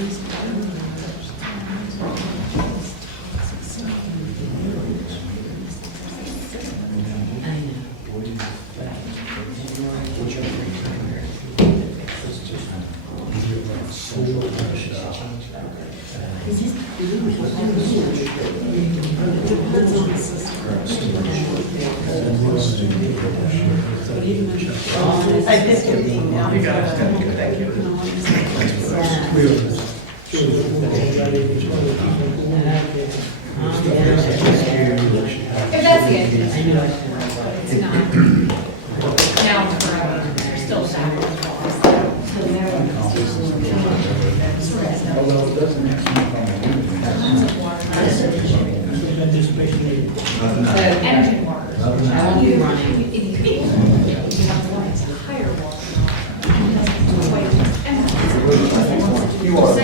I did get the email. You got it. Thank you. If that's the idea, it's not. Now it's forever. There's still that. Although it doesn't have Energy and water. I won't be running. Higher water. You are.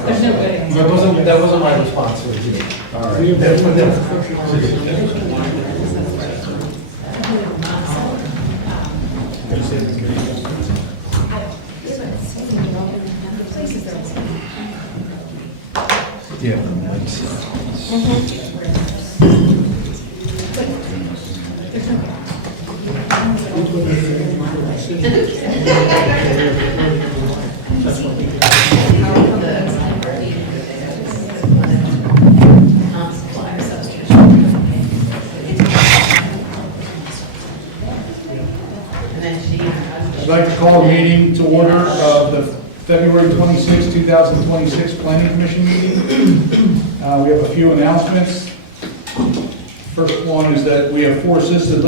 There's no good. That wasn't my response. All right. I'd like to call a meeting to order of the February 26, 2026 Planning Commission meeting. We have a few announcements. First one is that we have 4 assisted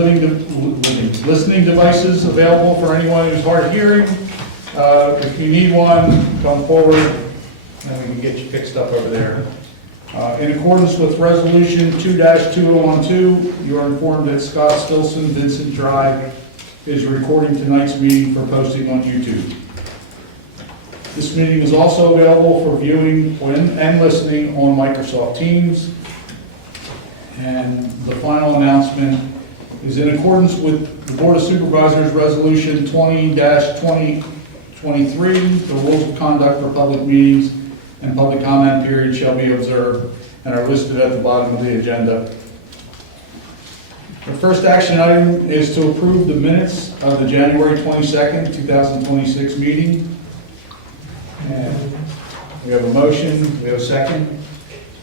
listening devices available for anyone who's hard of hearing. If you need one, come forward and we can get you fixed up over there. In accordance with Resolution 2-2012, you are informed that Scott Stilson, Vincent Drive, is recording tonight's meeting for posting on YouTube. This meeting is also available for viewing and listening on Microsoft Teams. And the final announcement is in accordance with the Board of Supervisors Resolution 20-2023, the rules of conduct for public meetings and public comment period shall be observed and are listed at the bottom of the agenda. The first action item is to approve the minutes of the January 22nd, 2026 meeting. And we have a motion, we have a second.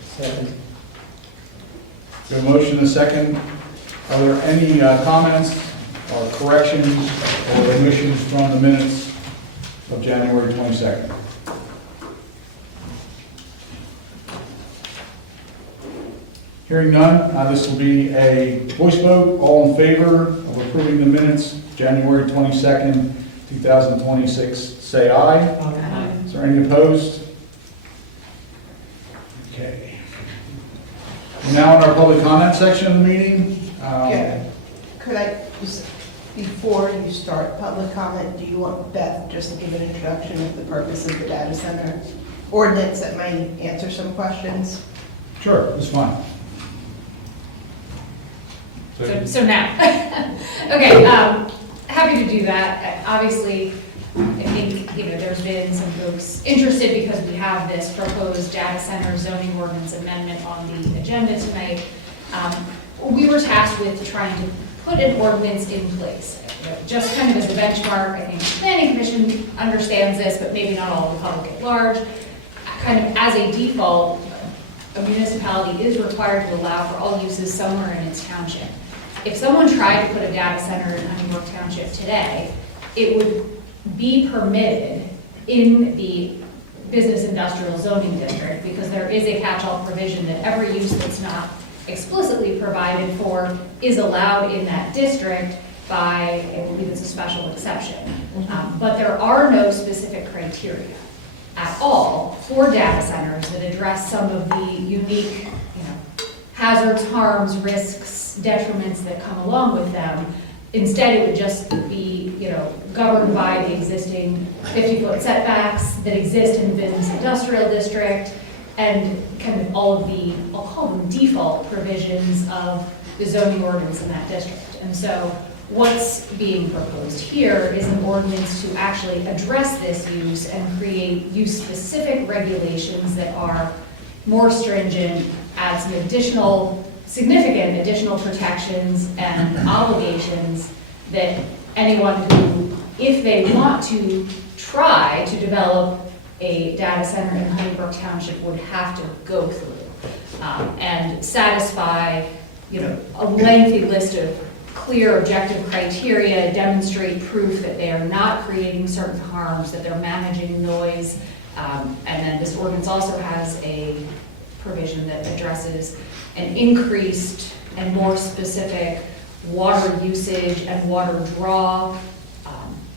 Second. We have a motion and a second. Are there any comments or corrections or omissions from the minutes of January 22nd? Hearing none, this will be a voice vote. All in favor of approving the minutes, January 22nd, 2026, say aye. Aye. Is there any opposed? Okay. We're now in our public comment section of the meeting. Yeah. Could I, just before you start public comment, do you want Beth just to give an introduction of the purpose of the data center ordinance that might answer some questions? Sure, that's fine. So now, okay, happy to do that. Obviously, I think, there's been some folks interested because we have this proposed data center zoning ordinance amendment on the agenda tonight. We were tasked with trying to put an ordinance in place. Just kind of as a benchmark, I think the Planning Commission understands this, but maybe not all of the public at large. Kind of as a default, a municipality is required to allow for all uses somewhere in its township. If someone tried to put a data center in Honeybrook Township today, it would be permitted in the business industrial zoning district because there is a catch-all provision that every use that's not explicitly provided for is allowed in that district by, I believe it's a special exception. But there are no specific criteria at all for data centers that address some of the unique, hazards, harms, risks, detriments that come along with them. Instead, it would just be, governed by the existing 50-foot setbacks that exist in the business industrial district and kind of all of the, I'll call them default provisions of the zoning ordinance in that district. And so what's being proposed here is an ordinance to actually address this use and create use-specific regulations that are more stringent, add some significant additional protections and obligations that anyone who, if they want to try to develop a data center in Honeybrook Township, would have to go through and satisfy, a lengthy list of clear objective criteria, demonstrate proof that they are not creating certain harms, that they're managing noise. And then this ordinance also has a provision that addresses an increased and more specific water usage and water draw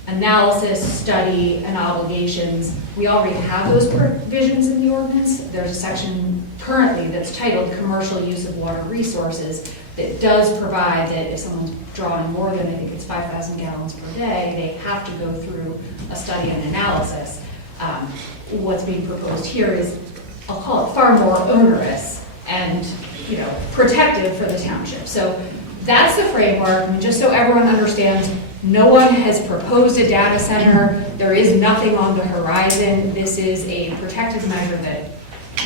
analysis, study, and obligations. We already have those provisions in the ordinance. There's a section currently that's titled Commercial Use of Water Resources that does provide that if someone's drawing more than, I think it's 5,000 gallons per day, they have to go through a study and analysis. What's being proposed here is, I'll call it far more onerous and, protective for the township. So that's the framework. I mean, just so everyone understands, no one has proposed a data center. There is nothing on the horizon. This is a protective measure that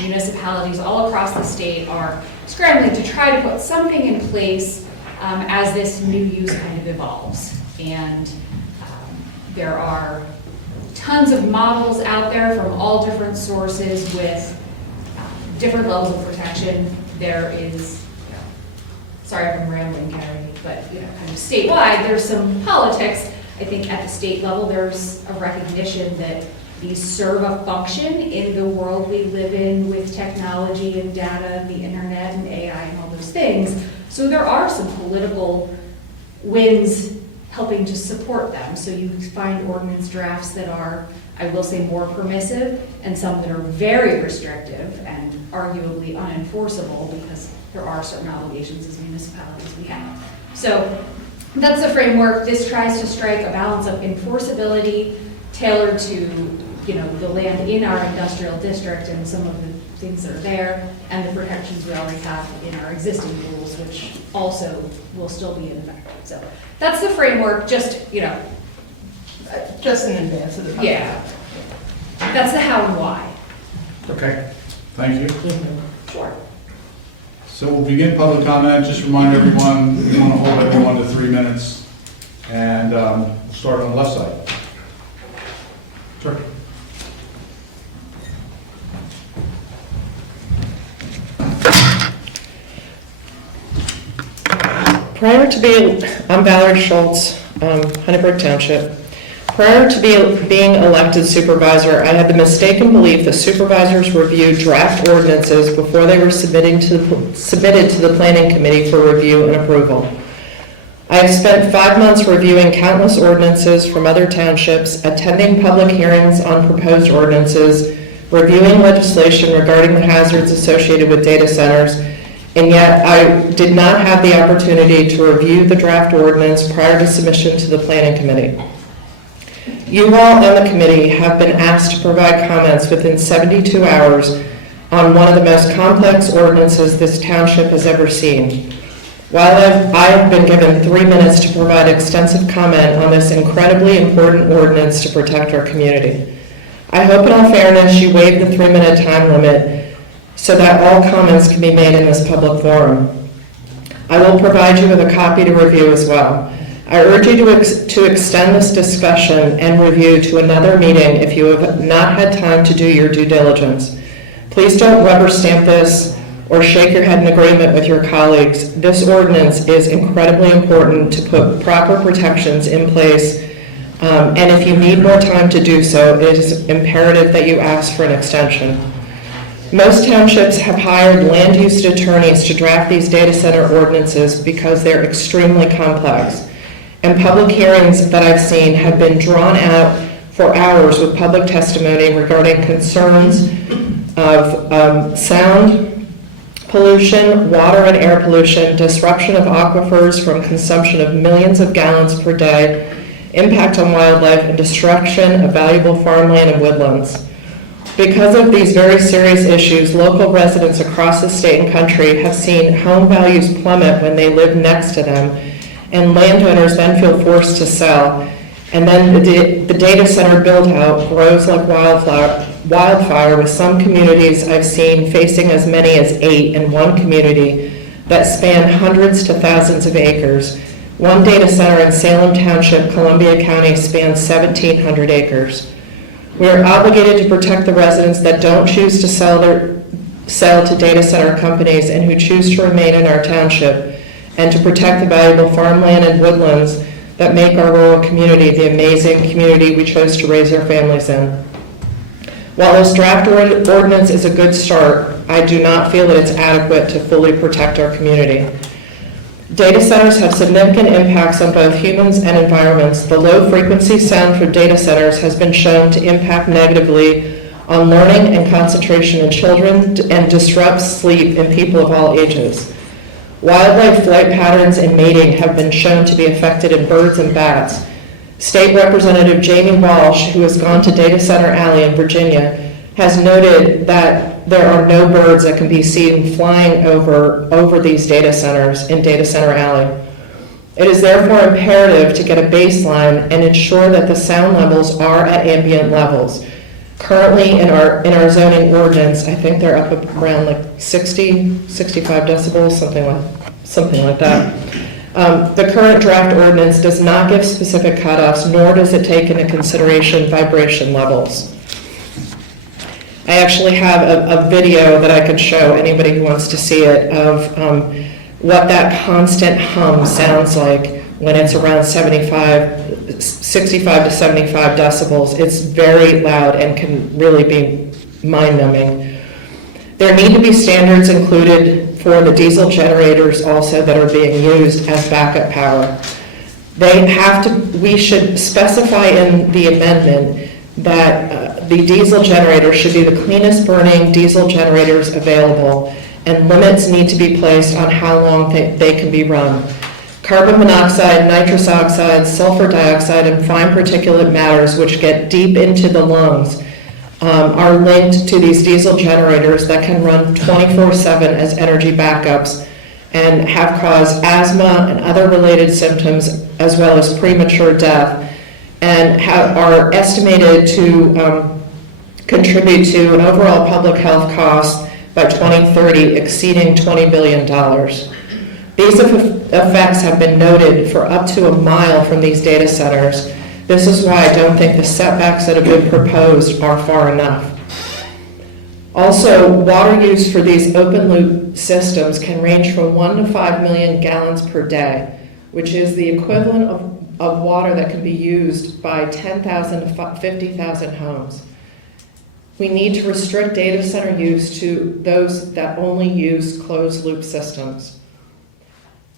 municipalities all across the state are scrambling to try to put something in place as this new use kind of evolves. And there are tons of models out there from all different sources with different levels of protection. There is, sorry if I'm rambling, Gary, but kind of statewide, there's some politics. I think at the state level, there's a recognition that these serve a function in the world we live in with technology and data, the internet and AI and all those things. So there are some political wins helping to support them. So you find ordinance drafts that are, I will say, more permissive, and some that are very restrictive and arguably unenforceable because there are certain obligations as municipalities we have. So that's the framework. This tries to strike a balance of enforceability tailored to the land in our industrial district and some of the things that are there, and the protections we already have in our existing rules, which also will still be in effect. So that's the framework, just Just in advance of the public. yeah. That's the how and why. Okay, thank you. Sure. So we'll begin public comment. Just remind everyone, we want to hold everyone to 3 minutes. And we'll start on the left side. Sure. I'm Valerie Schultz, Honeybrook Township. Prior to being elected supervisor, I had the mistaken belief that supervisors reviewed draft ordinances before they were submitted to the Planning Committee for review and approval. I have spent 5 months reviewing countless ordinances from other townships, attending public hearings on proposed ordinances, reviewing legislation regarding the hazards associated with data centers, and yet I did not have the opportunity to review the draft ordinance prior to submission to the Planning Committee. You all and the committee have been asked to provide comments within 72 hours on one of the most complex ordinances this township has ever seen. While I have been given 3 minutes to provide extensive comment on this incredibly important ordinance to protect our community. I hope in all fairness you waive the 3-minute time limit so that all comments can be made in this public forum. I will provide you with a copy to review as well. I urge you to extend this discussion and review to another meeting if you have not had time to do your due diligence. Please don't rubber stamp this or shake your head in agreement with your colleagues. This ordinance is incredibly important to put proper protections in place, and if you need more time to do so, it is imperative that you ask for an extension. Most townships have hired land use attorneys to draft these data center ordinances because they're extremely complex. And public hearings that I've seen have been drawn out for hours with public testimony regarding concerns of sound pollution, water and air pollution, disruption of aquifers from consumption of millions of gallons per day, impact on wildlife, and destruction of valuable farmland and woodlands. Because of these very serious issues, local residents across the state and country have seen home values plummet when they live next to them, and landowners then feel forced to sell. And then the data center build-out grows like wildfire with some communities I've seen facing as many as 8 in one community that span hundreds to thousands of acres. One data center in Salem Township, Columbia County, spans 1,700 acres. We are obligated to protect the residents that don't choose to sell to data center companies and who choose to remain in our township, and to protect the valuable farmland and woodlands that make our rural community the amazing community we chose to raise our families in. While this draft ordinance is a good start, I do not feel that it's adequate to fully protect our community. Data centers have significant impacts on both humans and environments. The low-frequency sound from data centers has been shown to impact negatively on learning and concentration in children and disrupts sleep in people of all ages. Wildlife flight patterns and mating have been shown to be affected in birds and bats. State Representative Jamie Walsh, who has gone to Data Center Alley in Virginia, has noted that there are no birds that can be seen flying over these data centers in Data Center Alley. It is therefore imperative to get a baseline and ensure that the sound levels are at ambient levels. Currently in our zoning ordinance, I think they're up around like 60, 65 decibels, something like that. The current draft ordinance does not give specific cutoffs, nor does it take into consideration vibration levels. I actually have a video that I could show anybody who wants to see it of what that constant hum sounds like when it's around 65 to 75 decibels. It's very loud and can really be mind-numbing. There need to be standards included for the diesel generators also that are being used as backup power. We should specify in the amendment that the diesel generator should be the cleanest burning diesel generators available, and limits need to be placed on how long they can be run. Carbon monoxide, nitrous oxide, sulfur dioxide, and fine particulate matters, which get deep into the lungs, are linked to these diesel generators that can run 24/7 as energy backups and have caused asthma and other related symptoms, as well as premature death, and are estimated to contribute to an overall public health cost by 2030 exceeding $20 billion. These effects have been noted for up to a mile from these data centers. This is why I don't think the setbacks that have been proposed are far enough. Also, water use for these open loop systems can range from 1 to 5 million gallons per day, which is the equivalent of water that can be used by 10,000 to 50,000 homes. We need to restrict data center use to those that only use closed loop systems.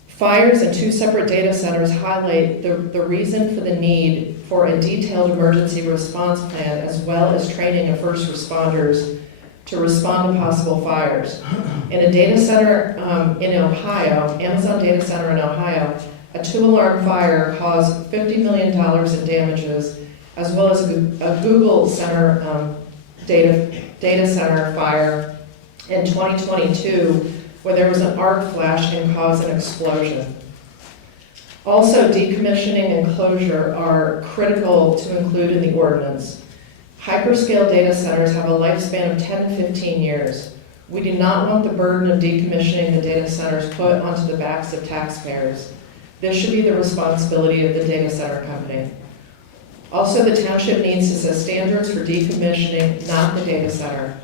Fires in 2 separate data centers highlight the reason for the need for a detailed emergency response plan, as well as training of first responders to respond to possible fires. In a data center in Ohio, Amazon data center in Ohio, a 2-alarm fire caused $50 million in damages, as well as a Google center data center fire in 2022, where there was an arc flash and caused an explosion. Also, decommissioning and closure are critical to include in the ordinance. Hyperscale data centers have a lifespan of 10 to 15 years. We do not want the burden of decommissioning the data centers put onto the backs of taxpayers. This should be the responsibility of the data center company. Also, the township needs to set standards for decommissioning, not the data center.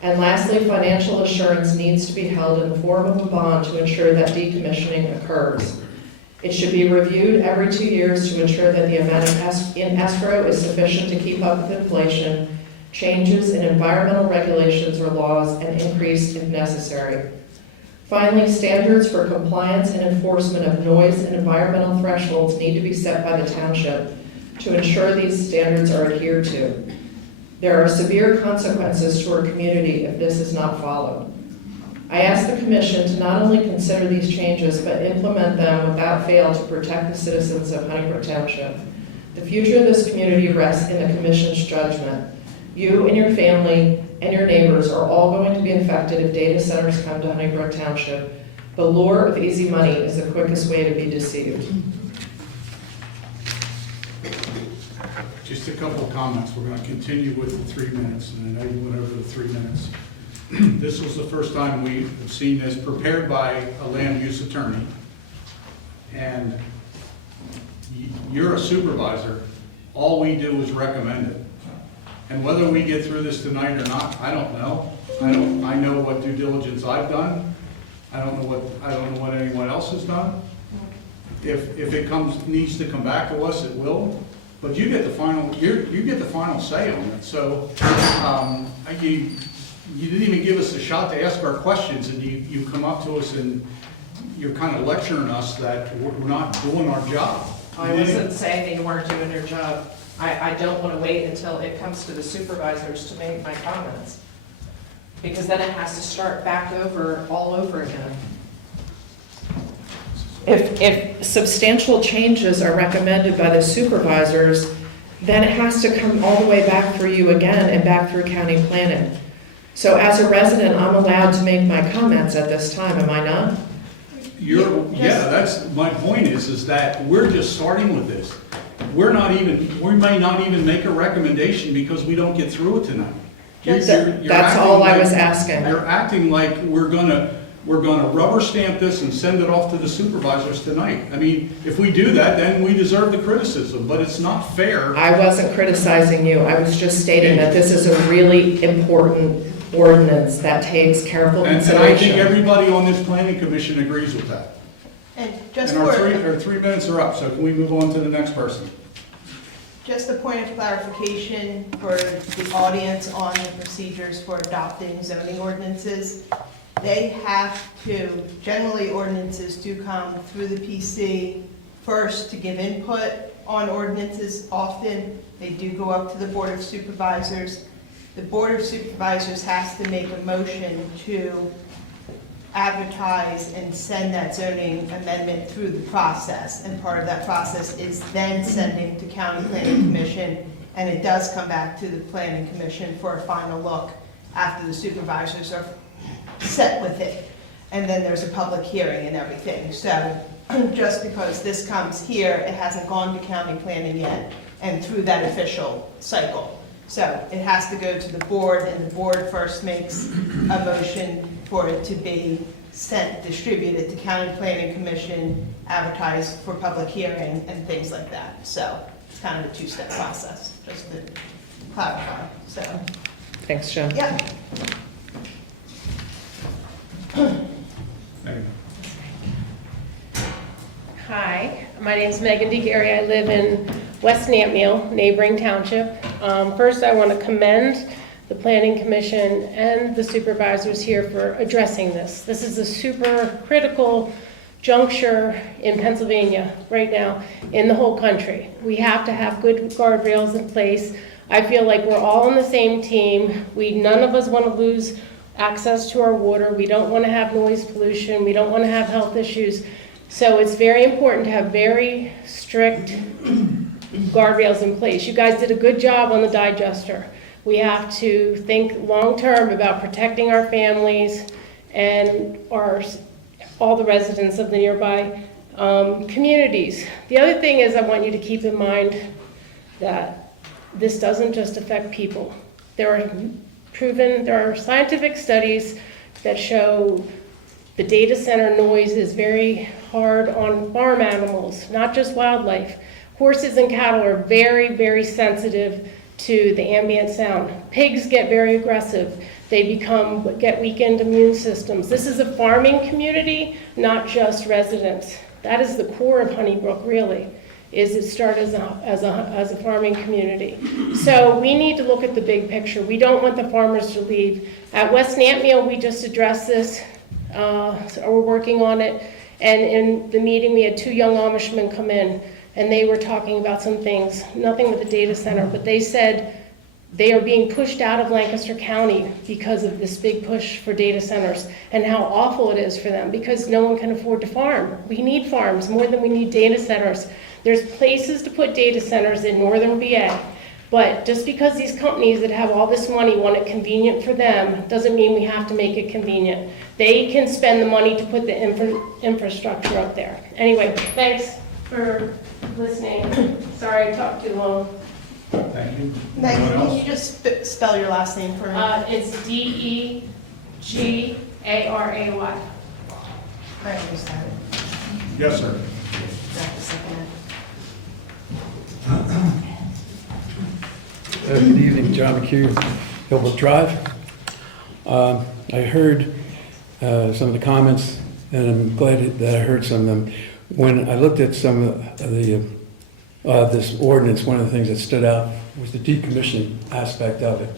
And lastly, financial assurance needs to be held in the form of a bond to ensure that decommissioning occurs. It should be reviewed every 2 years to ensure that the amount in escrow is sufficient to keep up with inflation, changes in environmental regulations or laws, and increase if necessary. Finally, standards for compliance and enforcement of noise and environmental thresholds need to be set by the township to ensure these standards are adhered to. There are severe consequences to our community if this is not followed. I ask the Commission to not only consider these changes, but implement them without fail to protect the citizens of Honeybrook Township. The future of this community rests in the Commission's judgment. You and your family and your neighbors are all going to be affected if data centers come to Honeybrook Township, The lure of easy money is the quickest way to be deceived. Just a couple of comments. We're going to continue with the 3 minutes, and I know you went over the 3 minutes. This was the first time we've seen this prepared by a land use attorney. And you're a supervisor. All we do is recommend it. And whether we get through this tonight or not, I don't know. I know what due diligence I've done. I don't know what anyone else has done. If it needs to come back to us, it will. But you get the final, you get the final say on it. So you didn't even give us a shot to ask our questions, and you come up to us and you're kind of lecturing us that we're not doing our job. I wasn't saying that you weren't doing your job. I don't want to wait until it comes to the supervisors to make my comments. Because then it has to start back over, all over again. If substantial changes are recommended by the supervisors, then it has to come all the way back through you again and back through county planning. So as a resident, I'm allowed to make my comments at this time, am I not? That's, my point is that we're just starting with this. We may not even make a recommendation because we don't get through it tonight. That's all I was asking. You're acting like we're gonna rubber stamp this and send it off to the supervisors tonight. I mean, if we do that, then we deserve the criticism, but it's not fair. I wasn't criticizing you. I was just stating that this is a really important ordinance that takes careful And I consideration. think everybody on this planning commission agrees with that. And just And our for, 3 minutes are up, so can we move on to the next person? just a point of clarification for the audience on the procedures for adopting zoning ordinances. They have to, generally ordinances do come through the PC first to give input on ordinances. Often, they do go up to the Board of Supervisors. The Board of Supervisors has to make a motion to advertise and send that zoning amendment through the process. And part of that process is then sending to County Planning Commission, and it does come back to the Planning Commission for a final look after the supervisors are set with it. And then there's a public hearing and everything. So just because this comes here, it hasn't gone to county planning yet and through that official cycle. So it has to go to the board, and the board first makes a motion for it to be sent, distributed to county planning commission, advertised for public hearing and things like that. So it's kind of a two-step process, just to clarify. So, Thanks, Jim. yeah. Megan. Hi, my name's Megan DeGarry. I live in West Nantmeal, neighboring township. First, I want to commend the Planning Commission and the supervisors here for addressing this. This is a super critical juncture in Pennsylvania right now, in the whole country. We have to have good guardrails in place. I feel like we're all on the same team. None of us want to lose access to our water. We don't want to have noise pollution. We don't want to have health issues. So it's very important to have very strict guardrails in place. You guys did a good job on the digester. We have to think long-term about protecting our families and all the residents of the nearby communities. The other thing is I want you to keep in mind that this doesn't just affect people. There are scientific studies that show the data center noise is very hard on farm animals, not just wildlife. Horses and cattle are very, very sensitive to the ambient sound. Pigs get very aggressive. They get weakened immune systems. This is a farming community, not just residents. That is the core of Honeybrook, really, is it started as a farming community. So we need to look at the big picture. We don't want the farmers to leave. At West Nantmeal, we just addressed this. So we're working on it. And in the meeting, we had 2 young Amishmen come in, and they were talking about some things, nothing with the data center, but they said they are being pushed out of Lancaster County because of this big push for data centers, and how awful it is for them because no one can afford to farm. We need farms more than we need data centers. There's places to put data centers in northern VA. But just because these companies that have all this money want it convenient for them, doesn't mean we have to make it convenient. They can spend the money to put the infrastructure up there. Anyway, thanks for listening. Sorry I talked too long. Thank you. Megan, Anyone can else? you just spell your last name for me? It's DEGARAY. I just had it. Yes, sir. Back a second. Good evening, John McHugh, Hillbrook Drive. I heard some of the comments, and I'm glad that I heard some of them. When I looked at some of the this ordinance, one of the things that stood out was the decommissioning aspect of it.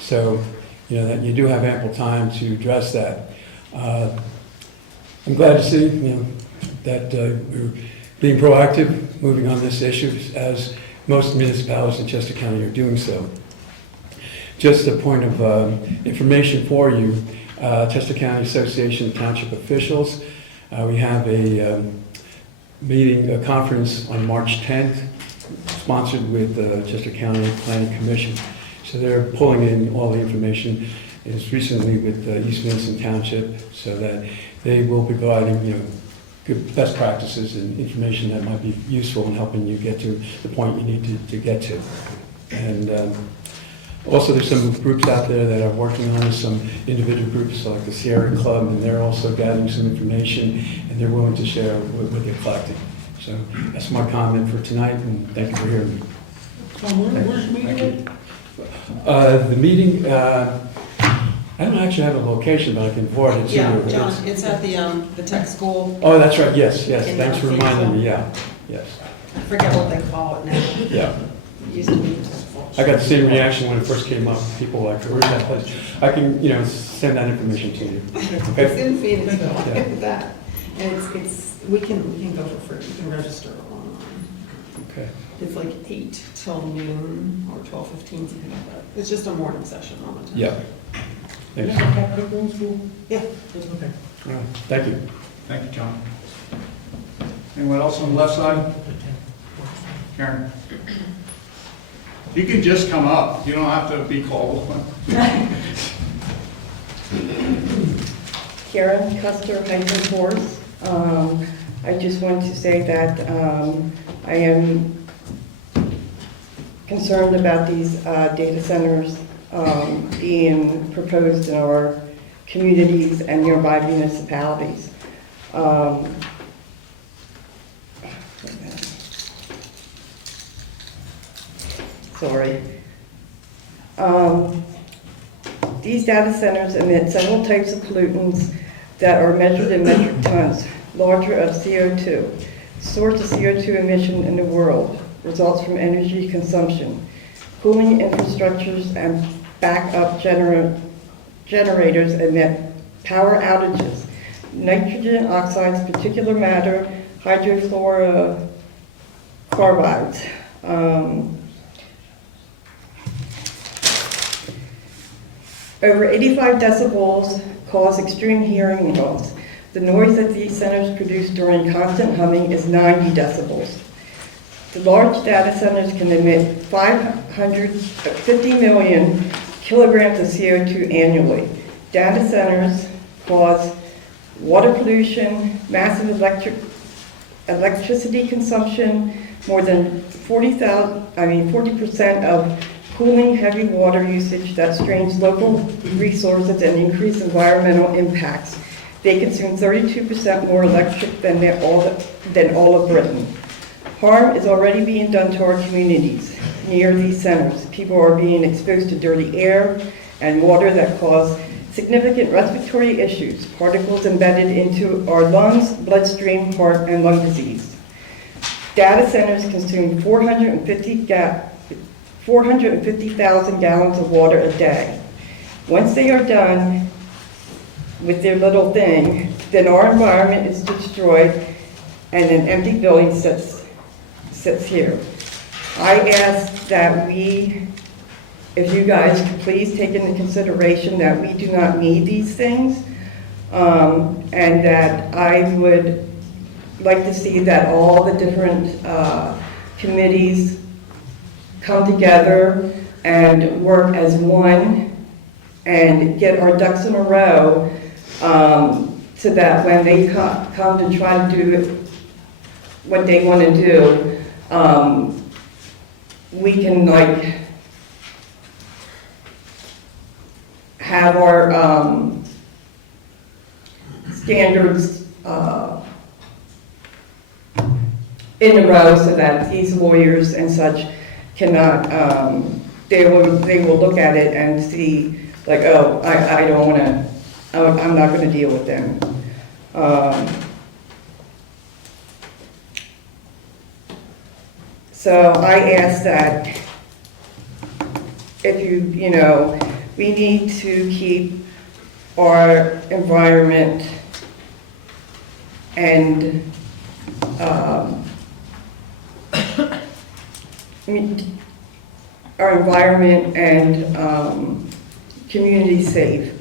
So, you know, that you do have ample time to address that. I'm glad to see, you know, that we're being proactive, moving on this issue, as most municipalities in Chester County are doing so. Just a point of information for you, Chester County Association of Township Officials, we have a meeting, a conference on March 10th, sponsored with Chester County Planning Commission. So they're pulling in all the information, as recently with East Vincent Township, so that they will be providing, you know, good best practices and information that might be useful in helping you get to the point you need to get to. And also there's some groups out there that are working on it, some individual groups like the Sierra Club, and they're also gathering some information, and they're willing to share what they're collecting. So that's my comment for tonight, and thank you for hearing me. Where's the meeting? The meeting, I don't actually have a location, but I can forward it to you. Yeah, John, it's at the tech school. Oh, that's right, yes, yes, In thanks for reminding me, yeah, yes, I forget what they call it now. yeah. It used to be tech school. I got the same reaction when it first came up, people were like, where's that place? I can, you know, send that information to you. It's Okay? in Phoenixville, Yeah. look at that. And we can go for free, you can register online. Okay. It's like 8 till noon or 12:15, something like that. It's just a morning session all the time. Yeah. Thanks. Yeah. Okay. All right. Thank you. Thank you, John. Anyone else on the left side? Karen? You can just come up. You don't have to be called. Karen Custer, Highland Force. I just want to say that I am concerned about these data centers being proposed in our communities and nearby municipalities. Sorry. These data centers emit several types of pollutants that are measured in metric tons, larger of CO2. Source of CO2 emission in the world results from energy consumption. Cooling infrastructures and backup generators emit power outages. Nitrogen oxides, particulate matter, hydrofluorocarbons. Over 85 decibels cause extreme hearing loss. The noise that these centers produce during constant humming is 90 decibels. The large data centers can emit 550 million kilograms of CO2 annually. Data centers cause water pollution, massive electricity consumption, more than 40% of cooling, heavy water usage that strains local resources and increase environmental impacts. They consume 32% more electric than all of Britain. Harm is already being done to our communities near these centers. People are being exposed to dirty air and water that cause significant respiratory issues, particles embedded into our lungs, bloodstream, heart, and lung disease. Data centers consume 450,000 gallons of water a day. Once they are done with their little thing, then our environment is destroyed and an empty building sits here. I ask that if you guys could please take into consideration that we do not need these things, and that I would like to see that all the different committees come together and work as one and get our ducks in a row, so that when they come to try to do what they want to do, we can like have our standards in a row so that these lawyers and such cannot, they will look at it and see like, oh, I don't want to, I'm not going to deal with them. So I ask that if you know, we need to keep our environment and community safe.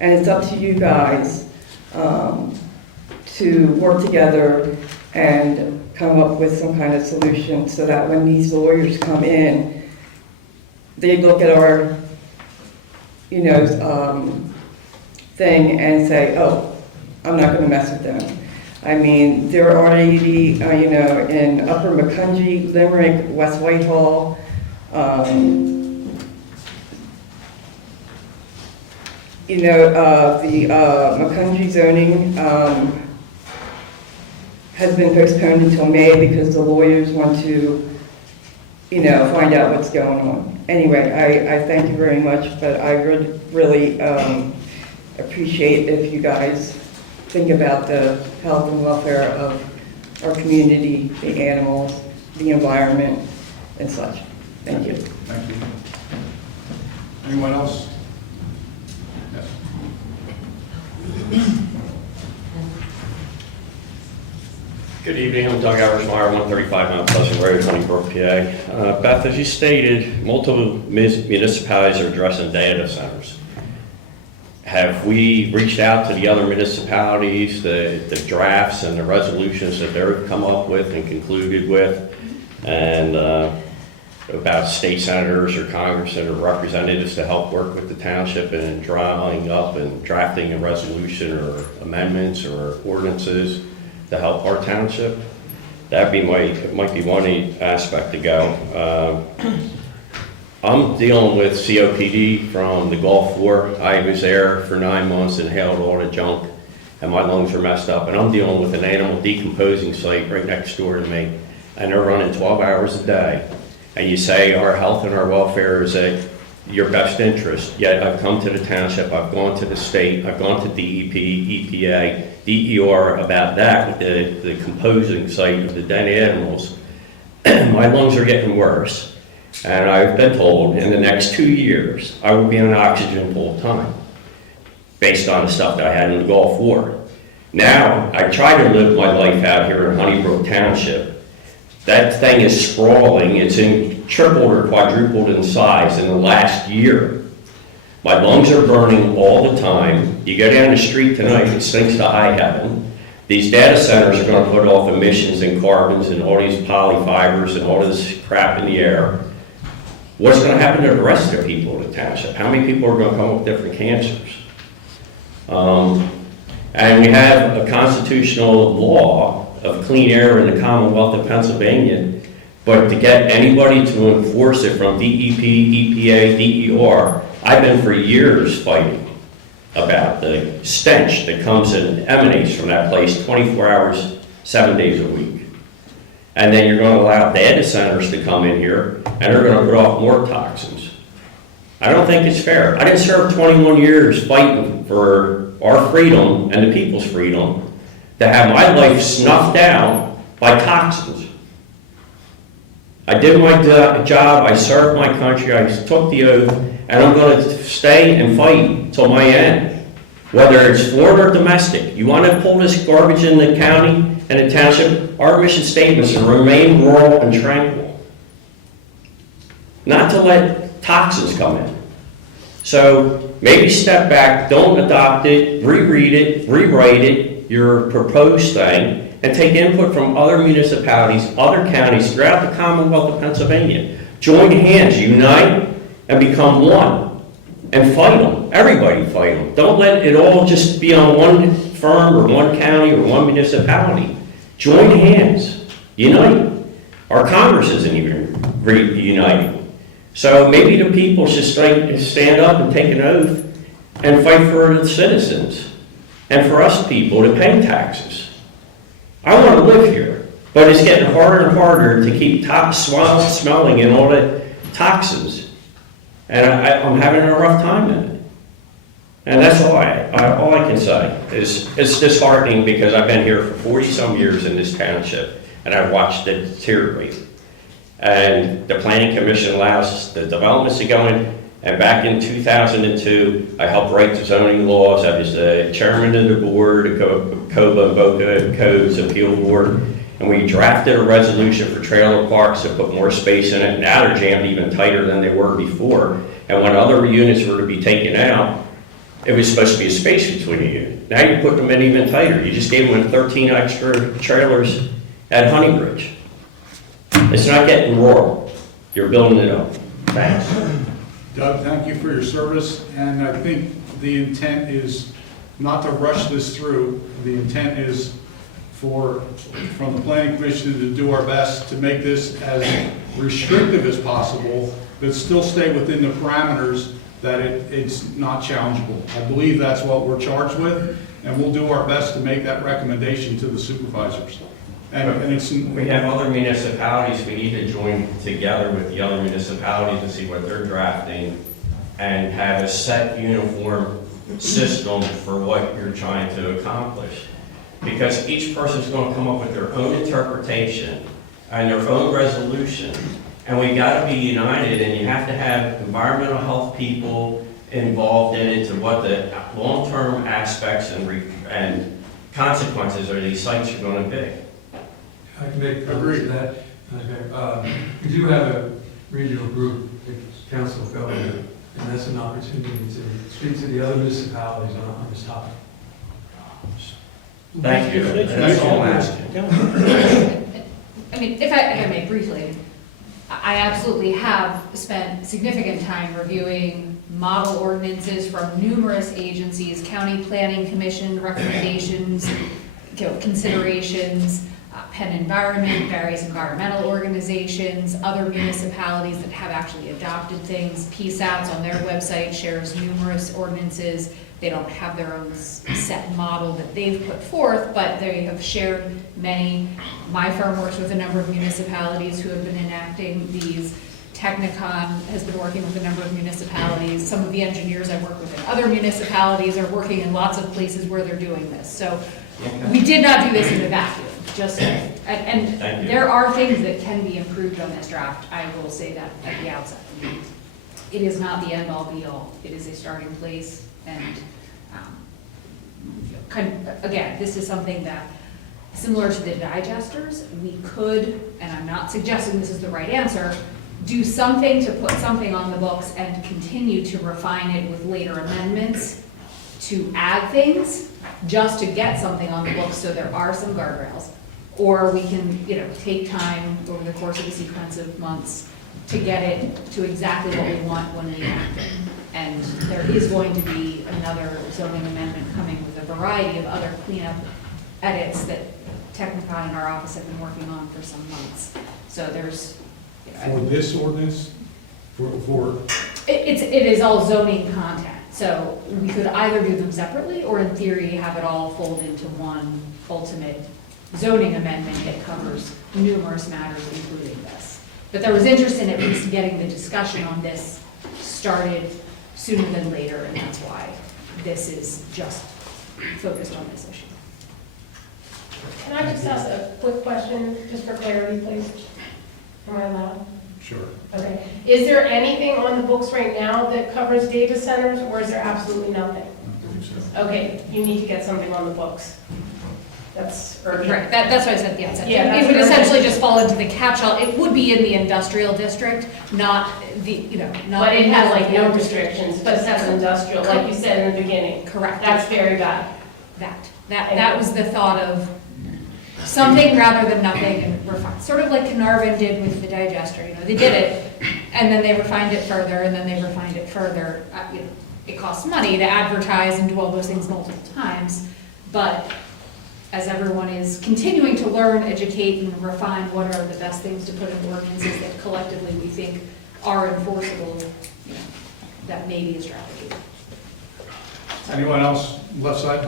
And it's up to you guys to work together and come up with some kind of solution so that when these lawyers come in, they look at our, thing and say, oh, I'm not going to mess with them. I mean, they're already, in Upper Macungie, Limerick, West Whitehall, the Macungie zoning has been postponed until May because the lawyers want to, find out what's going on. Anyway, I thank you very much, but I would really appreciate if you guys think about the health and welfare of our community, the animals, the environment, and such. Thank you. Thank you. Anyone else? Yes. Good evening, I'm Doug Aversmeyer, 135 Mount Pleasant Road, Honeybrook, PA. Beth, as you stated, multiple municipalities are addressing data centers. Have we reached out to the other municipalities, the drafts and the resolutions that they've come up with and concluded with, and about state senators or congressmen or representatives to help work with the township in drawing up and drafting a resolution or amendments or ordinances to help our township? That might be one aspect to go. I'm dealing with COPD from the Gulf War. I was there for 9 months, inhaled all the junk, and my lungs are messed up. And I'm dealing with an animal decomposing site right next door to me, and they're running 12 hours a day. And you say our health and our welfare is at your best interest, yet I've come to the township, I've gone to the state, I've gone to DEP, EPA, DER about that with the composing site of the dead animals. My lungs are getting worse, and I've been told in the next 2 years I will be on oxygen full time, based on the stuff that I had in the Gulf War. Now, I try to live my life out here in Honeybrook Township. That thing is sprawling. It's tripled or quadrupled in size in the last year. My lungs are burning all the time. You go down the street tonight, it stinks to high heaven. These data centers are going to put off emissions and carbons and all these polyfibers and all this crap in the air. What's going to happen to the rest of the people in the township? How many people are going to come up with different cancers? And we have a constitutional law of clean air in the Commonwealth of Pennsylvania, but to get anybody to enforce it from DEP, EPA, DER, I've been for years fighting about the stench that comes and emanates from that place 24 hours, 7 days a week. And then you're going to allow data centers to come in here, and they're going to put off more toxins. I don't think it's fair. I didn't serve 21 years fighting for our freedom and the people's freedom to have my life snuffed out by toxins. I did my job, I served my country, I took the oath, and I'm going to stay and fight till my end. Whether it's foreign or domestic, you want to pull this garbage in the county and the township, our mission statement is to remain rural and tranquil. Not to let toxins come in. So maybe step back, don't adopt it, reread it, rewrite it, your proposed thing, and take input from other municipalities, other counties throughout the Commonwealth of Pennsylvania. Join hands, unite, and become one. And fight them. Everybody fight them. Don't let it all just be on one firm or one county or one municipality. Join hands, unite. Our Congress isn't even united. So maybe the people should stand up and take an oath and fight for the citizens and for us people to pay taxes. I want to live here, but it's getting harder and harder to keep smelling in all the toxins. And I'm having a rough time in it. And that's all I can say is it's disheartening because I've been here for 40-some years in this township, and I've watched it deteriorate. And the Planning Commission allows the developments to go in, and back in 2002, I helped write the zoning laws. I was the chairman of the board, the COBA and BOCA Codes Appeal Board, and we drafted a resolution for trailer parks to put more space in it. Now they're jammed even tighter than they were before. And when other units were to be taken out, it was supposed to be a space between the units. Now you put them in even tighter. You just gave them 13 extra trailers at Honeybridge. It's not getting rural. You're building it up. Thanks. Doug, thank you for your service, and I think the intent is not to rush this through. The intent is from the Planning Commission to do our best to make this as restrictive as possible, but still stay within the parameters that it's not challengeable. I believe that's what we're charged with, and we'll do our best to make that recommendation to the supervisors. And it's... We have other municipalities, we need to join together with the other municipalities and see what they're drafting and have a set uniform system for what you're trying to accomplish. Because each person's going to come up with their own interpretation and their own resolution. And we got to be united, and you have to have environmental health people involved in it to what the long-term aspects and consequences of these sites are going to be. I can make comments to that. We do have a regional group, the Council of Government, and that's an opportunity to speak to the other municipalities on this topic. Thank you. That's all I'm asking. I mean, if I may briefly, I absolutely have spent significant time reviewing model ordinances from numerous agencies, county planning commission recommendations, considerations, Penn Environment, various environmental organizations, other municipalities that have actually adopted things. PSATS on their website shares numerous ordinances. They don't have their own set model that they've put forth, but they have shared many. My firm works with a number of municipalities who have been enacting these. Technicon has been working with a number of municipalities. Some of the engineers I work with in other municipalities are working in lots of places where they're doing this. So we did not do this in a vacuum. And there are things that can be improved on this draft. I will say that at the outset. It is not the end all be all. It is a starting place. And again, this is something that, similar to the digesters, we could, and I'm not suggesting this is the right answer, do something to put something on the books and continue to refine it with later amendments to add things, just to get something on the books so there are some guardrails. Or we can, take time over the course of a sequence of months to get it to exactly what we want when we enact it. And there is going to be another zoning amendment coming with a variety of other cleanup edits that Technicon in our office have been working on for some months. So there's... For this ordinance? It is all zoning content. So we could either do them separately, or in theory, have it all fold into one ultimate zoning amendment that covers numerous matters, including this. But there was interest in at least getting the discussion on this started sooner than later, and that's why this is just focused on this issue. Can I just ask a quick question, just for clarity, please? Am I allowed? Sure. Okay. Is there anything on the books right now that covers data centers, or is there absolutely nothing? Okay, you need to get something on the books. That's urgent. Right, that's what I said at the outset. Yeah, It would that's essentially just fall into the catch-all. It would be in the industrial district, not the, not. But it in has the like no local restrictions, but that's industrial, like you said in the beginning. Correct. That's very bad. That was the thought of something rather than nothing and refine, sort of like Carnarvon did with the digester, they did it, and then they refined it further, and then they refined it further. It costs money to advertise and do all those things multiple times, but as everyone is continuing to learn, educate, and refine what are the best things to put in ordinances that collectively we think are enforceable, that may be a strategy. Anyone else, left side?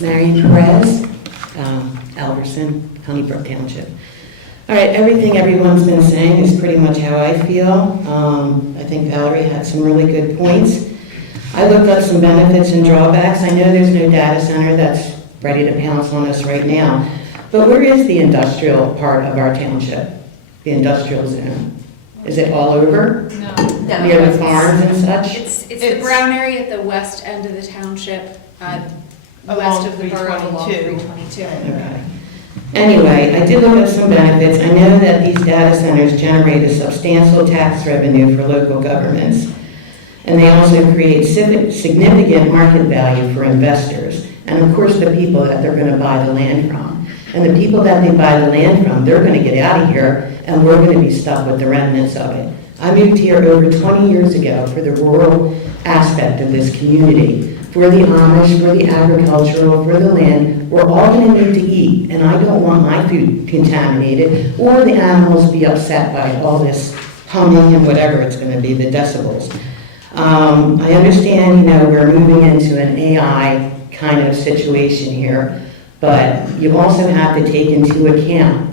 Marion Perez, Alverson, Honeybrook Township. All right, everything everyone's been saying is pretty much how I feel. I think Valerie had some really good points. I looked up some benefits and drawbacks. I know there's no data center that's ready to pounce on us right now, but where is the industrial part of our township, the industrial zone? Is it all over? No. Near the farms and such? It's the brown area at the west end of the township, west Along of the borough, along 322. 322. Okay. Anyway, I did look at some benefits. I know that these data centers generate a substantial tax revenue for local governments, and they also create significant market value for investors, and of course the people that they're going to buy the land from. And the people that they buy the land from, they're going to get out of here, and we're going to be stuck with the remnants of it. I moved here over 20 years ago for the rural aspect of this community. For the Amish, for the agricultural, for the land, we're all going to need to eat, and I don't want my food contaminated or the animals be upset by all this humming and whatever it's going to be, the decibels. I understand, we're moving into an AI kind of situation here, but you also have to take into account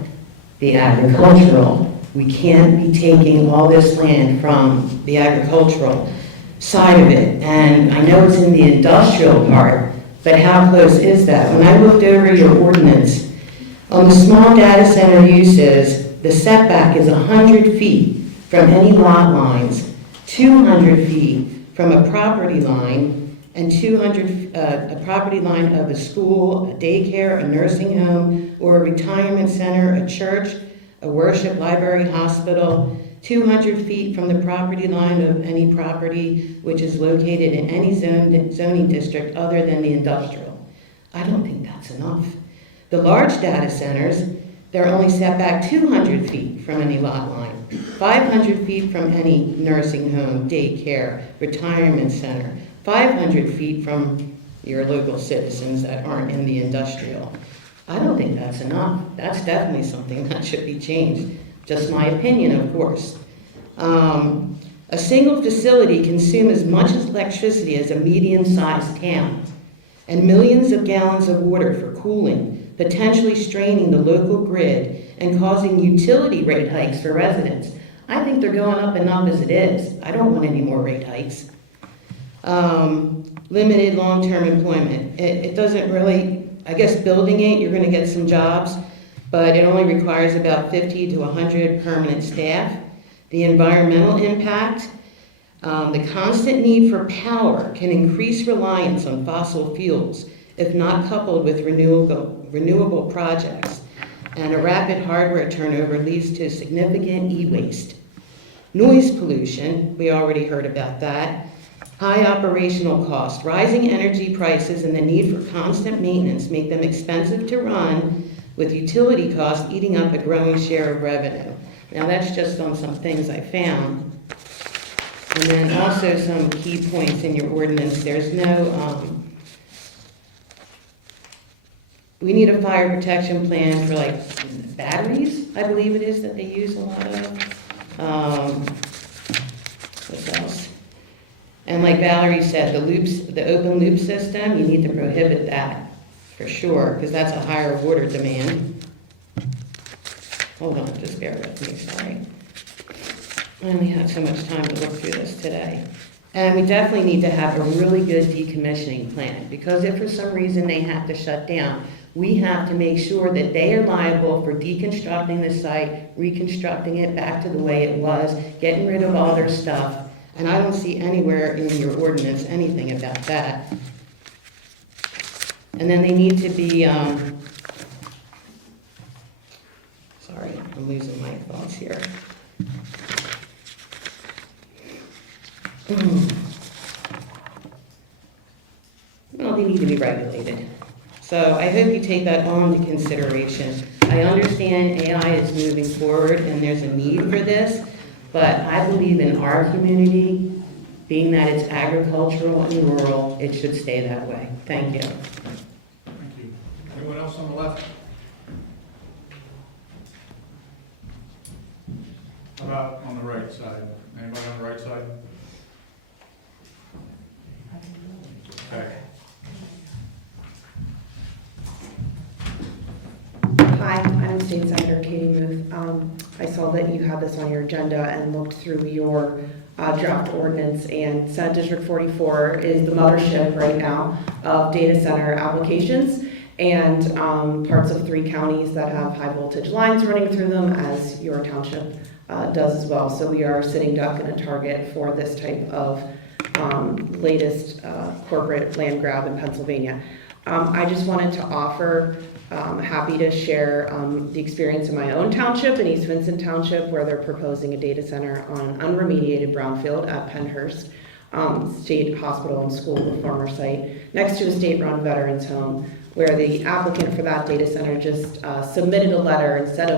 the agricultural. We can't be taking all this land from the agricultural side of it, and I know it's in the industrial part, but how close is that? When I looked over your ordinance, on the small data center uses, the setback is 100 feet from any lot lines, 200 feet from a property line, and 200, a property line of a school, a daycare, a nursing home, or a retirement center, a church, a worship, library, hospital, 200 feet from the property line of any property which is located in any zoning district other than the industrial. I don't think that's enough. The large data centers, they're only set back 200 feet from any lot line, 500 feet from any nursing home, daycare, retirement center, 500 feet from your local citizens that aren't in the industrial. I don't think that's enough. That's definitely something that should be changed. Just my opinion, of course. A single facility consumes as much electricity as a medium-sized town, and millions of gallons of water for cooling, potentially straining the local grid and causing utility rate hikes for residents. I think they're going up enough as it is. I don't want any more rate hikes. Limited long-term employment. It doesn't really, I guess building it, you're going to get some jobs, but it only requires about 50 to 100 permanent staff. The environmental impact, the constant need for power can increase reliance on fossil fuels if not coupled with renewable projects, and a rapid hardware turnover leads to significant e-waste. Noise pollution, we already heard about that. High operational costs, rising energy prices, and the need for constant maintenance make them expensive to run, with utility costs eating up a growing share of revenue. Now that's just on some things I found. And then also some key points in your ordinance. There's no, we need a fire protection plan for like batteries, I believe it is that they use a lot of. What else? And like Valerie said, the open loop system, you need to prohibit that for sure, because that's a higher water demand. Hold on, just bear with me, sorry. I only had so much time to look through this today. And we definitely need to have a really good decommissioning plan, because if for some reason they have to shut down, we have to make sure that they are liable for deconstructing the site, reconstructing it back to the way it was, getting rid of all their stuff. And I don't see anywhere in your ordinance anything about that. And then they need to be, sorry, I'm losing my thoughts here. regulated. So I hope you take that all into consideration. I understand AI is moving forward and there's a need for this, but I believe in our community, being that it's agricultural and rural, it should stay that way. Thank you. Thank you. Anyone else on the left? How about on the right side? Anybody on the right side? Okay. Hi, I'm State Senator Katie Muth. I saw that you had this on your agenda and looked through your draft ordinance, and Senate District 44 is the mothership right now of data center applications, and parts of 3 counties that have high voltage lines running through them, as your township does as well. So we are a sitting duck and a target for this type of latest corporate land grab in Pennsylvania. I just wanted to offer, happy to share the experience in my own township, in East Vincent Township, where they're proposing a data center on an unremediated brownfield at Pennhurst State Hospital and School, the former site, next to a state-run veterans home, where the applicant for that data center just submitted a letter instead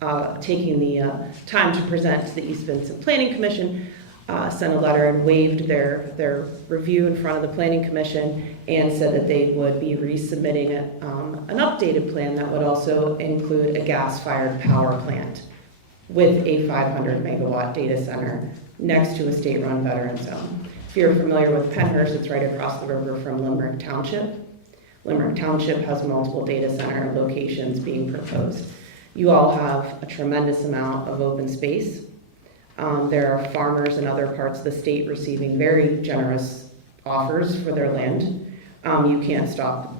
of taking the time to present to the East Vincent Planning Commission, sent a letter and waived their review in front of the Planning Commission and said that they would be resubmitting an updated plan that would also include a gas-fired power plant with a 500 megawatt data center next to a state-run veterans home. If you're familiar with Pennhurst, it's right across the river from Limerick Township. Limerick Township has multiple data center locations being proposed. You all have a tremendous amount of open space. There are farmers in other parts of the state receiving very generous offers for their land. You can't stop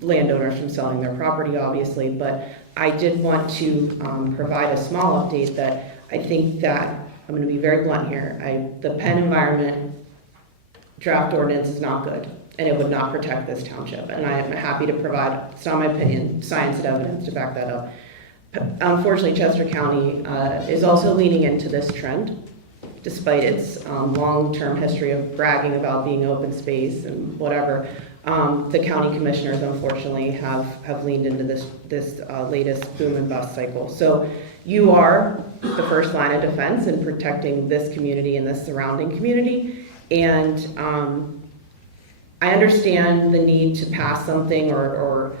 landowners from selling their property, obviously, but I did want to provide a small update that I think that, I'm going to be very blunt here, the Penn Environment draft ordinance is not good, and it would not protect this township. And I am happy to provide, it's not my opinion, science and evidence to back that up. Unfortunately, Chester County is also leaning into this trend, despite its long-term history of bragging about being open space and whatever. The county commissioners, unfortunately, have leaned into this latest boom and bust cycle. So you are the first line of defense in protecting this community and this surrounding community. And I understand the need to pass something or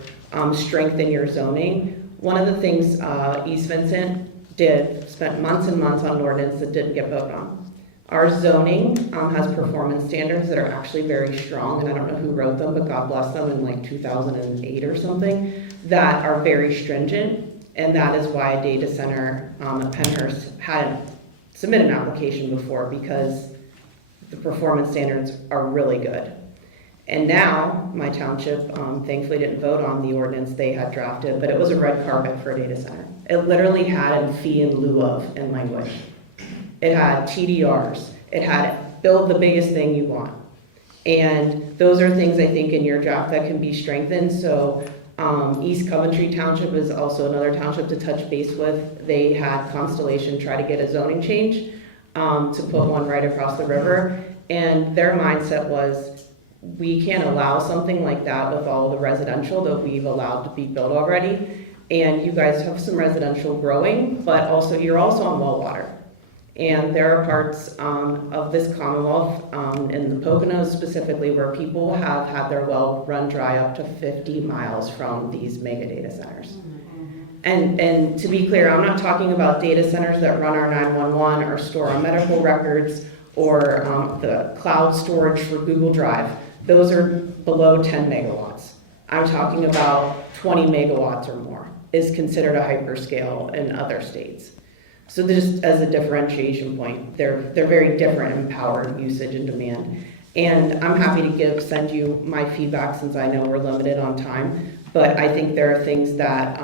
strengthen your zoning. One of the things East Vincent did, spent months and months on an ordinance that didn't get voted on. Our zoning has performance standards that are actually very strong, and I don't know who wrote them, but God bless them, in like 2008 or something, that are very stringent, and that is why a data center at Pennhurst hadn't submitted an application before, because the performance standards are really good. And now, my township thankfully didn't vote on the ordinance they had drafted, but it was a red carpet for a data center. It literally had a fee in lieu of in language. It had TDRs. It had build the biggest thing you want. And those are things I think in your draft that can be strengthened. So East Coventry Township is also another township to touch base with. They had Constellation try to get a zoning change to put one right across the river. And their mindset was, we can't allow something like that with all the residential that we've allowed to be built already. And you guys have some residential growing, but also you're also on well water. And there are parts of this Commonwealth, in the Poconos specifically, where people have had their well run dry up to 50 miles from these mega data centers. And to be clear, I'm not talking about data centers that run our 911 or store our medical records or the cloud storage for Google Drive. Those are below 10 megawatts. I'm talking about 20 megawatts or more is considered a hyperscale in other states. So just as a differentiation point, they're very different in power and usage and demand. And I'm happy to send you my feedback since I know we're limited on time. But I think there are things that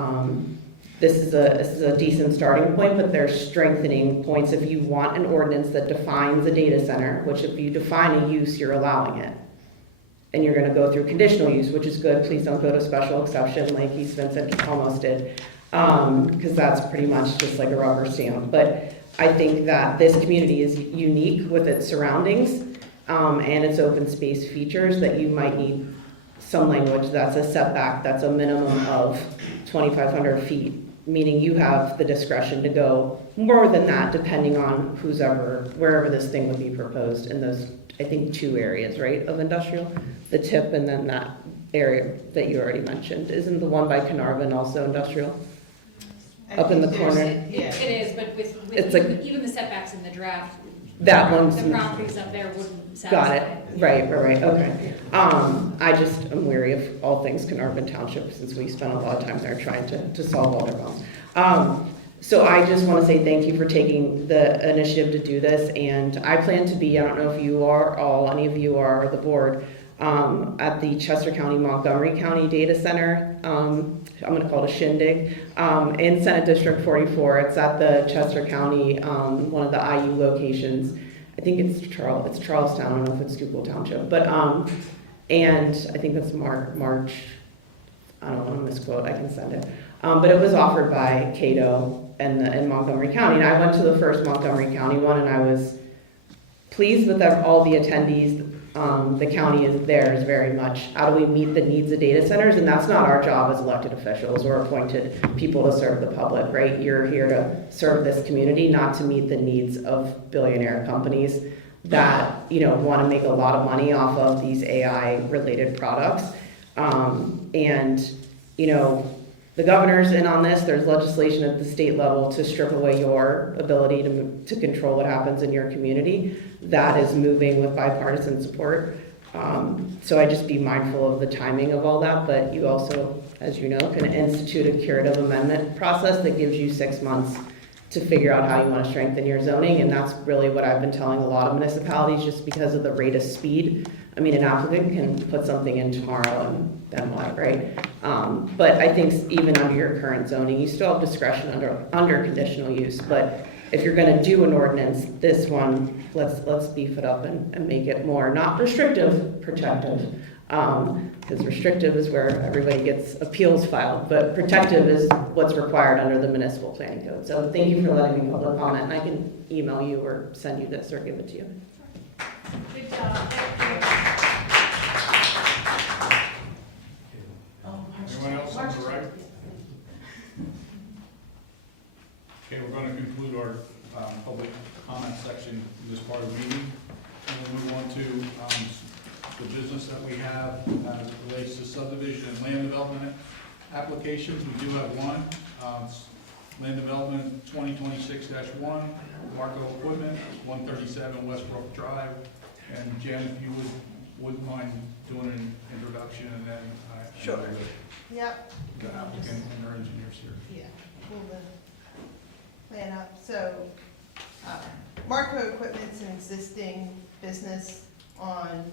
this is a decent starting point, but there's strengthening points if you want an ordinance that defines a data center, which if you define a use, you're allowing it. And you're going to go through conditional use, which is good. Please don't go to special exception like East Vincent almost did, because that's pretty much just like a rubber stamp. But I think that this community is unique with its surroundings and its open space features that you might need some language that's a setback, that's a minimum of 2,500 feet, meaning you have the discretion to go more than that, depending on wherever this thing would be proposed in those, I think, 2 areas, right, of industrial? The tip and then that area that you already mentioned. Isn't the one by Carnarvon also industrial? Up in the corner? It is, but It's like- even the setbacks in the draft, That one's. the properties up there wouldn't satisfy. Got it, right, okay. I just am weary of all things Carnarvon Township, since we spent a lot of time there trying to solve all their problems. So I just want to say thank you for taking the initiative to do this, and I plan to be, I don't know if you are all, any of you are, the board, at the Chester County, Montgomery County Data Center. I'm going to call it a shindig, in Senate District 44. It's at the Chester County, one of the IU locations. I think it's Charlestown. I don't know if it's Schuylkill Township, but and I think that's March. I don't want to misquote. I can send it. But it was offered by Cato and Montgomery County, and I went to the first Montgomery County one, and I was pleased with all the attendees. The county is very much, how do we meet the needs of data centers? And that's not our job as elected officials or appointed people to serve the public, right? You're here to serve this community, not to meet the needs of billionaire companies that, want to make a lot of money off of these AI-related products. The governor's in on this. There's legislation at the state level to strip away your ability to control what happens in your community. That is moving with bipartisan support. So I just be mindful of the timing of all that, but you also, as you know, can institute a curative amendment process that gives you 6 months to figure out how you want to strengthen your zoning, and that's really what I've been telling a lot of municipalities, just because of the rate of speed. I mean, an applicant can put something in tomorrow and then what, right? But I think even under your current zoning, you still have discretion under conditional use. But if you're going to do an ordinance, this one, let's beef it up and make it more not restrictive, protective. Because restrictive is where everybody gets appeals filed, but protective is what's required under the municipal planning code. So thank you for letting me public comment, and I can email you or send you this or give it to you. Good job. Anyone else on the right? Okay, we're going to conclude our public comment section in this part of the meeting. And we'll move on to the business that we have as it relates to subdivision and land development applications. We do have one. Land Development 2026-1, Marco Equipment, 137 Westbrook Drive. And Jen, if you wouldn't mind doing an introduction, and then Sure. Yep. the applicant and our engineers here. Yeah, pull the plan up. So, Marco Equipment's an existing business on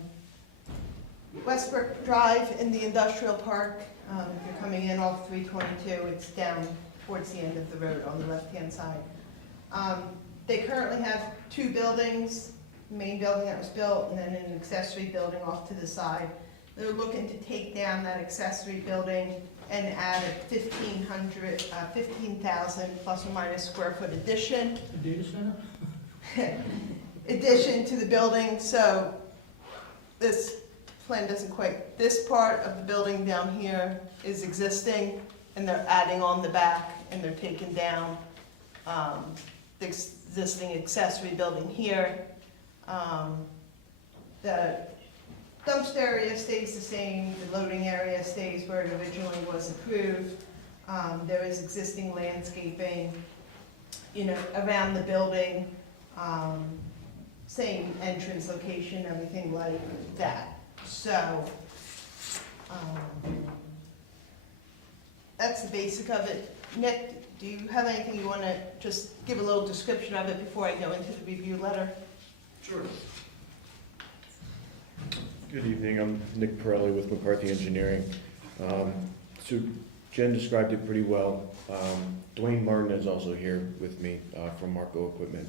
Westbrook Drive in the industrial park. If you're coming in off 322, it's down towards the end of the road on the left-hand side. They currently have 2 buildings, the main building that was built, and then an accessory building off to the side. They're looking to take down that accessory building and add a 15,000 plus or minus square foot addition. A data center? Addition to the building. So this plan doesn't quite, this part of the building down here is existing, and they're adding on the back, and they're taking down the existing accessory building here. The dumpster area stays the same, the loading area stays where it originally was approved. There is existing landscaping, around the building, same entrance location, everything like that. So, that's the basic of it. Nick, do you have anything you want to just give a little description of it before I go into the review letter? Sure. Good evening, I'm Nick Pirelli with McCarthy Engineering. So Jen described it pretty well. Dwayne Martin is also here with me from Marco Equipment.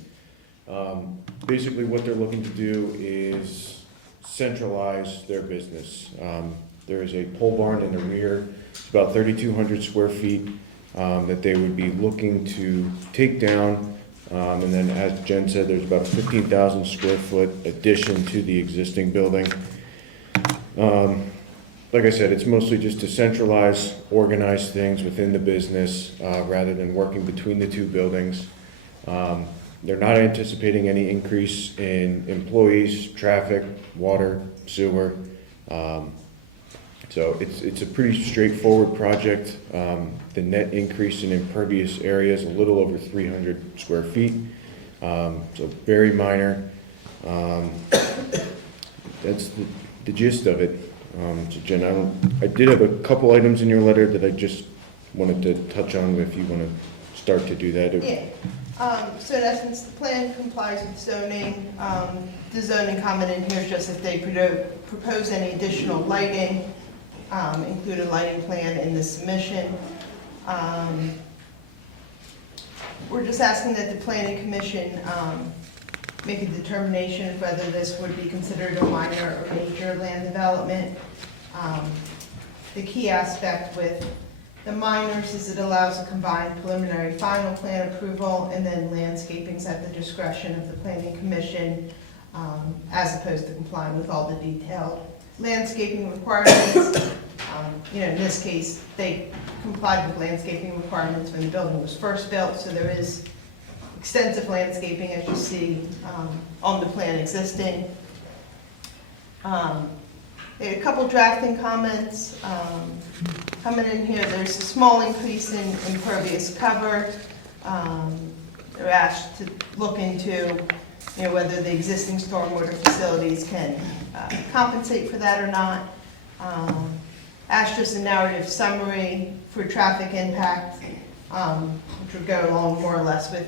Basically what they're looking to do is centralize their business. There is a pole barn in the rear, it's about 3,200 square feet that they would be looking to take down. And then as Jen said, there's about a 15,000 square foot addition to the existing building. like I said, it's mostly just to centralize, organize things within the business, rather than working between the two buildings. They're not anticipating any increase in employees, traffic, water, sewer. So it's a pretty straightforward project. The net increase in impervious area is a little over 300 square feet, so very minor. That's the gist of it. So Jen, I did have a couple items in your letter that I just wanted to touch on if you want to start to do that. Yeah. So in essence, the plan complies with zoning. The zoning comment in here is just if they propose any additional lighting, include a lighting plan in the submission. We're just asking that the planning commission make a determination of whether this would be considered a minor or major land development. The key aspect with the minors is it allows a combined preliminary final plan approval, and then landscaping's at the discretion of the planning commission, as opposed to complying with all the detailed landscaping requirements. In this case, they complied with landscaping requirements when the building was first built, so there is extensive landscaping, as you see, on the plan existing. There are a couple drafting comments coming in here. There's a small increase in impervious cover. They're asked to look into, whether the existing stormwater facilities can compensate for that or not. Asked just a narrative summary for traffic impact, which would go along more or less with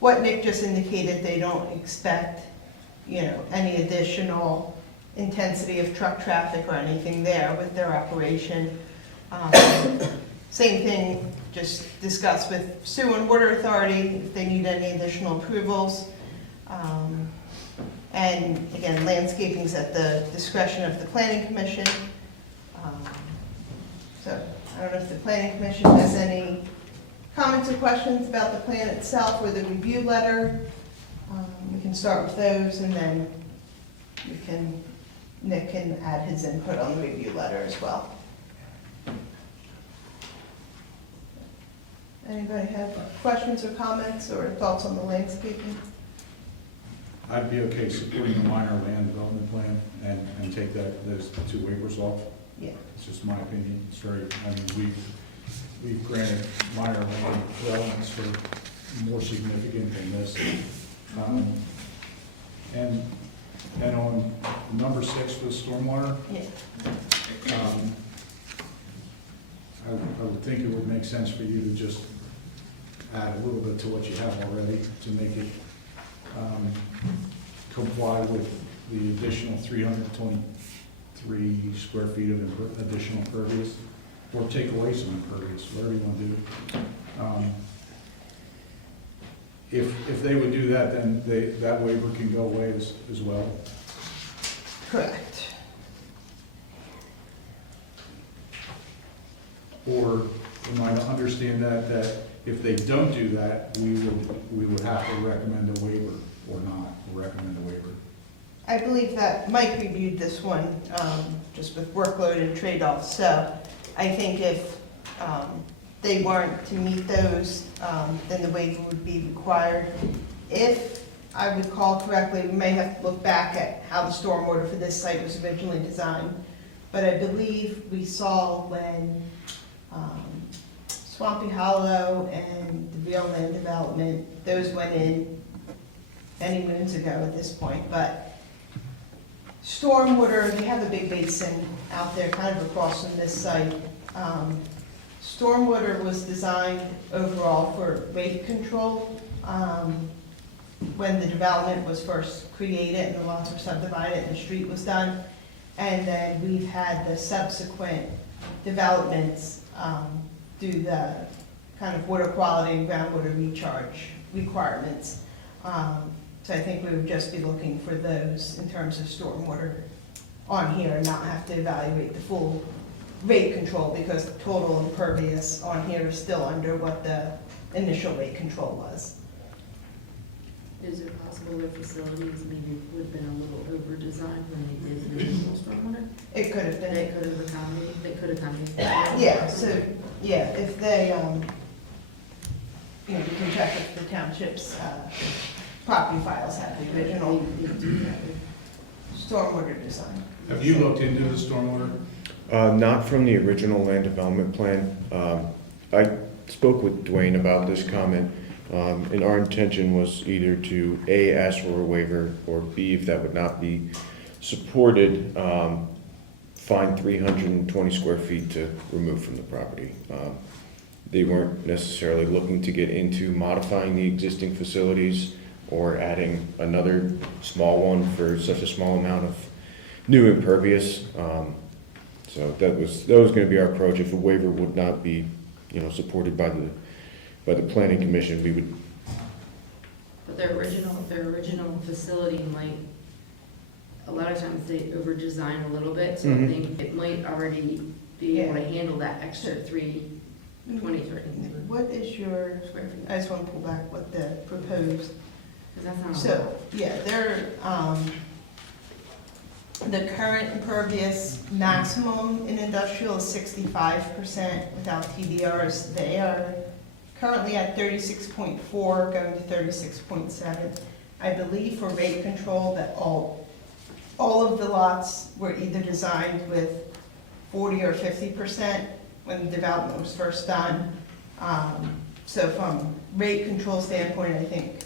what Nick just indicated. They don't expect, any additional intensity of truck traffic or anything there with their operation. Same thing, just discussed with Sewer and Water Authority if they need any additional approvals. And again, landscaping's at the discretion of the Planning Commission. So I don't know if the Planning Commission has any comments or questions about the plan itself or the review letter. We can start with those, and then Nick can add his input on the review letter as well. Anybody have questions or comments or thoughts on the landscaping? I'd be okay supporting a minor land development plan and take those two waivers off. Yeah. It's just my opinion. It's very, we've granted minor land developments for more significant than this. And on number 6 for the stormwater, Yeah. I would think it would make sense for you to just add a little bit to what you have already to make it comply with the additional 323 square feet of additional impervious, or take away some impervious, whatever you want to do. If they would do that, then that waiver can go away as well. Correct. Or am I to understand that if they don't do that, we would have to recommend a waiver or not recommend a waiver? I believe that Mike reviewed this one just with workload and trade-offs. So I think if they weren't to meet those, then the waiver would be required. If I recall correctly, we may have to look back at how the stormwater for this site was originally designed. But I believe we saw when Swampy Hollow and the real land development, those went in many moons ago at this point. But stormwater, they have a big basin out there kind of across from this site. Stormwater was designed overall for rate control when the development was first created and the lots were subdivided and the street was done. And then we've had the subsequent developments do the kind of water quality and groundwater recharge requirements. So I think we would just be looking for those in terms of stormwater on here and not have to evaluate the full rate control, because the total impervious on here is still under what the initial rate control was. Is it possible their facilities maybe would have been a little over-designed when they did the original stormwater? It could have been. They could have accommodated. Yeah, so, yeah, if they, you know, we can check if the township's property files have the original stormwater design. Have you looked into the stormwater? Not from the original land development plan. I spoke with Dwayne about this comment, and our intention was either to A, ask for a waiver, or B, if that would not be supported, find 320 square feet to remove from the property. They weren't necessarily looking to get into modifying the existing facilities or adding another small one for such a small amount of new impervious. So that was going to be our approach. If a waiver would not be, supported by the planning commission, we would. But their original facility might, a lot of times they over-design a little bit, so I think it might already be able to handle that extra 323 What is your, square feet. I just want to pull back what the proposed. Because that's not a lot. So, yeah, they're, the current impervious maximum in industrial is 65% without TDRs. They are currently at 36.4, going to 36.7. I believe for rate control that all of the lots were either designed with 40 or 50% when the development was first done. So from rate control standpoint, I think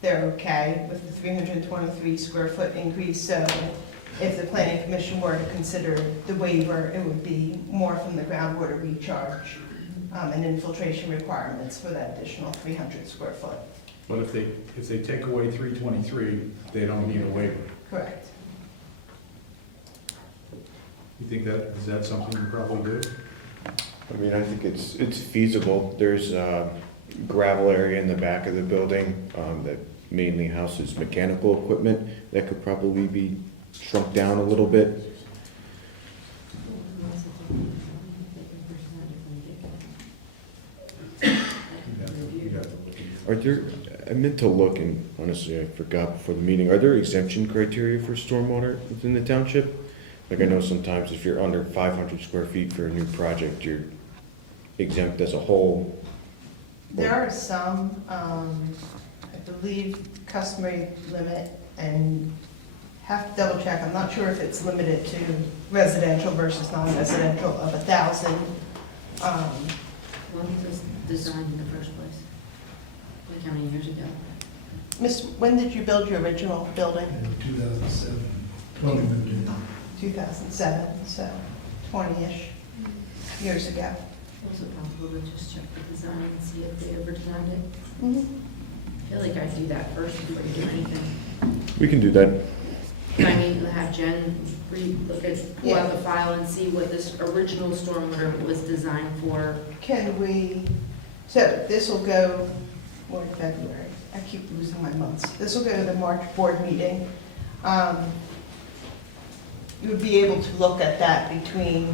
they're okay with the 323 square foot increase. So if the planning commission were to consider the waiver, it would be more from the groundwater recharge and infiltration requirements for that additional 300 square foot. But if they take away 323, they don't need a waiver. Correct. You think is that something you probably do? I mean, I think it's feasible. There's a gravel area in the back of the building that mainly houses mechanical equipment that could probably be shrunk down a little bit. Are there, I meant to look, and honestly I forgot before the meeting, are there exemption criteria for stormwater within the township? Like I know sometimes if you're under 500 square feet for a new project, you're exempt as a whole. There are some, I believe, customary limit, and have to double check, I'm not sure if it's limited to residential versus non-residential of 1,000. When was this designed in the first place? Like how many years ago? Miss, when did you build your original building? In 2007, 2007, so 20-ish years ago. Was it possible to just check the design and see if they ever designed it? Mhm. I feel like I'd do that first before you do anything. We can do that. I mean, have Jen pull out the file and see what this original stormwater was designed for. Can we, so this will go, or February, I keep losing my months. This will go to the March board meeting. You would be able to look at that between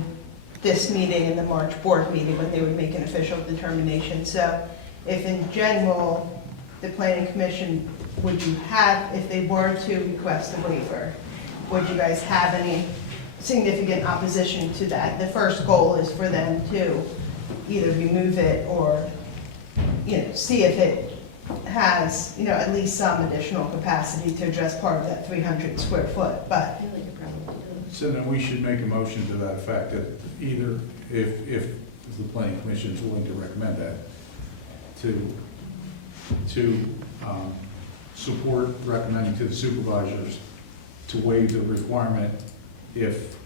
this meeting and the March board meeting when they would make an official determination. So if in general, the planning commission, would you have, if they were to request a waiver, would you guys have any significant opposition to that? The first goal is for them to either remove it or, see if it has, at least some additional capacity to address part of that 300 square foot, but. I feel like it probably does. So then we should make a motion to that effect, that either, if the planning commission is willing to recommend that, to support recommending to the supervisors to waive the requirement if,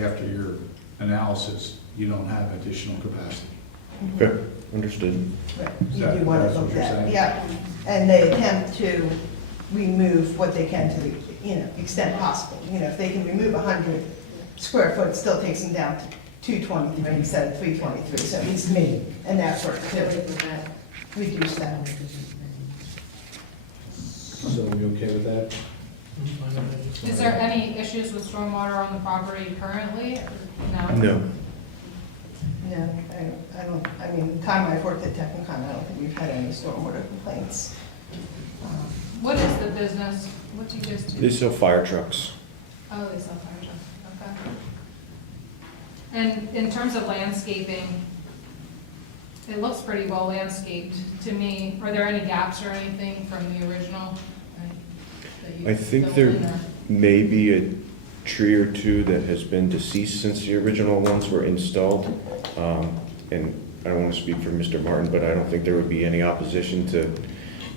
after your analysis, you don't have additional capacity. Okay, understood. Right, Is you that- do want to that's what look you're at, saying? yeah, and they attempt to remove what they can to the, extent possible. If they can remove 100 square foot, it still takes them down to 223 instead of 323, so it needs to be an effort I feel like to with that, reduce that. So we okay with that? Is there any issues with stormwater on the property currently? No? No. No, I don't, the time I've worked at Technicon, I don't think we've had any stormwater complaints. What is the business? What do you guys do? They sell fire trucks. Oh, they sell fire trucks, okay. And in terms of landscaping, it looks pretty well landscaped to me. Are there any gaps or anything from the original? that you I think filled there in, or- may be a tree or two that has been deceased since the original ones were installed. And I don't want to speak for Mr. Martin, but I don't think there would be any opposition to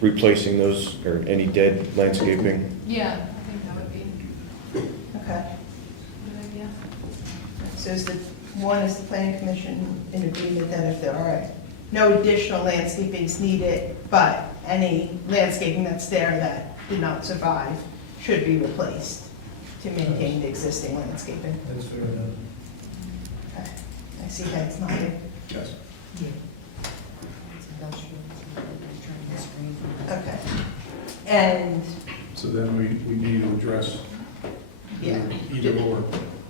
replacing those or any dead landscaping. Yeah, I think that would be Okay. a good idea. So is the planning commission in agreement that if there are no additional landscapings needed, but any landscaping that's there that did not survive should be replaced to maintain the existing landscaping? That's fair enough. Okay. I see heads nodding. Yes. Okay. And, So then we need to address yeah. either or.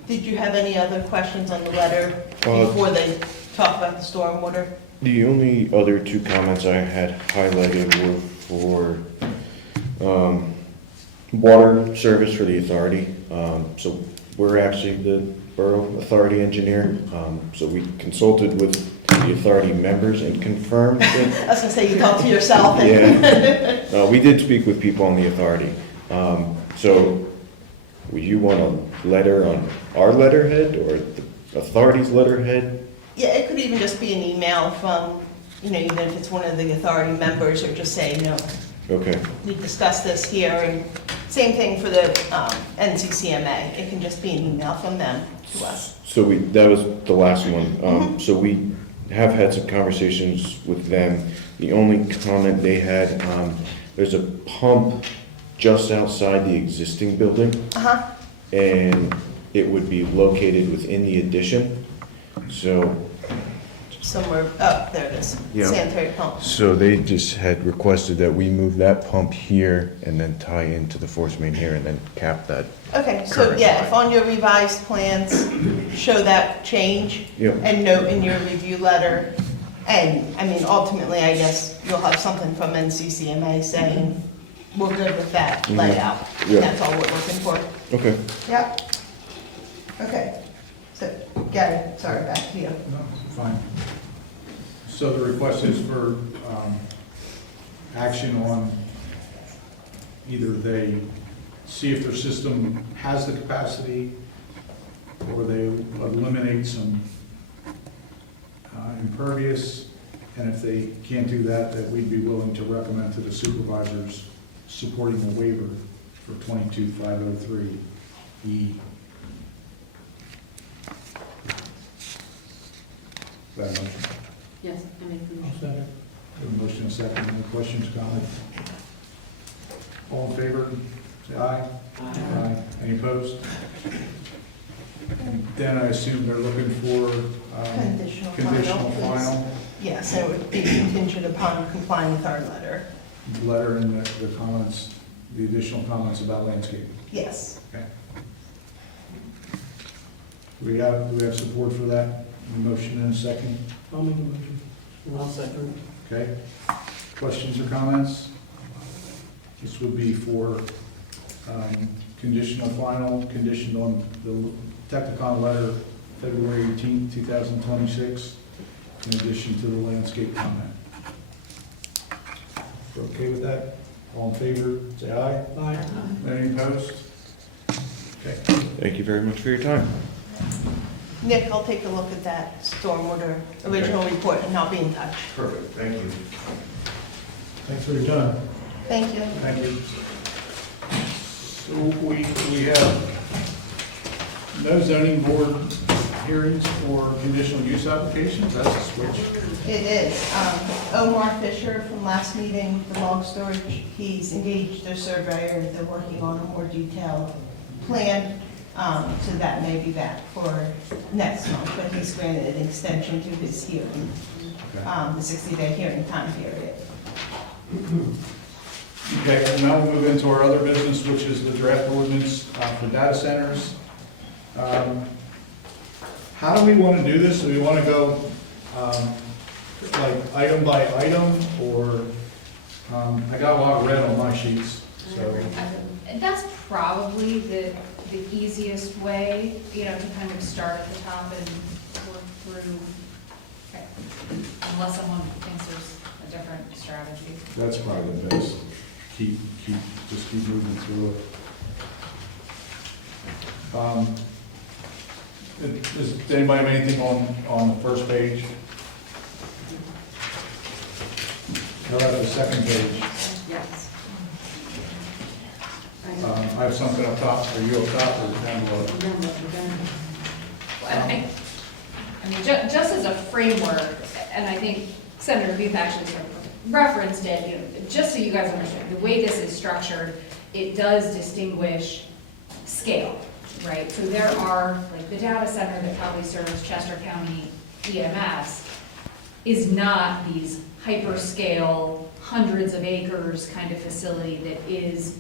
Did you have any other questions on the letter Uh, before they talk about the stormwater? The only other two comments I had highlighted were for water service for the authority. So we're actually the borough authority engineer. So we consulted with the authority members and confirmed that. I was gonna say, you talked to yourself. Yeah. We did speak with people on the authority. So would you want a letter on our letterhead or the authority's letterhead? Yeah, it could even just be an email from, even if it's one of the authority members, or just say, Okay. we discussed this here, and same thing for the NCCMA. It can just be an email from them to us. So that was the last one. So we have had some conversations with them. The only comment they had, there's a pump just outside the existing building, Uh-huh. and it would be located within the addition. So Somewhere, oh, there it is. Yeah. Sanitary pump. So they just had requested that we move that pump here and then tie into the force main here and then cap that. Okay, so Correct. yeah, if on your revised plans, show that change Yep. and note in your review letter. And, ultimately, I guess you'll have something from NCCMA saying, we're good with that Mhm. layout. Yeah. That's all we're looking for. Okay. Yep. Okay. So, Gary, sorry, back to you. No, fine. So the request is for action on either they see if their system has the capacity, or they eliminate some impervious, and if they can't do that, that we'd be willing to recommend to the supervisors supporting the waiver for 22503E. That motion. Yes, I make the motion. We have a motion and a second. Any questions, comments? All in favor, say aye. Aye. Any opposed? And then I assume they're looking for conditional final Yes, it would be contingent upon complying with our letter. letter and the comments, the additional comments about landscaping. Yes. Okay. Do we have support for that? A motion and a second? I'll make a motion. I'll second. Okay. Questions or comments? This would be for conditional final, conditioned on the Technicon letter, February 18th, 2026, in addition to the landscape comment. We're okay with that? All in favor, say aye. Aye. Any opposed? Okay. Thank you very much for your time. Nick, I'll take a look at that stormwater original report, and I'll be in touch. Perfect, thank you. Thanks for your time. Thank you. Thank you. So we have no zoning board hearings for conditional use applications, that's a switch. It is. Omar Fisher from last meeting, the log storage, he's engaged a surveyor. They're working on a more detailed plan, so that may be back for next month, but he's granted an extension to his hearing, the 60-day hearing time period. Okay, and now we'll move into our other business, which is the draft ordinance for data centers. How do we want to do this? Do we want to go like item by item, or I got a lot of red on my sheets, so. And that's probably the easiest way, to kind of start at the top and work through, okay, unless someone thinks there's a different strategy. That's probably the best. Just keep moving through it. Does anybody have anything on the first page? How about the second page? Yes. I have something up top. Are you up top or down below? I mean, just as a framework, and I think Senator Booth actually sort of referenced it, just so you guys understand, the way this is structured, it does distinguish scale, right? So there are, like, the data center that probably serves Chester County EMS is not these hyperscale, hundreds of acres kind of facility that is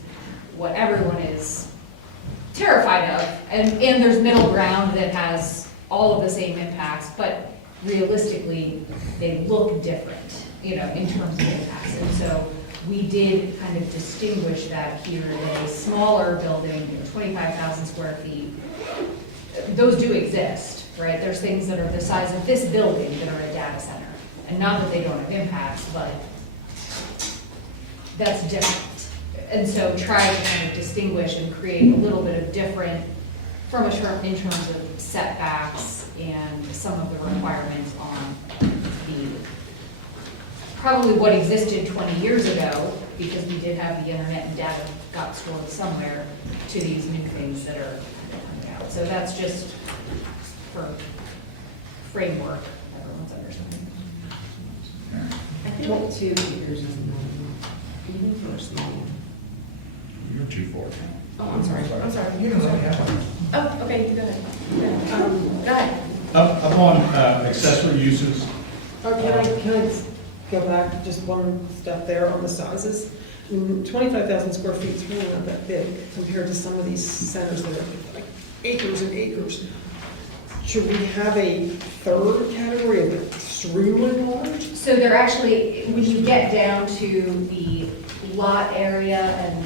what everyone is terrified of. And there's middle ground that has all of the same impacts, but realistically, they look different, in terms of impacts. And so we did kind of distinguish that here, that a smaller building, 25,000 square feet, those do exist, right? There's things that are the size of this building that are a data center. And not that they don't have impacts, but that's different. And so try to kind of distinguish and create a little bit of different in terms of setbacks and some of the requirements on probably what existed 20 years ago, because we did have the internet and data got stored somewhere, to these new things that are coming out. So that's just for framework, everyone's understanding. I feel like 2 acres is normal, even for a small one. You're too far. Oh, I'm sorry. You can let me have one. Oh, okay, you go ahead. Go ahead. Up on accessory uses, Can I just go back just one step there on the sizes? 25,000 square feet is really not that big compared to some of these centers that are like acres and acres. Should we have a third category of extremely large? So they're actually, when you get down to the lot area, and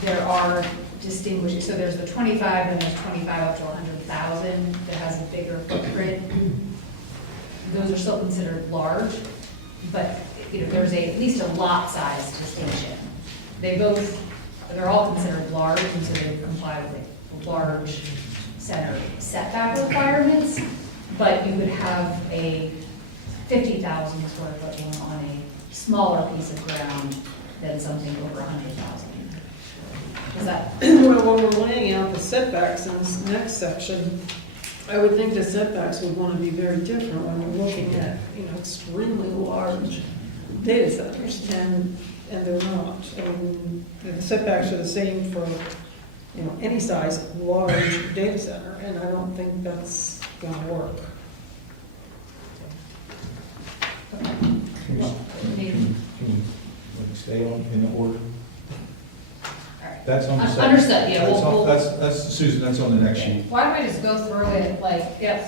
there are distinguishing, so there's the 25, and there's 25 up to 100,000 that has a bigger footprint. Those are still considered large, but, there's at least a lot size distinction. They're all considered large, and so they comply with large center setback requirements, but you would have a 50,000 square foot one on a smaller piece of ground than something over 100,000. Is that? Well, when we're laying out the setbacks in this next section, I would think the setbacks would want to be very different when we're looking at, extremely large data centers, and they're not. I mean, the setbacks are the same for, any size large data center, and I don't think that's going to work. stay on in the order. Alright. That's on the second. Understood, yeah, That's on- we'll- That's, Susan, that's on the next sheet. Why don't we just go through it,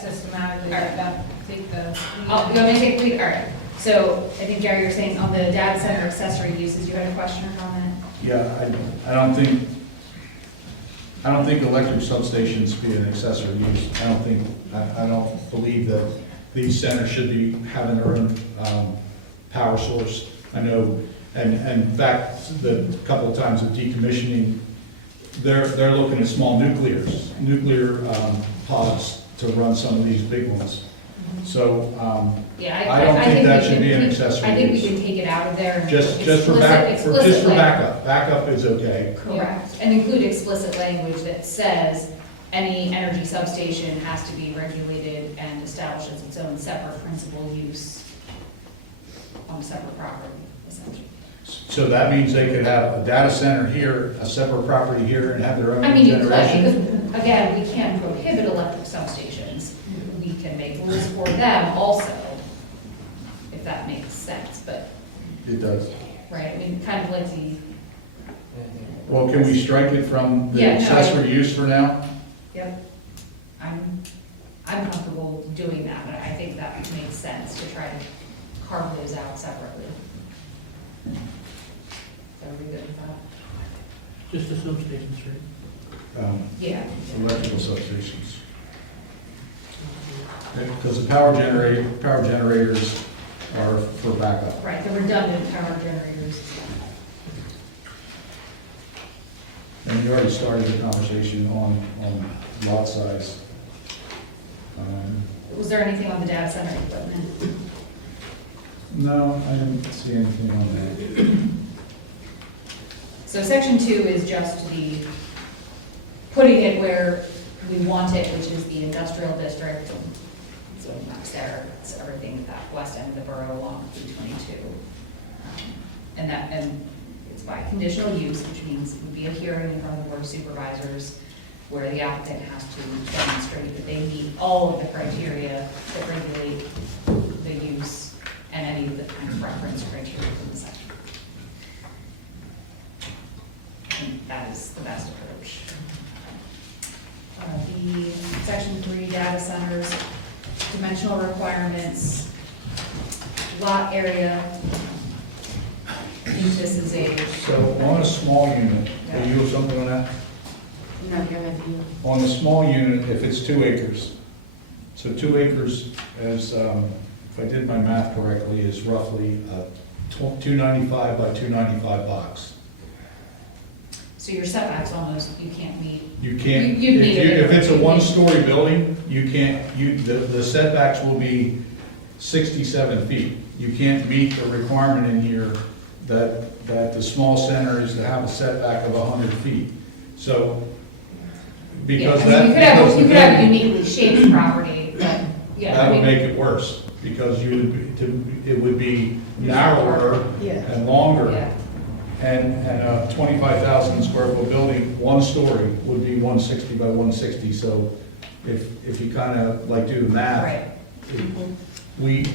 systematically, Alright. take the. Oh, you want me to take the lead? All right. So I think, Gary, you're saying on the data center accessory uses, you had a question or comment? Yeah, I don't think electric substations be an accessory use. I don't believe that these centers should be having their own power source. I know, and in fact, the couple of times of decommissioning, they're looking at small nuclear pods to run some of these big ones. So, Yeah, I don't think that we should can be an keep- accessory I think we use. can take it out of there and. Just put for explicit language. backup. Backup is okay. Correct, and include explicit language that says any energy substation has to be regulated and established as its own separate principal use on a separate property, essentially. So that means they could have a data center here, a separate property here, and have their own I mean, you could, generation? because, again, we can't prohibit electric substations. We can make rules for them also, if that makes sense, but, It does. right, I mean, kind of like the, Well, can we strike it from the Yeah, no, accessory use for now? yep. I'm comfortable doing that, but I think that makes sense to try to carve those out separately. are we good with that? Just the substation street. Yeah. Electrical substations. Because the power generators are for backup. Right, the redundant power generators. And you already started the conversation on lot size. Was there anything on the data center equipment? No, I didn't see anything on that. So section 2 is just the, putting it where we want it, which is the industrial district. So maps there, it's everything at that west end of the borough along 322. And it's by conditional use, which means it would be a hearing in front of the board of supervisors where the applicant has to demonstrate that they meet all of the criteria that regulate the use and any of the kind of reference criteria in the section. And that is the best approach. The section 3 data centers, dimensional requirements, lot area. I think this is a. So on a small unit, do you have something on that? No, go ahead. On a small unit, if it's 2 acres, so 2 acres is, if I did my math correctly, is roughly a 295 by 295 box. So your setbacks almost, you can't meet. You can't, You'd need if it's a it. one-story building, you can't, the setbacks will be 67 feet. You can't meet the requirement in here that the small center is to have a setback of 100 feet. So, because Yeah, I mean, that. you could have a uniquely shaped property, but, yeah. That I would mean, make it worse, because it would be narrower Yeah. and longer. Yeah. And a 25,000 square foot building, 1 story, would be 160 by 160. So if you kind of like do the math, Right.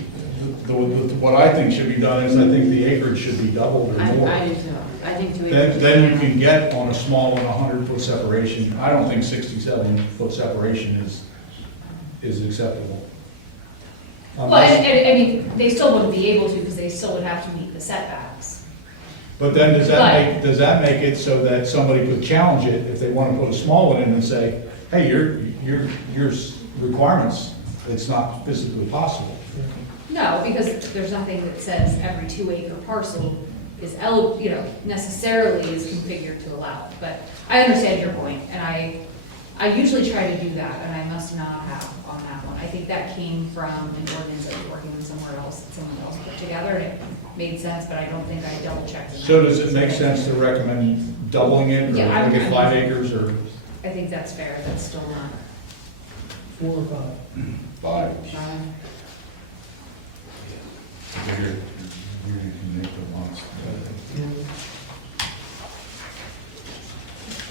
what I think should be done is I think the acreage should be doubled or more. I do too. I think 2 acres. Then you can get on a small one, 100-foot separation. I don't think 67-foot separation is acceptable. Well, and I mean, they still wouldn't be able to because they still would have to meet the setbacks. But then does that make it so that somebody could challenge it if they want to put a small one in and say, hey, your requirements, it's not physically possible. No, because there's nothing that says every 2 acre parcel is necessarily is configured to allow it. But I understand your point, and I usually try to do that, and I must not have on that one. I think that came from an ordinance I was working on somewhere else, that someone else put together, and it made sense, but I don't think I double checked. So does it make sense to recommend doubling it, or Yeah, make it 5 acres, or I think that's fair, that's still not. 4 or 5. 5? um,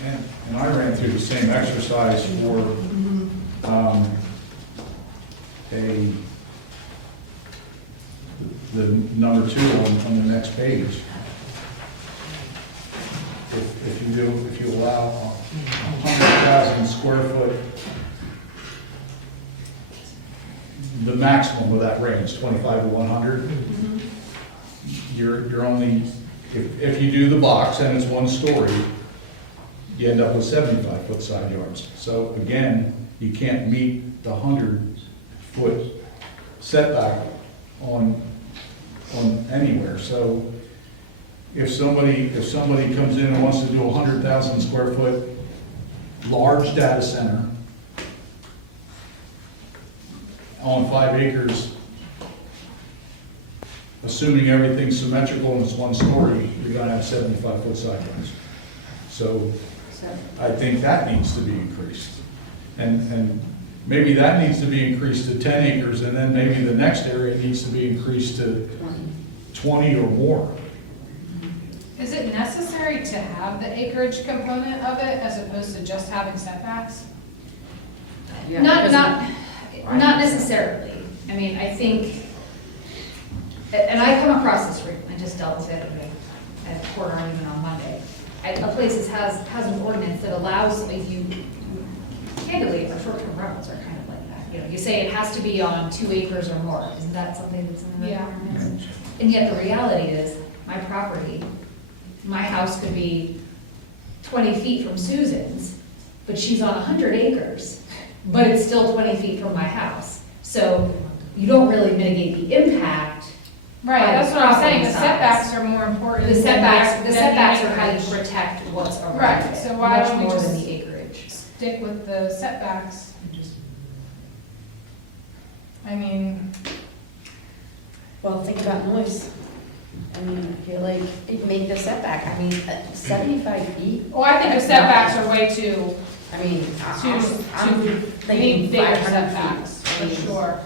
And I ran through the same exercise for the number 2 on the next page. If you allow 100,000 square foot, the maximum of that range, 25 to 100, you're only, if you do the box and it's 1 story, you end up with 75-foot side yards. So again, you can't meet the 100-foot setback on anywhere. So if somebody comes in and wants to do a 100,000 square foot large data center on 5 acres, assuming everything's symmetrical and it's 1 story, you're gonna have 75-foot side yards. So I think that needs to be increased. And maybe that needs to be increased to 10 acres, and then maybe the next area needs to be increased to 20 or more. Is it necessary to have the acreage component of it as opposed to just having setbacks? Yeah, Not necessarily. I mean, I think, and I come across this frequently, I just dealt with it at a court argument on Monday. A place that has an ordinance that allows, if you, candidly, our short-term rentals are kind of like that. You say it has to be on 2 acres or more. Isn't that something that's in the Yeah. requirements? And yet the reality is, my property my house could be 20 feet from Susan's, but she's on 100 acres, but it's still 20 feet from my house. So you don't really mitigate the impact. Right, that's what I'm saying, the Property size. setbacks are more important. The than setbacks the are how you acreage. protect what's around Right, it, so why much don't we more than just- the acreage. Stick with the setbacks. I mean, Well, think about noise. I mean, I feel like it make the setback, I mean, 75 feet. well, I think the That's setbacks nothing. are way too, I mean, I'm we thinking need bigger 500 setbacks, feet. for I mean, sure.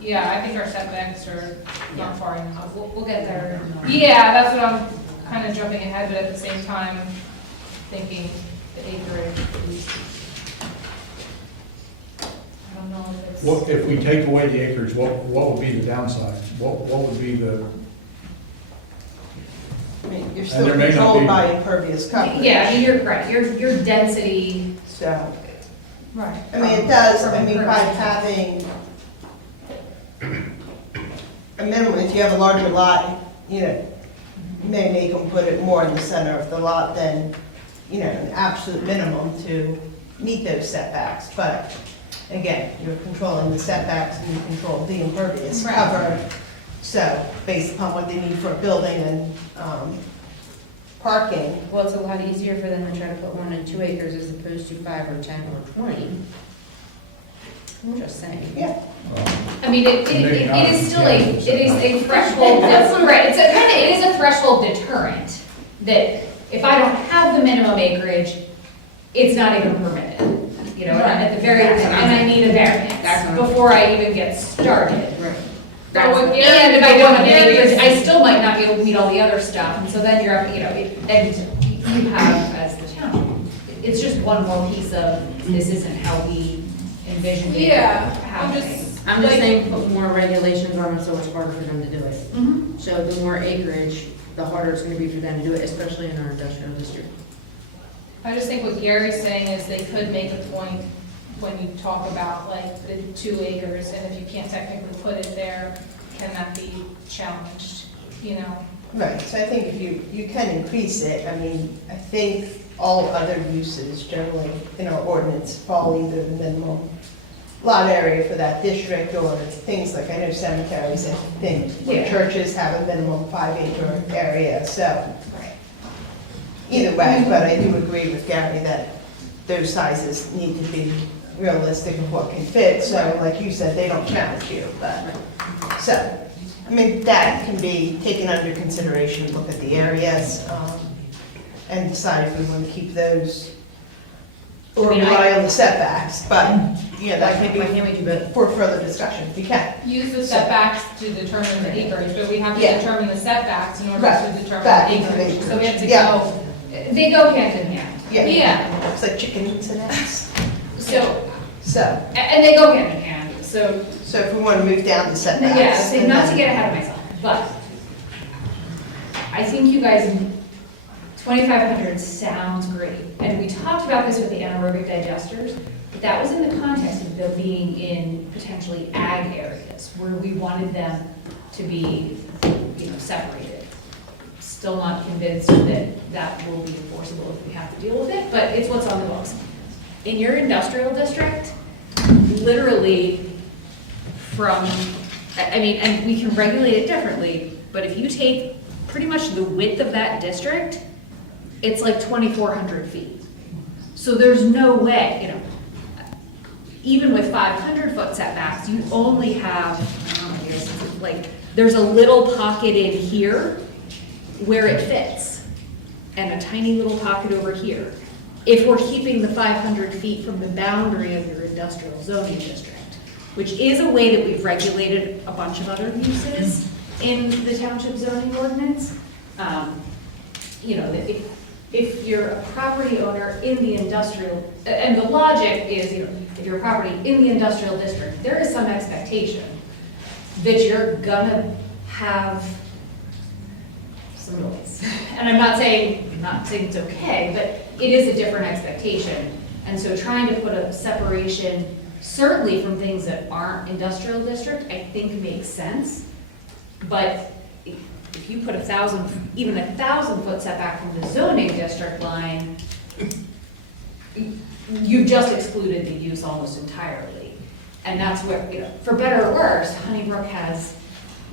Yeah, I think our setbacks are not far enough. We'll get there. Yeah, that's what I'm kind of jumping ahead, but at the same time, thinking the acreage is. I don't know if it's. What, if we take away the acres, what would be the downside? What would be the, I mean, you're And still there may not controlled be- by impervious coverage. Yeah, I mean, you're correct, your density. So, Right. I mean, it does, From I mean, by impervious. having a minimum, if you have a larger lot, you know, you may make them put it more in the center of the lot than, you know, an absolute minimum to meet those setbacks. But again, you're controlling the setbacks and you control the impervious Right. cover. So based upon what they need for a building and parking, Well, it's a lot easier for them to try to put one in 2 acres as opposed to 5 or 10 or 20. I'm just saying. yeah. I mean, it is still it is a threshold, right, it is a threshold deterrent, that if I don't have the minimum acreage, it's not even permitted, you know, and at the very, and I need a That's variance what- before I even get started. Right. But what Gary- And if I don't have the Gary is- acreage, I still might not be able to meet all the other stuff, and so then you're, up, you know, and you have, as the town, it's just one more piece of, this isn't how we envisioned it Yeah, I'm happening. just. I'm just like- saying, put more regulations on them so it's harder for them to do it. Mhm. So the more acreage, the harder it's gonna be for them to do it, especially in our industrial district. I just think what Gary's saying is they could make a point when you talk about like the 2 acres, and if you can't technically put it there, can that be challenged, you know? Right, so I think if you can increase it, I mean, I think all other uses generally in our ordinance fall either the minimum lot area for that district or things like, I know cemeteries and things, where Yeah. churches have a minimum 5-acre area, so. Either way, but I do agree with Gary that those sizes need to be realistic of what can fit, so like you said, they don't challenge you, but, so. I mean, that can be taken under consideration, look at the areas, and decide if we want to keep those or I mean, rely on the setbacks, but, yeah, that could Why can't we do be both? for further discussion, if you can. Use the setbacks to determine the acreage, but we have to Yeah. determine the setbacks in order Right. to determine Back the into the acreage. So we have to Yeah. go, They go hand in hand. Yeah. It's like chickens and eggs. So, So, and they go hand in hand, so, so if we want to move down the setbacks. yeah, so and not to then- get ahead of myself, but I think you guys, 2,500 sounds great. And we talked about this with the anaerobic digesters, but that was in the context of them being in potentially ag areas where we wanted them to be, you know, separated. Still not convinced that that will be enforceable if we have to deal with it, but it's what's on the books. In your industrial district, literally from, I mean, and we can regulate it differently, but if you take pretty much the width of that district, it's like 2,400 feet. So there's no way, you know, even with 500-foot setbacks, you only have, I don't know, here's, like, there's a little pocket in here where it fits, and a tiny little pocket over here. If we're keeping the 500 feet from the boundary of your industrial zoning district, which is a way that we've regulated a bunch of other uses in the township zoning ordinance. You know, that if you're a property owner in the industrial, and the logic is, you know, if you're a property in the industrial district, there is some expectation that you're gonna have some noise. And I'm not saying it's okay, but it is a different expectation. And so trying to put a separation, certainly from things that aren't industrial district, I think makes sense. But if if you put even 1,000-foot setback from the zoning district line, you've just excluded the use almost entirely. And that's where, you know, for better or worse, Honeybrook has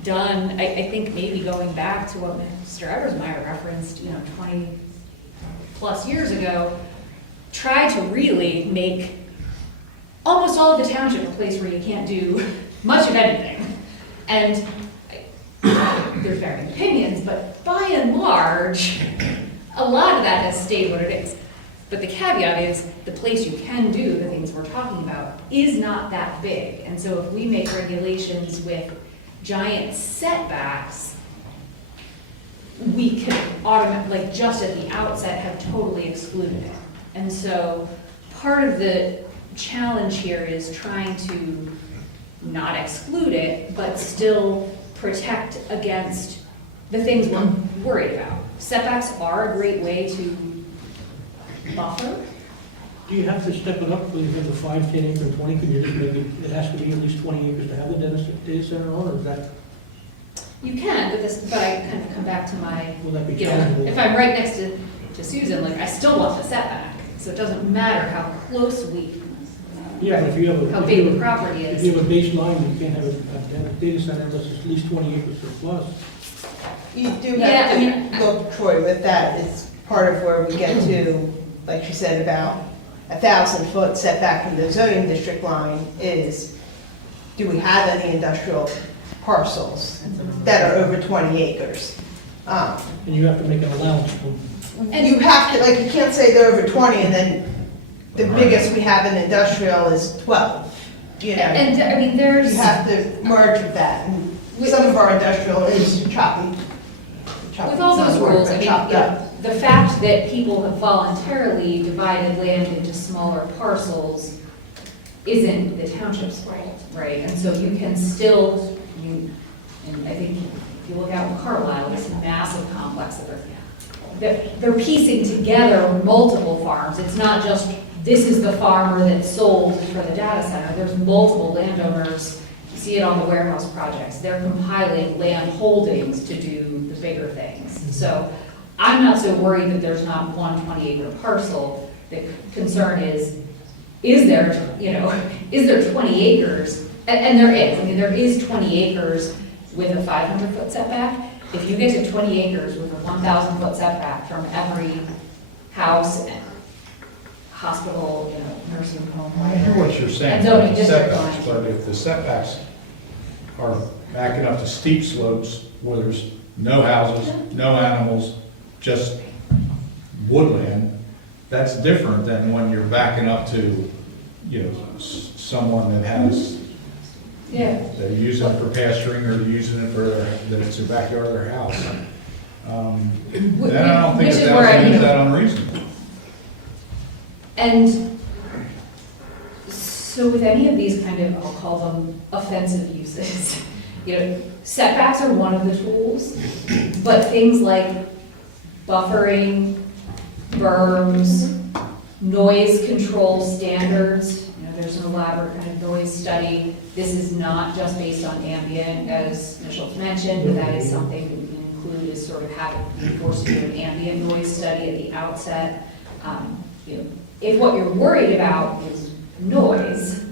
done, I think maybe going back to what Mr. Eversmeyer referenced, you know, 20+ years ago, tried to really make almost all of the township a place where you can't do much of anything. And there's varying opinions, but by and large, a lot of that has stayed what it is. But the caveat is, the place you can do the things we're talking about is not that big. And so if we make regulations with giant setbacks, we can automatically, like just at the outset, have totally excluded it. And so part of the challenge here is trying to not exclude it, but still protect against the things we're worried about. Setbacks are a great way to buffer. Do you have to step it up when you have the 5, 10 acre, 20? Can you just make it has to be at least 20 acres to have the data center on, or is that? You can, but I kind of come back to my, Will that be you know, challenging? if I'm right next to Susan, like, I still want the setback. So it doesn't matter how close Yeah, but if you have a. how big the property If is. you have a baseline, you can't have a data center unless it's at least 20 acres or plus. You do Yeah, have I mean, to look, Troy, with that, it's part of where we get to, like you said, about 1,000-foot setback from the zoning district line is, do we have any industrial parcels that are over 20 acres? And you have to make an allowance for. And you have to, like, you can't say they're over 20 and then the biggest we have in industrial is 12, you know? And, I mean, there's. You have to merge with that, and some of our industrial is choppy. With all those rules, I mean, Chopped you know, up. the fact that people have voluntarily divided land into smaller parcels isn't the township's fault, right? And so you can still, and I think if you look out in Carlisle, this massive complex that they're piecing together multiple farms. It's not just, this is the farmer that sold for the data center. There's multiple landowners. You see it on the warehouse projects. They're compiling land holdings to do the bigger things. So I'm not so worried that there's not one 20-acre parcel. The concern is there, you know, is there 20 acres? And there is. I mean, there is 20 acres with a 500-foot setback. If you get to 20 acres with a 1,000-foot setback from every house, hospital, you know, nursing home, I hear what you're saying and about zoning the district setbacks, line. but if the setbacks are backing up to steep slopes where there's no houses, no animals, just woodland, that's different than when you're backing up to, you know, someone that has, Yeah. they're using it for pasturing or they're using it for, that it's the backyard of their house. Then I don't think Which is that where I, you is know, that unreasonable. And so with any of these kind of, I'll call them offensive uses, you know, setbacks are one of the tools, but things like buffering, berms, noise control standards, you know, there's an elaborate kind of noise study. This is not just based on ambient, as Michelle's mentioned, but that is something that we can include as sort of having, forced to do an ambient noise study at the outset. You know, if what you're worried about is noise,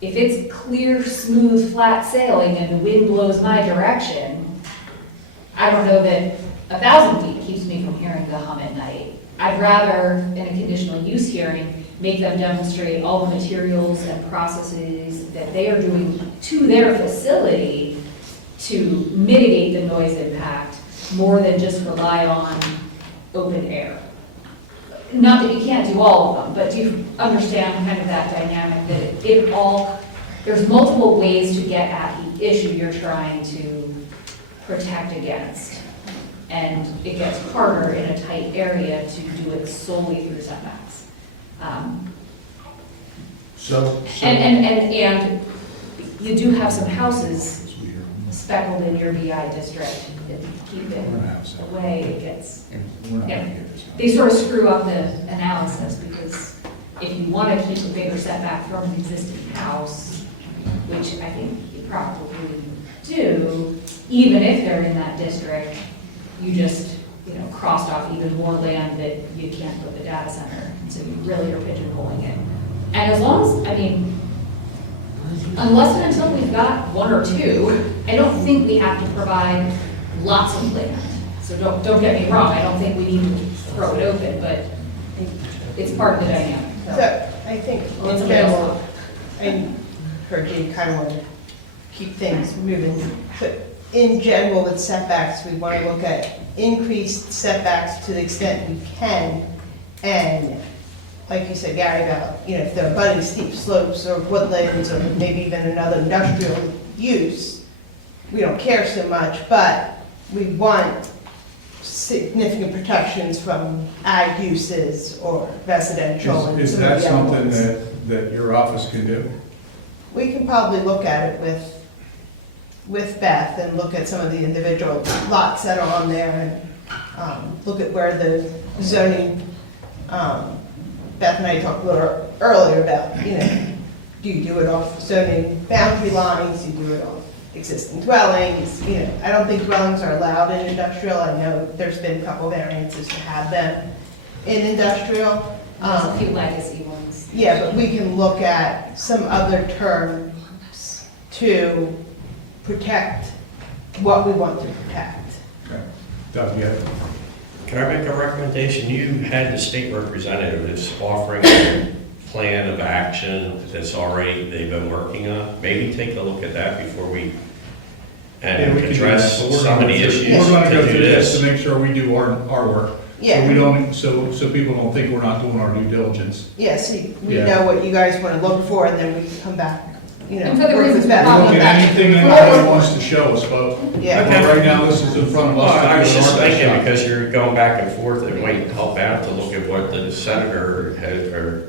if it's clear, smooth, flat sailing and the wind blows my direction, I don't know that 1,000 feet keeps me from hearing the hum at night. I'd rather, in a conditional use hearing, make them demonstrate all the materials and processes that they are doing to their facility to mitigate the noise impact more than just rely on open air. Not that you can't do all of them, but do you understand kind of that dynamic that it all, there's multiple ways to get at the issue you're trying to protect against. And it gets harder in a tight area to do it solely through setbacks. And you do have some houses speckled in your BI district that keep it away, it gets, you know, they sort of screw up the analysis because if you want to keep a bigger setback from an existing house, which I think you probably do, even if they're in that district, you just, crossed off even more land that you can't put the data center, and so you really are pigeonholing it. And as long as, unless and until we've got one or two, I don't think we have to provide lots of land. So don't get me wrong, I don't think we need to throw it open, but it's part of the dynamic. So I think in general, I heard you kind of want to keep things moving. But in general, with setbacks, we want to look at increased setbacks to the extent we can. And like you said, Gary, about, if they're abutting steep slopes or woodlands or maybe even another industrial use, we don't care so much, but we want significant protections from ag uses or residential. and Is some of that the other something ones. that your office can do? We can probably look at it with Beth and look at some of the individual lots that are on there and look at where the zoning, Beth and I talked a little earlier about, do you do it off zoning boundary lines, do you do it off existing dwellings, I don't think dwellings are allowed in industrial. I know there's been a couple variances to have them in industrial. There's a few legacy ones. Yeah, but we can look at some other terms to protect what we want to protect. Okay. Doug, you have Can I make a recommendation? You had the state representative that's offering a plan of action that's already, they've been working on. Maybe take a look at that before we Yeah, we can do address that, but we're some of gonna the go through- issues We're gonna to go do through this this. to make sure we do our work. Yeah. So we don't, so people don't think we're not doing our due diligence. Yeah, see, we Yeah. know what you guys want to look for, and then we can come back, And for the work with reasons Beth we're on Look at that. anything anybody wants to show us, but Yeah. Okay. right now, this is in front of Well, us. to I was do just our best thinking, job. because you're going back and forth, it might help out to look at what the senator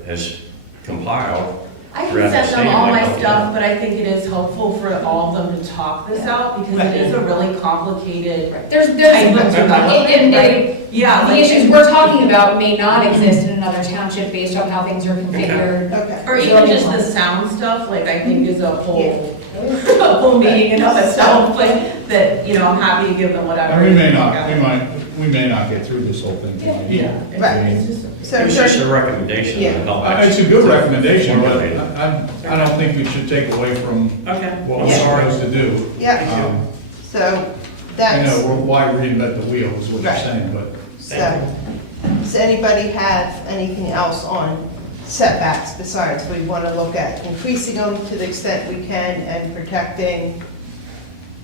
has compiled. I Throughout can the send state, them all like, my okay. stuff, but I think it is helpful for all of them to talk this out, because it is a really complicated There's, type of and development, they, right? Yeah, the like, issues we're talking about may not exist in another township based on how things are configured. Okay. or even just the sound stuff, like, I think is a whole, a whole meeting in of itself, but that, I'm happy to give them whatever. And we may not get through this whole thing tonight. Yeah. Right. It's just- So, It was just a recommendation to help out. It's a good recommendation, but Formulate it. I don't think we should take away from Okay. what we're Yeah. supposed to do. yeah, so I that's, know, why reinvent the wheel is what you're Right. saying, but so, does anybody have anything else on setbacks besides we want to look at increasing them to the extent we can and protecting,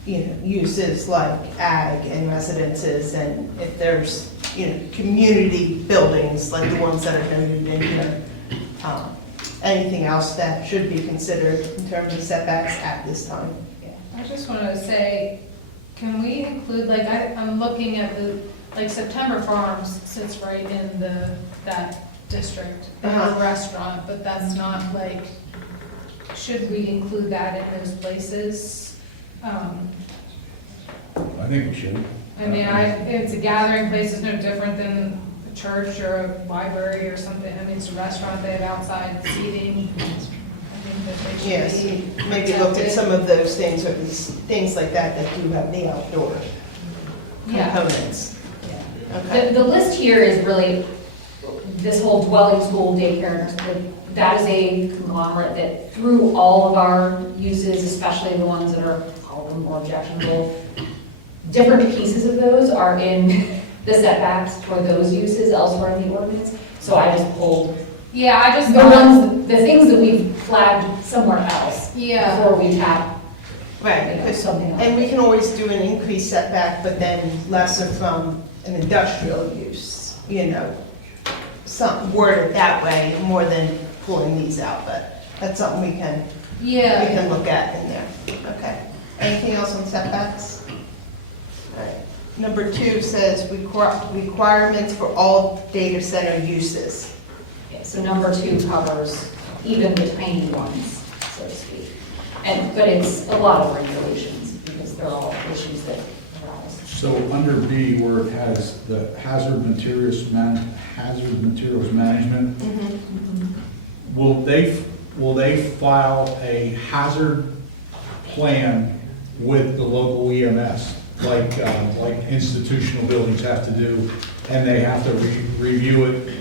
uses like ag and residences, and if there's, community buildings like the ones that are noted in here. Anything else that should be considered in terms of setbacks at this time? I just want to say, can we include, I'm looking at September Farms sits right in that district, the restaurant, but that's not should we include that in those places? I think we should. It's a gathering place, it's no different than a church or a library or something. It's a restaurant, they have outside seating. I think that they should Yes, be maybe look at protected. some of those things, or things like that do have the outdoor Yeah. components. Okay. The list here is really, this whole dwelling, school, daycare, that is a conglomerate that through all of our uses, especially the ones that are, call them more objectionable, different pieces of those are in the setbacks for those uses elsewhere in the ordinance. So I just pulled Yeah, I just the ones, the things that we've flagged somewhere else Yeah. before we tap, Right, because- something else. and we can always do an increased setback, but then lesser from an industrial use, some worded that way, more than pulling these out, but that's something we can look at in there. Okay. Anything else on setbacks? All right. Number 2 says requirements for all data center uses. Okay, so number 2 covers even the tiny ones, so to speak. But it's a lot of regulations because they're all issues that arise. So under B, where it has the hazard materials management, will they file a hazard plan with the local EMS, like institutional buildings have to do, and they have to review it,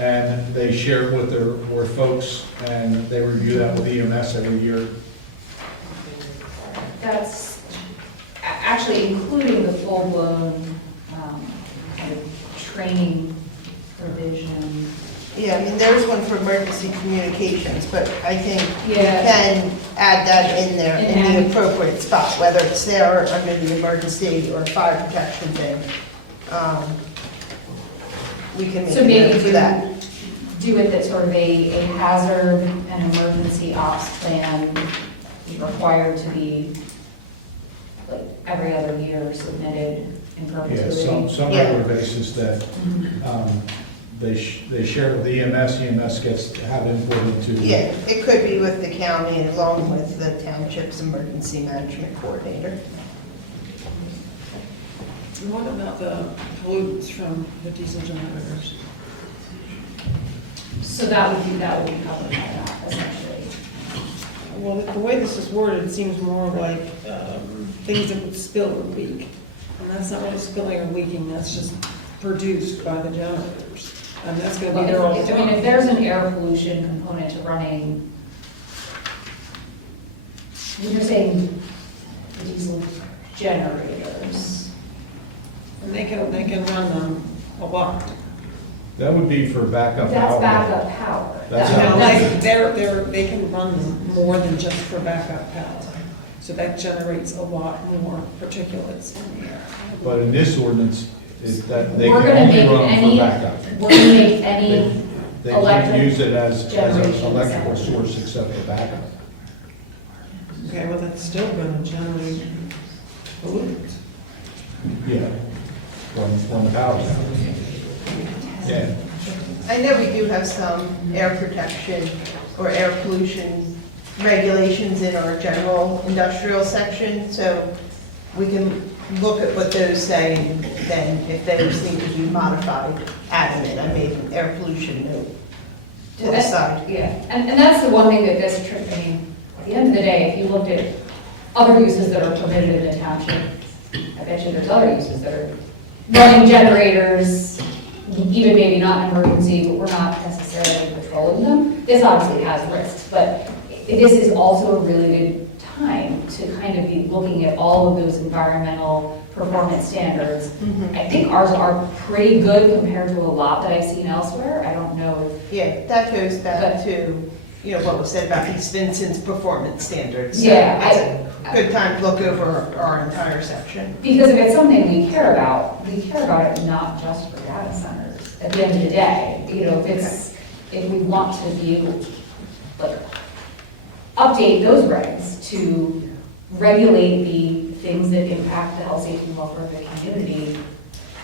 and they share it with their folks, and they review that with EMS every year. That's actually including the full-blown kind of training provision. Yeah, I mean, there's one for emergency communications, but I think we Yeah. can add that in there in And the appropriate spot, whether it's there or under the emergency or fire protection thing. We can make So a maybe note for that. do it that sort of a hazard and emergency ops plan required to be like every other year submitted in Yeah, perpetuity. some Yeah. regular basis that they share with EMS, EMS gets to have input into. Yeah, it could be with the county along with the township's emergency management coordinator. And what about the pollutants from the diesel generators? So that would be covered by that essentially. Well, the way this is worded, it seems more like things that would spill or leak. And that's not really spilling or leaking, that's just produced by the generators. And that's gonna be there all the I mean, if time. there's an air pollution component to running, when you're saying diesel generators, And they can run them a lot. That would be for backup power. that's backup power. That's You know, how- like, they can run them more than just for backup power. So that generates a lot more particulates in the air. But in this ordinance, is that they We're can gonna only make run any- for backup. We're gonna make any They can't electric use it as an generation electrical center. source except for backup. Okay, well, that's still gonna generate pollutants. Yeah, from the power plant. Yeah, I know we do have some air protection or air pollution regulations in our general industrial section, so we can look at what those say, and then if those need to be modified, add them in. I made an air pollution note to the side. Yeah, and that's the one thing that this, I mean, at the end of the day, if you looked at other uses that are permitted in the township, I bet you there's other uses that are running generators, even maybe not an emergency, but we're not necessarily patrolling them. This obviously has risks, but this is also a really good time to kind of be looking at all of those environmental performance standards. I think ours are pretty good compared to a lot that I've seen elsewhere. I don't know if Yeah, that goes back to, what was said about East Vincent's performance standards. So Yeah, it's a good time to look over our entire section. Because if it's something we care about it not just for data centers. At the end of the day, if we want to be able to, like, update those regs to regulate the things that impact the health, safety, and welfare of the community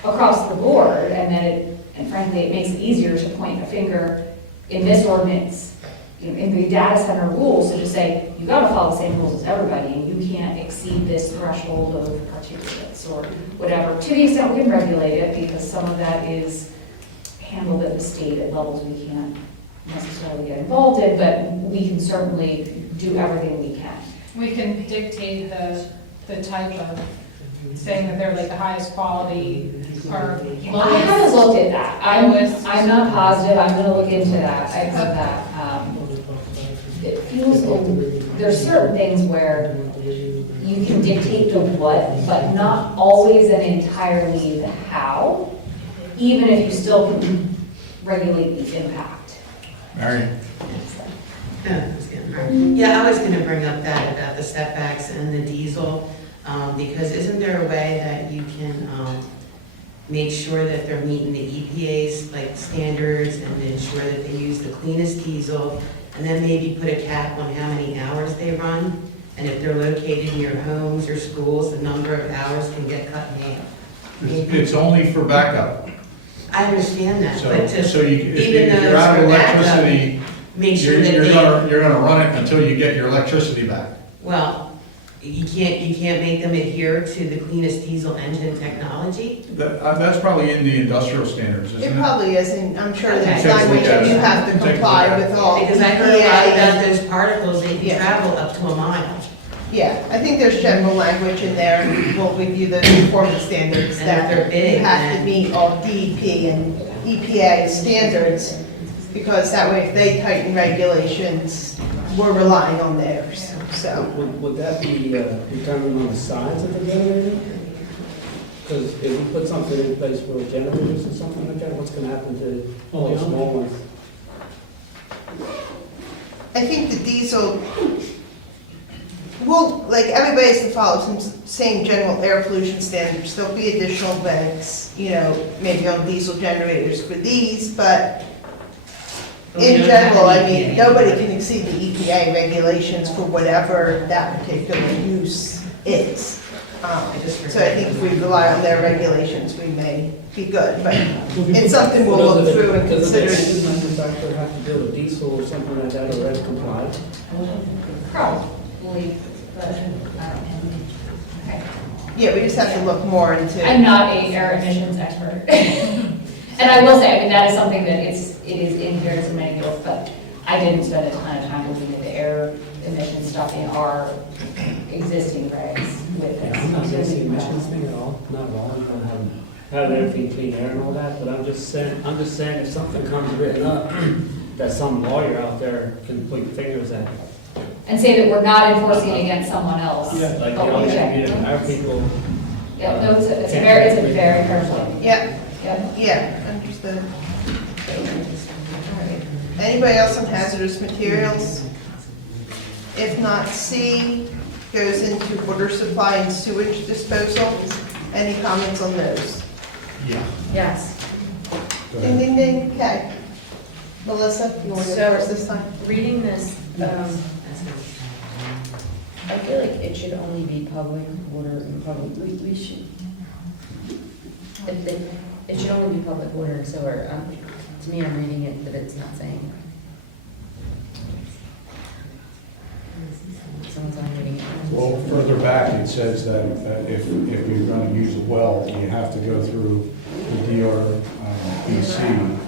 across the board, and frankly, it makes it easier to point a finger in this ordinance, in the data center rules, to just say, you gotta follow the same rules as everybody, and you can't exceed this threshold of particulates or whatever, to the extent we can regulate it, because some of that is handled at the state at levels we can't necessarily get involved in, but we can certainly do everything we can. We can dictate the type of, saying that they're like the highest quality or lowest. I haven't looked at that. Lowest. I'm not positive. I'm gonna look into that. I've heard that. It feels, there's certain things where you can dictate the what, but not always and entirely the how, even if you still can regulate the impact. Marion? Yeah, I was gonna bring up that about the setbacks and the diesel, because isn't there a way that you can, make sure that they're meeting the EPA's like standards and ensure that they use the cleanest diesel, and then maybe put a cap on how many hours they run, and if they're located in your homes or schools, the number of hours can get cut in half. It's only for backup. I understand that, So, but to, so you, if even though you're out of it's for backup, electricity, make sure you're that you're gonna run it until you get your electricity back. well, you can't make them adhere to the cleanest diesel engine technology? That's probably in the industrial standards, isn't It it? probably isn't, I'm sure Okay. there's Take a look language at and it. you have to Take a look comply at it. with all. Because I heard a lot EPA. about those particles, they can Yeah. travel up to a mile. Yeah, I think there's general language in there, we'll review the performance standards And that if they're big, you have to then- meet all DEP and EPA standards, because that way if they tighten regulations, we're relying on theirs, so. Would that be determined on the size of the generator? Because if we put something in place for generators or something like that, what's going to happen to all the small ones? I think the diesel, well, like, everybody has to follow some same general air pollution standards. There'll be additional vents, you know, maybe on diesel generators for these, but in general, I mean, nobody can exceed the EPA regulations for whatever that particular use is. So I think if we rely on their regulations, we may be good, but it's something we'll look through and consider. Does the engine manufacturer have to build a diesel or something like that or red compliant? Probably, but I don't know. Okay. Yeah, we just have to look more into. I'm not a air emissions expert. And I will say, I mean, that is something that it is in here as a manual, but I didn't spend a ton of time looking at the air emission stuff in our existing regs with this. I'm not against the emissions thing at all, not at all. You don't have everything clean air and all that, but I'm just saying if something comes written up, that some lawyer out there can point fingers at. And say that we're not enforcing it against someone else. Yeah, like, But we check. our people. Yeah, no, it's a very fair point. Yeah, Yep. yeah, understood. All right. Anybody else on hazardous materials? If not, C goes into water supply and sewage disposal. Any comments on those? Yeah. Yes. Ding, ding, ding, okay. Melissa, you want to go first this time? Reading this, I feel like it should only be public water and public, we should, it should only be public water and sewer. To me, I'm reading it, but it's not saying. Someone's on reading it. Well, further back, it says that if you're going to use a well, you have to go through the DRBC.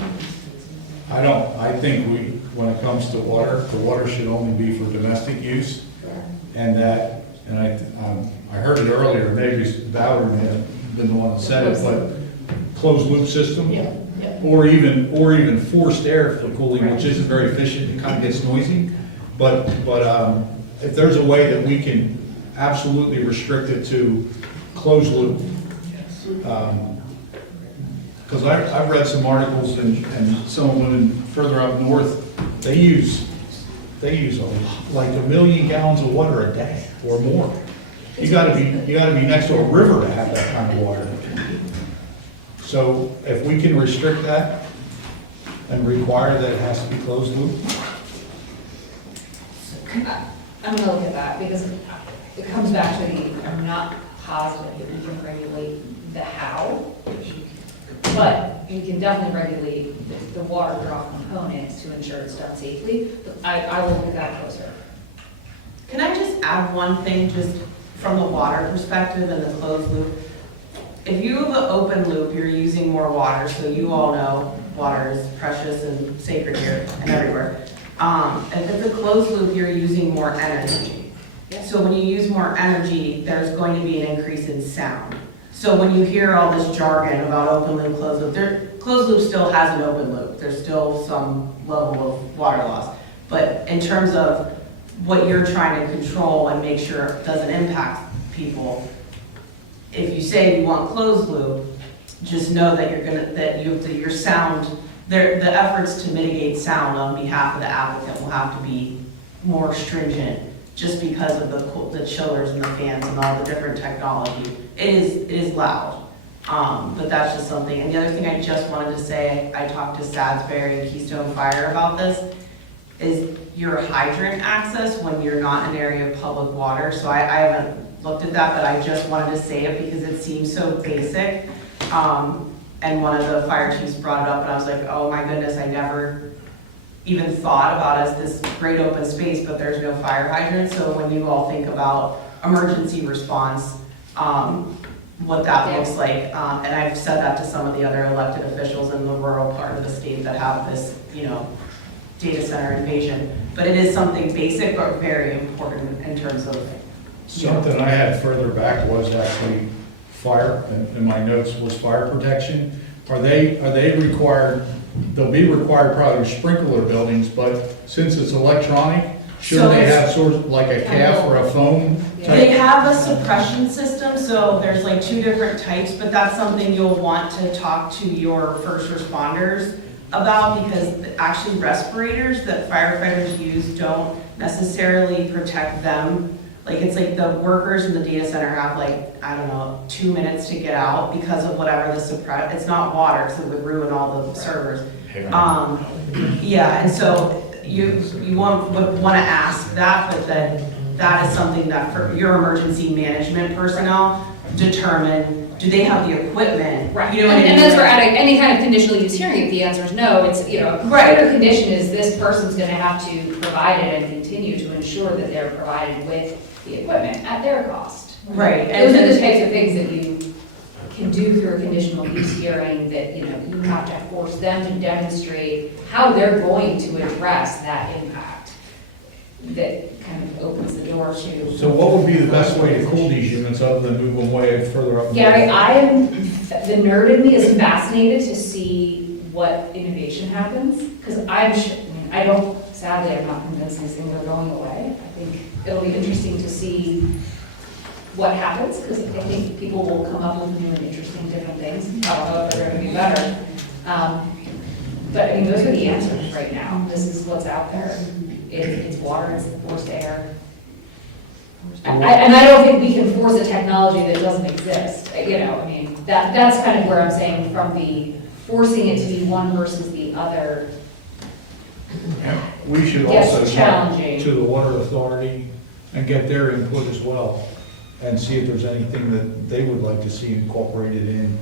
I think when it comes to water, the water should only be for domestic use. And I heard it earlier, maybe Valerie may have been the one that said it, but closed loop system. Or even forced air for cooling, which isn't very efficient, it kind of gets noisy. But if there's a way that we can absolutely restrict it to closed loop. Because I've read some articles and some of them further up north, they use like 1 million gallons of water a day or more. You gotta be next to a river to have that kind of water. So if we can restrict that and require that it has to be closed loop. I'm gonna look at that because it comes back to I'm not positive that we can regulate the how, but we can definitely regulate the water draw components to ensure it's done safely. I will look at that closer. Can I just add one thing, just from the water perspective and the closed loop? If you have an open loop, you're using more water, so you all know water is precious and sacred here and everywhere. If it's a closed loop, you're using more energy. So when you use more energy, there's going to be an increase in sound. So when you hear all this jargon about open loop, closed loop, closed loop still has an open loop. There's still some level of water loss. But in terms of what you're trying to control and make sure it doesn't impact people, if you say you want closed loop, just know that your sound, the efforts to mitigate sound on behalf of the applicant will have to be more stringent, just because of the chillers and the fans and all the different technology. It is loud, but that's just something. And the other thing I just wanted to say, I talked to Salisbury and Keystone Fire about this, is your hydrant access when you're not in an area of public water. So I haven't looked at that, but I just wanted to say it because it seems so basic. And one of the fire chiefs brought it up, and I was like, oh my goodness, I never even thought about as this great open space, but there's no fire hydrant. So when you all think about emergency response, what that looks like, and I've said that to some of the other elected officials in the rural part of the state that have this, data center invasion. But it is something basic but very important in terms of Something I had further back was actually fire, and in my notes was fire protection. Are they required, they'll be required probably to sprinkler buildings, but since it's electronic, shouldn't they have sort of like a calf or a foam They type? have a suppression system, so there's like 2 different types, but that's something you'll want to talk to your first responders about, because actually respirators that firefighters use don't necessarily protect them. Like, it's like the workers in the data center have like, I don't know, 2 minutes to get out because of whatever it's not water, because it would ruin all the servers. Yeah, and so would want to ask that, but then that is something that for your emergency management personnel determine, do they have the equipment? Right, You know what I mean? and that's where at any kind of conditional use hearing, if the answer is no, it's, Right. Critical condition is this person's gonna have to provide it and continue to ensure that they're provided with the equipment at their cost. Right. Those are the types of things that you can do through a conditional use hearing, that, you have to force them to demonstrate how they're going to address that impact. That kind of opens the door to. So what would be the best way to cool these units other than move them way further up? Gary, the nerd in me is fascinated to see what innovation happens, because sadly, I'm not convinced these things are going away. I think it'll be interesting to see what happens, because I think people will come up with new and interesting different things. I don't know if they're going to be better. But I mean, those are the answers right now. This is what's out there. It's water, it's forced air. And I don't think we can force a technology that doesn't exist. That's kind of where I'm saying, from the forcing it to be one versus the other. We should Yes, also talk challenging. to the water authority and get their input as well, and see if there's anything that they would like to see incorporated in,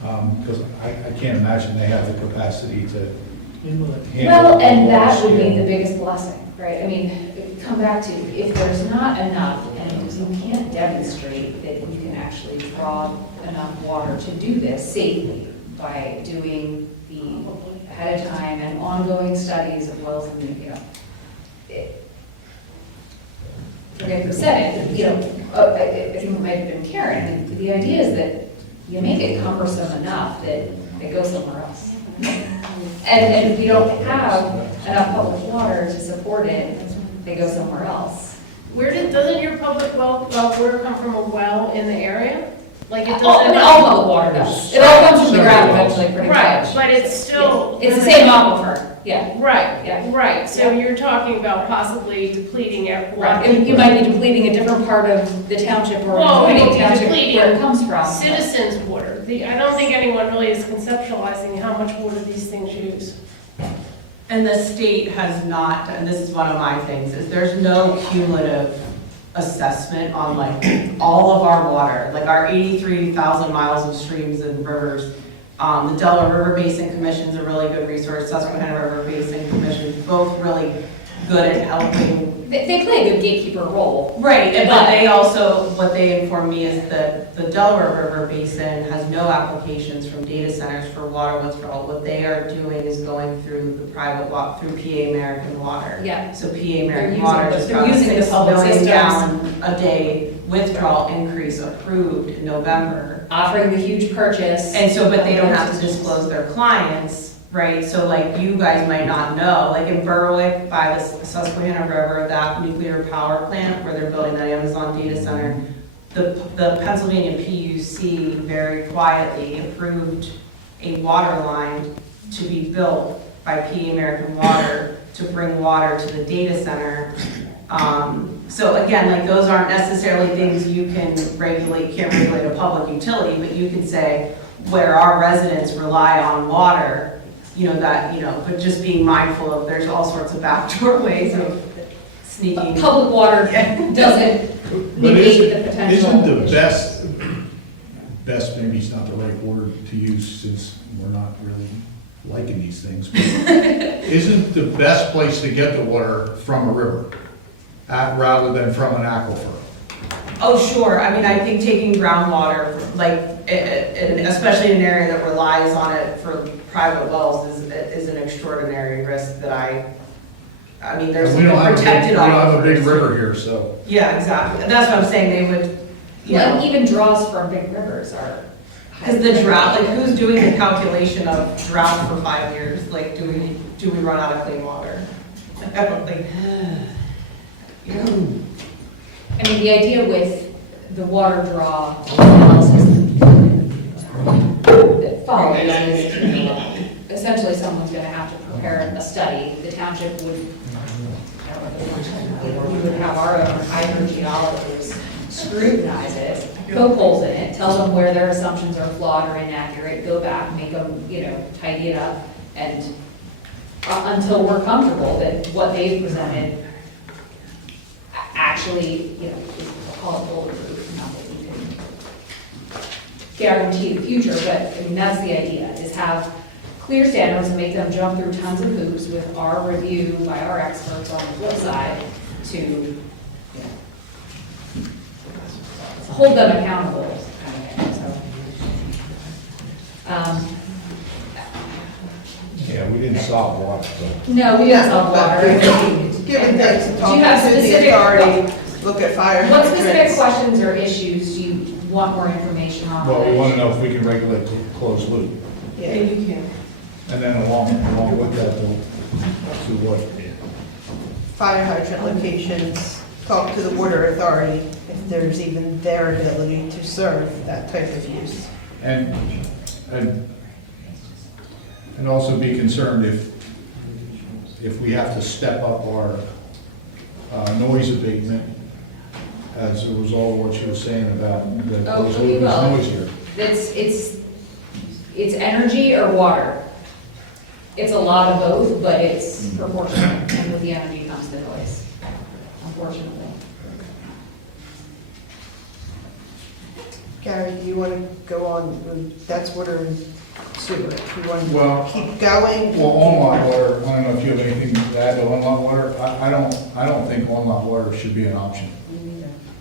because I can't imagine they have the capacity to handle. Well, and all that this, would be yeah. the biggest blessing, right? I mean, come back to, if there's not enough, and you can't demonstrate that you can actually draw enough water to do this safely by doing the ahead of time and ongoing studies as well as, forget who said it, I think it might have been Karen, the idea is that you make it cumbersome enough that it goes somewhere else. And if you don't have enough public water to support it, they go somewhere else. Doesn't your public water come from a well in the area? Like, it doesn't. All public water does. It all comes from the ground eventually, pretty much. Right, but it's still. It's the same aquifer, yeah. Right, Yeah. right, so Yeah. you're talking about possibly depleting it. Right, and you might be depleting a different part of the township or Well, adjoining you'll be township depleting where it comes from. citizens' water. I don't think anyone really is conceptualizing how much water these things use. And the state has not, and this is one of my things, is there's no cumulative assessment on like all of our water, like our 83,000 miles of streams and rivers. The Delaware River Basin Commission is a really good resource, Susquehanna River Basin Commission, both really good at helping. They play a good gatekeeper role. Right, but they also, what they informed me is that the Delaware River Basin has no applications from data centers for water withdrawal. What they are doing is going through the private through PA American Water. Yeah. So PA American using Water the- just they're got a using the 6 public million systems. gallon a day withdrawal increase approved in November. Offering the huge purchase. And so, but they don't have to disclose their clients, right? So like you guys might not know, like in Berwick by the Susquehanna River, that nuclear power plant where they're building that Amazon data center, the Pennsylvania PUC very quietly approved a water line to be built by PA American Water to bring water to the data center. So again, like those aren't necessarily things you can't regulate a public utility, but you can say where our residents rely on water, but just being mindful of, there's all sorts of backdoor ways of sneaking. Public water doesn't negate the potential. Isn't the best, maybe it's not the right word to use since we're not really liking these things, but isn't the best place to get the water from a river rather than from an aquifer? Oh, sure. I mean, I think taking groundwater, like, especially in an area that relies on it for private wells is an extraordinary risk that I mean, there's We don't have a big, we protected don't have a big aquifers. river here, so. Yeah, exactly, and that's what I'm saying, they would, you Well, know, even draws from big rivers are. because the drought, like, who's doing the calculation of drought for 5 years? Like, do we run out of clean water? I don't think, you know. I mean, the idea with the water draw analysis that follows is, essentially someone's gonna have to prepare a study. The township would, we would have our own hydrogeologists scrutinize it, poke holes in it, tell them where their assumptions are flawed or inaccurate, go back, make them, tidy it up, and until we're comfortable that what they've presented actually, is called bulletproof, not that we can guarantee the future, but, I mean, that's the idea, is have clear standards and make them jump through tons of hoops with our review by our experts on the flip side to hold them accountable, kind of thing, so. Yeah, we didn't solve water, so. No, we don't solve water. Given things, Do you talking have to the specific, authority, look at fire what specific hydrants. questions or issues do you want more information on? Well, we want to know if we can regulate closed loop. Yeah. you can. And then along with that, to what? Fire hydrant locations, talk to the water authority if there's even their ability to serve that type of use. And also be concerned if we have to step up our noise abatement as a result of what you were saying about the Oh, closed we loop is will. noisier. It's energy or water. It's a lot of both, but it's proportional, and with the energy comes the noise, unfortunately. Gary, do you want to go on, that's water and sewer, if you want Well, to keep going? Well, on-lot water, I don't know if you have anything to add to on-lot water. I don't think on-lot water should be an option,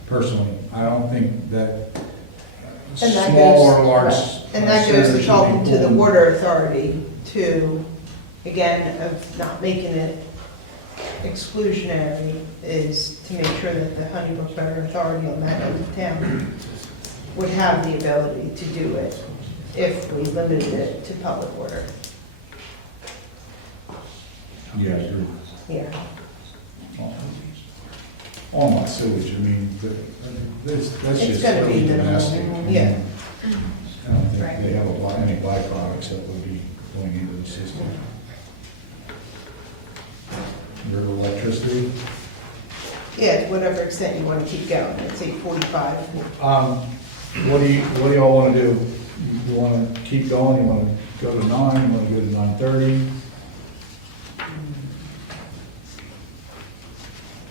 personally. I don't think that And that small goes- or large. And that goes centers to should talking be to the pulled. water authority to, again, of not making it exclusionary, is to make sure that the Honeybrook Borough Authority on that end of town would have the ability to do it if we limited it to public water. Yeah, I agree. Yeah. On-lot sewage, I mean, that's It's just gonna be really minimal, domestic. yeah. I don't think they have any byproducts that would be going into the system. Your electricity? Yeah, to whatever extent you want to keep going, it's 8:45. What do y'all want to do? You want to keep going, you want to go to 9, you want to go to 9:30?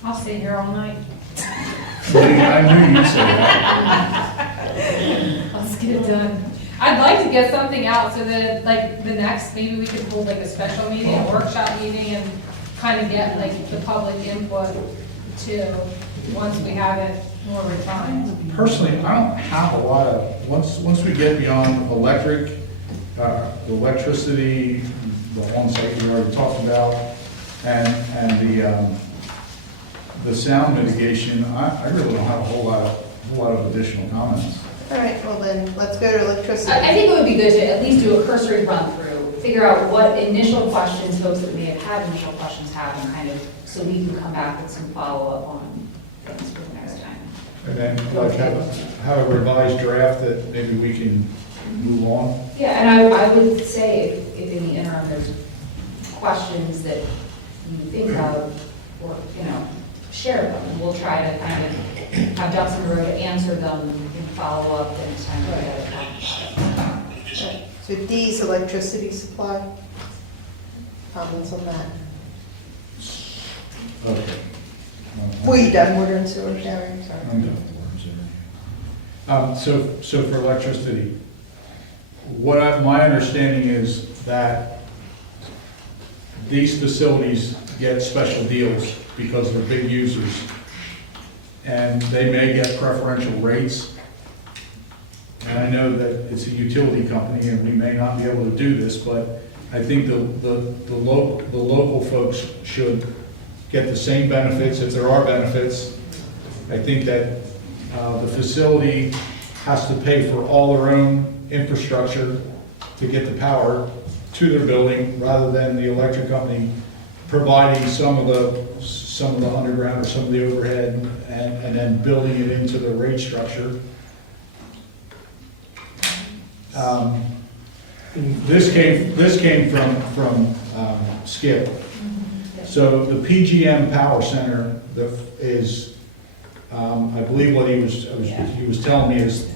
I'll stay here all night. I knew you'd say that. Let's get it done. I'd like to get something out so that, like, the next, maybe we could hold like a special meeting, a workshop meeting, and kind of get like the public input too, once we have it more refined. Personally, I don't have a lot of, once we get beyond electricity, the on-site we already talked about, and the sound mitigation, I really don't have a whole lot of additional comments. All right, well then, let's go to electricity. I think it would be good to at least do a cursory run through, figure out what initial questions folks that may have had initial questions have, and kind of, so we can come back with some follow-up on things for the next time. And then, like, have a revised draft that maybe we can move on. Yeah, and I would say if in the interim there's questions that you think of, or, share them, and we'll try to kind of have ducks in a row to answer them and follow up the next time we get it. So D's electricity supply, comments on that? Okay. Were you done water and sewer, Gary? I'm Sorry. done with water and sewer. So for electricity, my understanding is that these facilities get special deals because they're big users, and they may get preferential rates. And I know that it's a utility company, and we may not be able to do this, but I think the local folks should get the same benefits, if there are benefits. I think that the facility has to pay for all their own infrastructure to get the power to their building, rather than the electric company providing some of the underground or some of the overhead and then building it into the rate structure. This came from Skip. So the PGM Power Center is, I believe what he was telling me is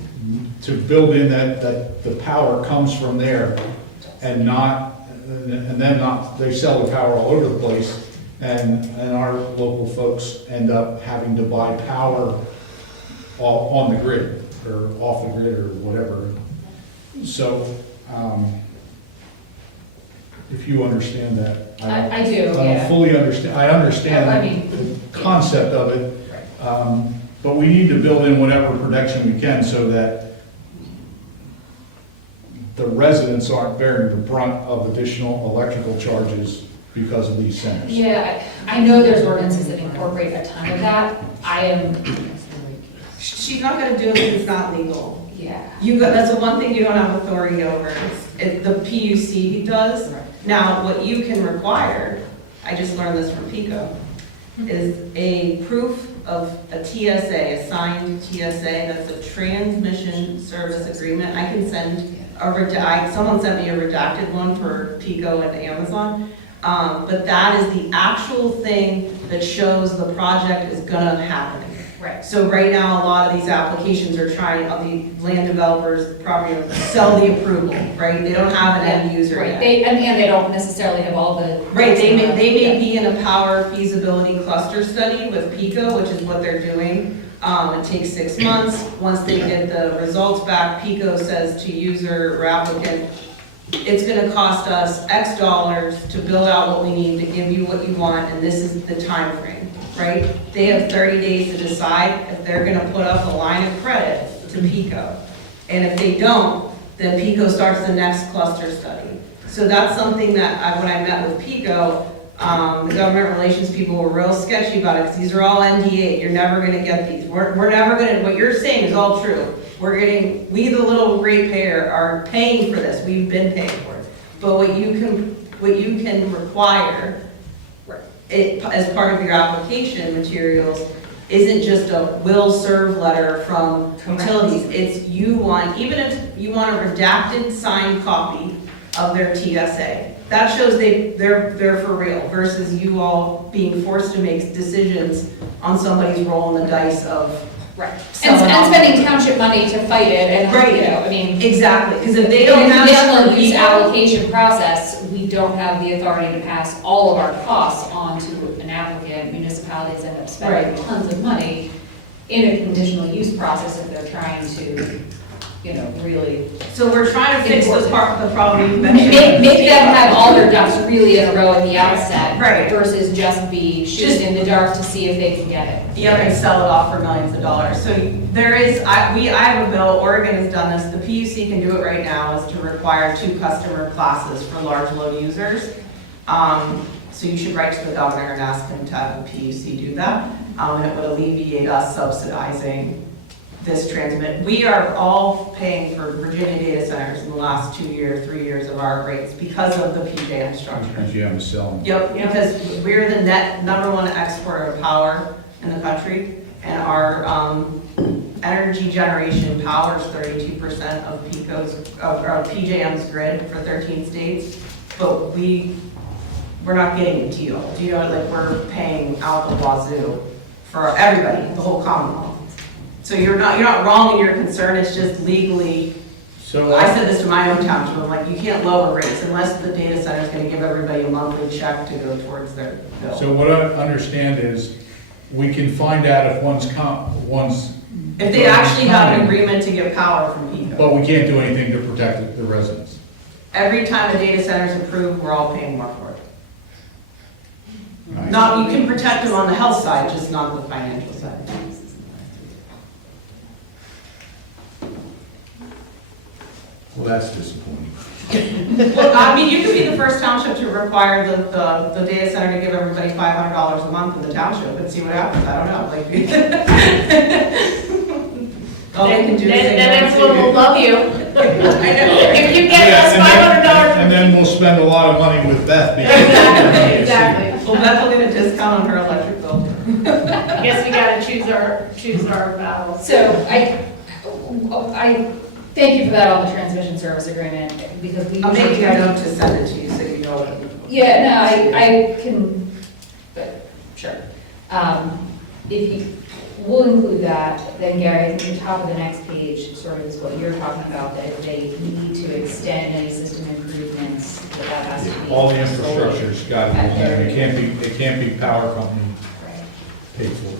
to build in that the power comes from there and then they sell the power all over the place, and our local folks end up having to buy power on the grid or off the grid or whatever. So, if you understand that. I do, I don't yeah. fully understand, I I understand mean- the concept of it, but we need to build in whatever protection we can so that the residents aren't bearing the brunt of additional electrical charges because of these centers. Yeah, I know there's ordinances that incorporate a ton of that. She's not gonna do it if it's not legal. Yeah. That's the one thing you don't have authority over. The PUC does. Now, what you can require, I just learned this from PICO, is a proof of a TSA, a signed TSA, that's a transmission service agreement. I can send someone sent me a redacted one for PICO and Amazon. But that is the actual thing that shows the project is gonna happen. Right. So right now, a lot of these applications are trying, the land developers, property owners, sell the approval, right? They don't have an end user Right, yet. and they don't necessarily have all the. Right, they may be in a power feasibility cluster study with PICO, which is what they're doing. It takes 6 months. Once they get the results back, PICO says to user or applicant, it's gonna cost us X dollars to build out what we need to give you what you want, and this is the time frame, right? They have 30 days to decide if they're gonna put up a line of credit to PICO. And if they don't, then PICO starts the next cluster study. So that's something that when I met with PICO, the government relations people were real sketchy about it, because these are all NDA, you're never gonna get these. We're never gonna, what you're saying is all true. We the little ratepayer are paying for this, we've been paying for it. But what you can require as part of your application materials isn't just a will serve letter from utilities. It's even if you want a redacted signed copy of their TSA. That shows they're for real, versus you all being forced to make decisions on somebody's rolling the dice of. Right. And spending township money to fight it, and, Right. you know, I mean. Exactly, because if they don't have that In for the conditional use people, application process, we don't have the authority to pass all of our costs on to an applicant. Municipalities end up spending Right. tons of money in a conditional use process if they're trying to, really. so we're trying to fix the problem you Make mentioned. them have all their ducks really in a row at the outset. Right. Versus just be shooting in the dark to see if they can get it. Yep, and sell it off for millions of dollars. So there is, I have a bill, Oregon has done this, the PUC can do it right now, is to require 2 customer classes for large load users. So you should write to the governor and ask him to have the PUC do that. And it would alleviate us subsidizing this transmit. We are all paying for Virginia data centers in the last 2 years, 3 years of our rates because of the PJM structure. PGM is selling. Yep, because we're the #1 exporter of power in the country, and our energy generation powers 32% of PJM's grid for 13 states, but we're not getting it to you. Do you know, like, we're paying out the wazoo for everybody, the whole Commonwealth. So you're not wrong in your concern, it's just legally. So I said this to my own township, I'm like, you can't lower rates unless the data center's gonna give everybody a monthly check to go towards their bill. So what I understand is, we can find out if If they actually have an agreement to get power from PICO. but we can't do anything to protect the residents. Every time a data center's approved, we're all paying more for it. Right. Not, you can protect them on the health side, just not the financial side. Well, that's disappointing. Well, I mean, you could be the first township to require the data center to give everybody $500 a month in the township and see what happens. I don't know, like. All they can do is say. Then everyone will love you. I know. If you get Yeah, us and then- $500. And then we'll spend a lot of money with Beth. because- Exactly. Well, Beth will get a discount on her electric bill. I guess we gotta choose our battles. So I thank you for that on the transmission service agreement, because we. I'm making a note to send it to you so you know what. Yeah, no, I can, but, sure. If you, we'll include that, then Gary, I think the top of the next page sort of is what you're talking about, that if they need to extend any system improvements, that has to be. All the infrastructure's got to be done. It can't be power company paid for.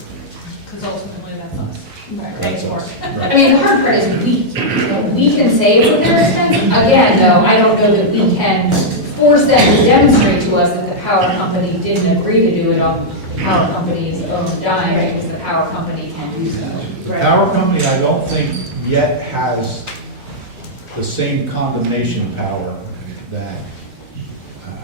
Because ultimately that's us. That's us. I mean, the hard part is we can say it's in their expense. Again, though, I don't know that we can force them to demonstrate to us that the power company didn't agree to do it on the power company's own dime, because the power company can do so. The power company, I don't think yet has the same condemnation power that,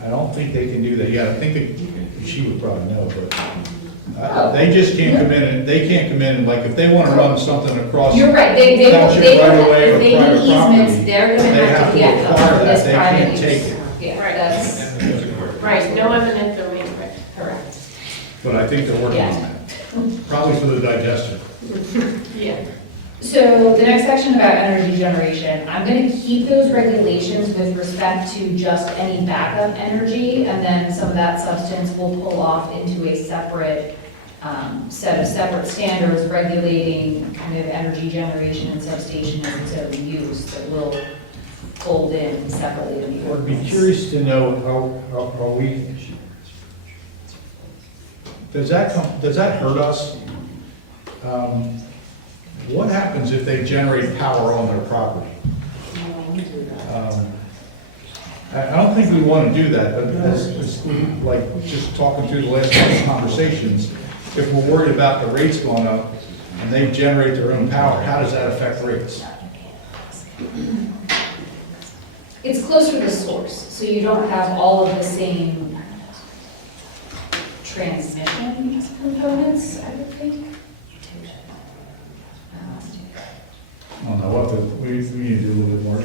I don't think they can do that yet. I think that, she would probably know, but they just can't come in and, they can't come in and like, if they want to run something across. You're right, they township don't, right away if or they private need easements, property, they're gonna they have to get them require for that. this They private can't use. take it. Yeah, that's Right, no eminent domain, right. correct. But I think they're working on that. Probably for the digester. Yeah. So the next section about energy generation, I'm gonna keep those regulations with respect to just any backup energy, and then some of that substance we'll pull off into a separate set of separate standards regulating kind of energy generation and substation as its own use that will fold in separately to the I'd be ordinance. curious to know how we, does that hurt us? What happens if they generate power on their property? I don't think we want to do that, but as like just talking through the last couple of conversations, if we're worried about the rates going up and they generate their own power, how does that affect rates? It's closer to the source, so you don't have all of the same transmission components, I would think. I don't know, we need to do a little bit more.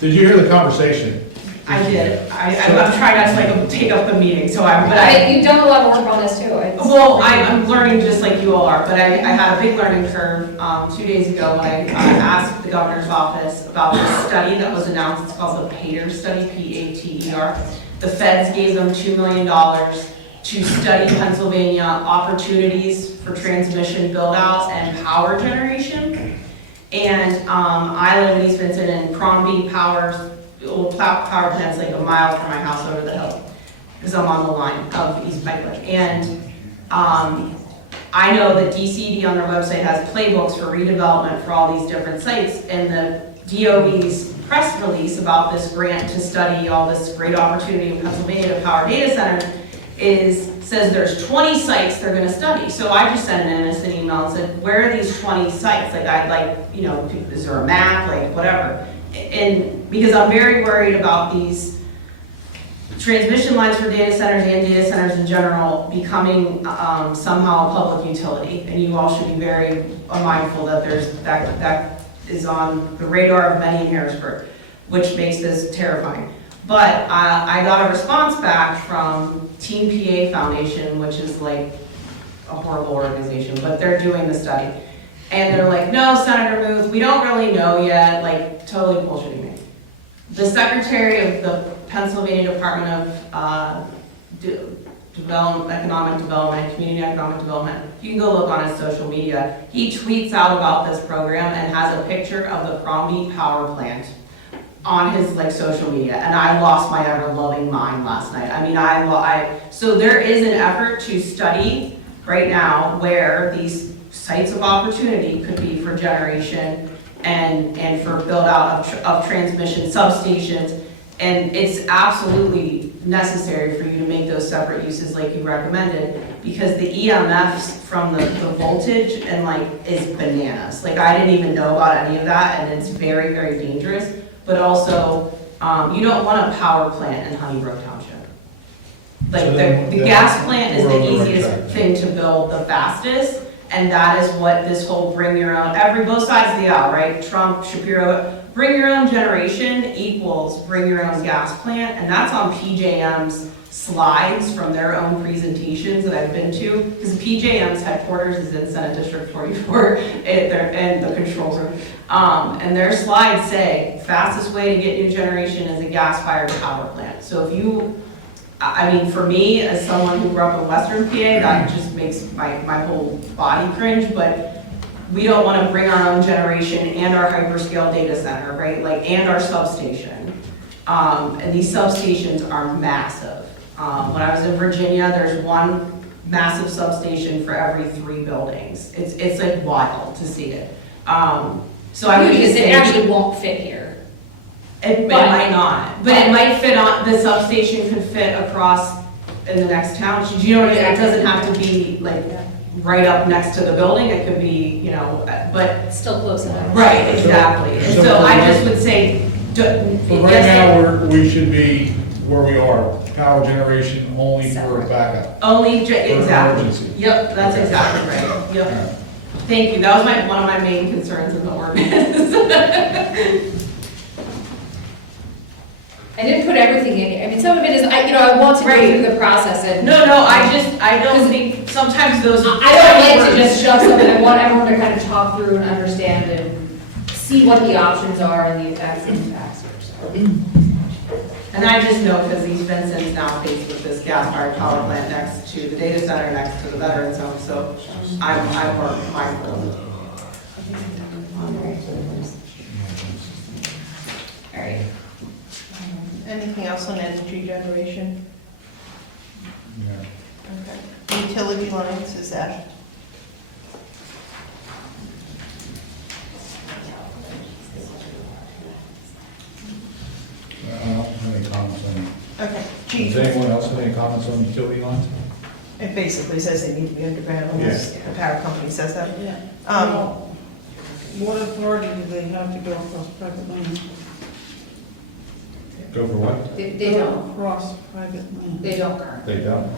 Did you hear the conversation? I did. I'm trying not to like take up the meeting, so You've done a lot of work on this too. Well, I'm learning just like you all are, but I had a big learning curve 2 days ago when I asked the governor's office about the study that was announced. It's called the PATER study, P-A-T-E-R. The feds gave them $2 million to study Pennsylvania opportunities for transmission build-out and power generation. And I live in East Vincent, and Crombie Power plant's like a mile from my house over the hill, because I'm on the line of East Pipeline. And I know that DCD on their website has playbooks for redevelopment for all these different sites, and the DOE's press release about this grant to study all this great opportunity in Pennsylvania to power data centers says there's 20 sites they're gonna study. So I just sent an innocent email and said, where are these 20 sites? Like, I'd like, is there a map, like, whatever. And because I'm very worried about these transmission lines for data centers and data centers in general becoming somehow a public utility. And you all should be very mindful that that is on the radar of many in Harrisburg, which makes this terrifying. But I got a response back from Team PA Foundation, which is like a horrible organization, but they're doing the study. And they're like, no, Senator Muth, we don't really know yet, like totally bullshitting me. The Secretary of the Pennsylvania Department of Economic Development, Community Economic Development, you can go look on his social media. He tweets out about this program and has a picture of the Crombie Power Plant on his social media, and I lost my ever-loving mind last night. I mean, so there is an effort to study right now where these sites of opportunity could be for generation and for build out of transmission substations, and it's absolutely necessary for you to make those separate uses like you recommended. because the EMFs from the voltage and like is bananas. Like I didn't even know about any of that, and it's very, very dangerous. But also, you don't want a power plant in Honeybrook Township. Like So then- the then gas plant is we're on the the right easiest track. thing to build the fastest, and that is what this whole bring your own, both sides of the aisle, right? Trump, Shapiro, bring your own generation equals bring your own gas plant, and that's on PJM's slides from their own presentations that I've been to, because PJM's headquarters is in Senate District 44, and the control room. And their slides say, fastest way to get new generation is a gas-fired power plant. So if you, I mean, for me, as someone who grew up in Western PA, that just makes my whole body cringe, but we don't want to bring our own generation and our hyperscale data center, right? Like, and our substation. And these substations are massive. When I was in Virginia, there's one massive substation for every 3 buildings. It's like wild to see it. So I would Because just it say. actually won't fit here. It might not, but it might fit on, the substation could fit across in the next town. You know what I mean? It doesn't have to be like right up next to the building, it could be, you know, but. Still close enough. Right, exactly. And so I just would say, So right now, we should be where we are, power generation only for backup. only, For exactly. emergency. Yep, that's Okay. exactly right. All Yep. right. Thank you. That was one of my main concerns in the ordinance. I didn't put everything in, I mean, some of it is, I want to go Right. through the process and. No, I don't think, sometimes those. I don't like to just shove something, I want everyone to kind of talk through and understand and see what the options are and the effects and impacts are, so. And I just know because East Vincent's now faced with this gas-fired power plant next to the data center, next to the veterans home, so I'm more mindful. All right. Anything else on energy generation? Yeah. Okay. Utility lines, is that? I don't have any comments on it. Okay. Chief? Does anyone else have any comments on utility lines? It basically says they need to be underground unless the power company says that. Yeah. What authority do they have to go across private land? Go for what? They Go don't, across private land. they don't currently. They don't.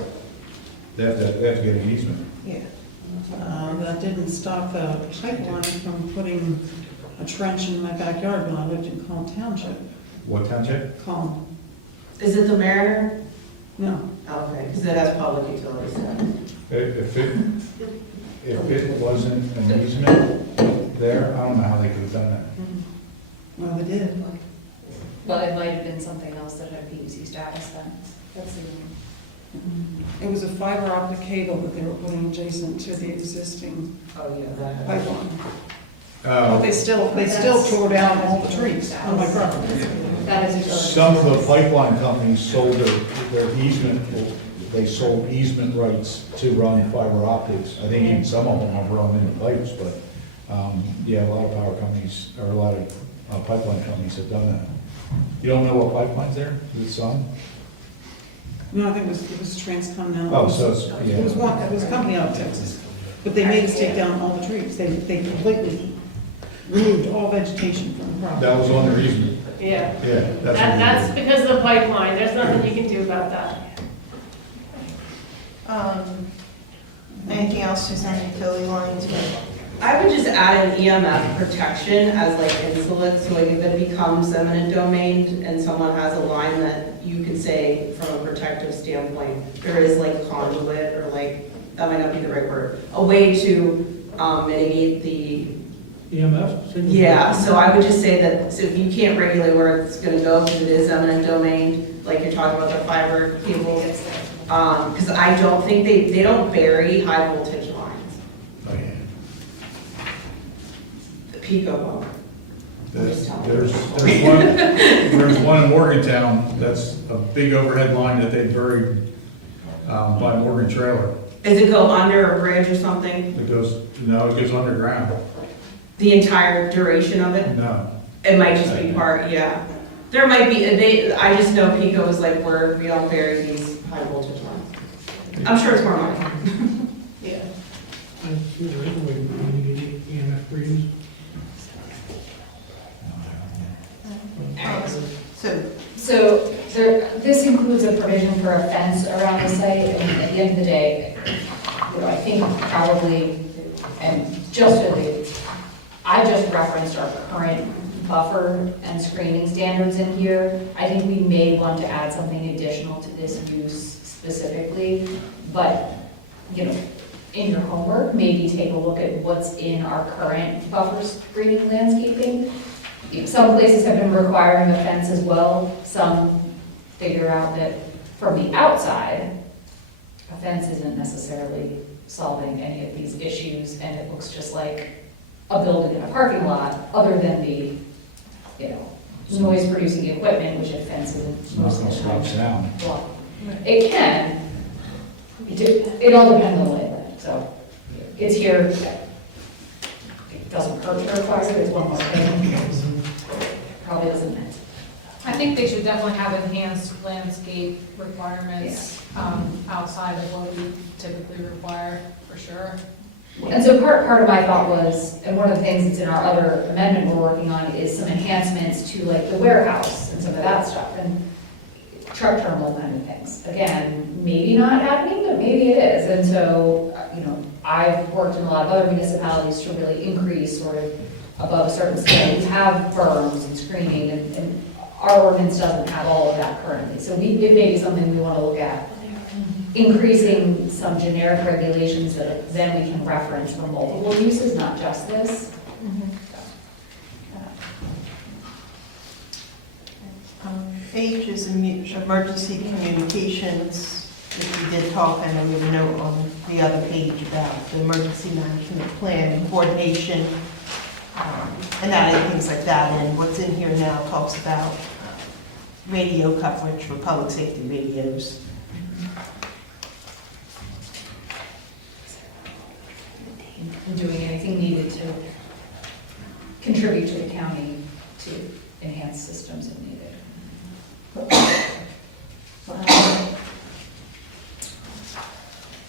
They have to get an easement. Yeah. That didn't stop the pipeline from putting a trench in my backyard when I lived in Calm Township. What township? Calm, Is it the Mariner? no. Okay, because it has public utilities. If it wasn't an easement there, I don't know how they could have done that. Well, they did. Well, it might have been something else that had PUC status then. That's the one. It was a fiber optic cable that they were putting adjacent to the existing Oh, yeah. pipeline. But they still tore down all the trees on my property. That is utility. Some of the pipeline companies sold their easement, they sold easement rights to run fiber optics. I think even some of them have run into pipes, but, yeah, a lot of power companies, or a lot of pipeline companies have done that. You don't know what pipeline's there? Is it some? No, I think it was transcontinental. Oh, so it's, It was yeah. it was a company out of Texas, but they made us take down all the trees. They completely removed all vegetation from the property. That was on their easement. Yeah. Yeah, that's. That's because of the pipeline, there's nothing you can do about that. Anything else just on utility lines? I would just add an EMF protection as like insulate, so like if it becomes eminent domain and someone has a line that you could say from a protective standpoint, there is like conduit or like, that might not be the right word, a way to mitigate the. EMF? Yeah, so I would just say that, so if you can't regulate where it's gonna go, because it is eminent domain, like you're talking about the fiber cable, because I don't think they don't bury high voltage lines. Oh, yeah. The Pico won't. There's one in Morgantown, that's a big overhead line that they buried by Morgan Trailer. Does it go under a bridge or something? It goes, no, it goes underground. The entire duration of it? No. It might just be part, yeah. There might be, I just know Pico is like where we don't bury these high voltage lines. I'm sure it's more money. Yeah. EMF readings. So, This includes a provision for a fence around the site, and at the end of the day, I think probably, and I just referenced our current buffer and screening standards in here. I think we may want to add something additional to this use specifically, but, in your homework, maybe take a look at what's in our current buffer screening landscaping. Some places have been requiring a fence as well. Some figure out that from the outside, a fence isn't necessarily solving any of these issues, and it looks just like a building in a parking lot, other than the, noise producing equipment, which a fence isn't. It's not gonna stop sound. Well, it can. It all depends on the land, so it's here. It doesn't hurt to require it, it's one more thing. Probably doesn't matter. I think they should definitely have enhanced landscape requirements outside of what we typically require, for sure. And so part of my thought was, and one of the things that's in our other amendment we're working on is some enhancements to like the warehouse and some of that stuff, and truck terminal kind of things. Again, maybe not happening, but maybe it is. And so, I've worked in a lot of other municipalities to really increase sort of above a certain scale. We have berms and screening, and our ordinance doesn't have all of that currently. So it may be something we want to look at. Increasing some generic regulations that then we can reference for multiple uses, not just this. H is emergency communications, which we did talk, and then we have a note on the other page about the emergency management plan and coordination, and adding things like that. And what's in here now talks about radio coverage for public safety radios. And doing anything needed to contribute to the county to enhance systems if needed.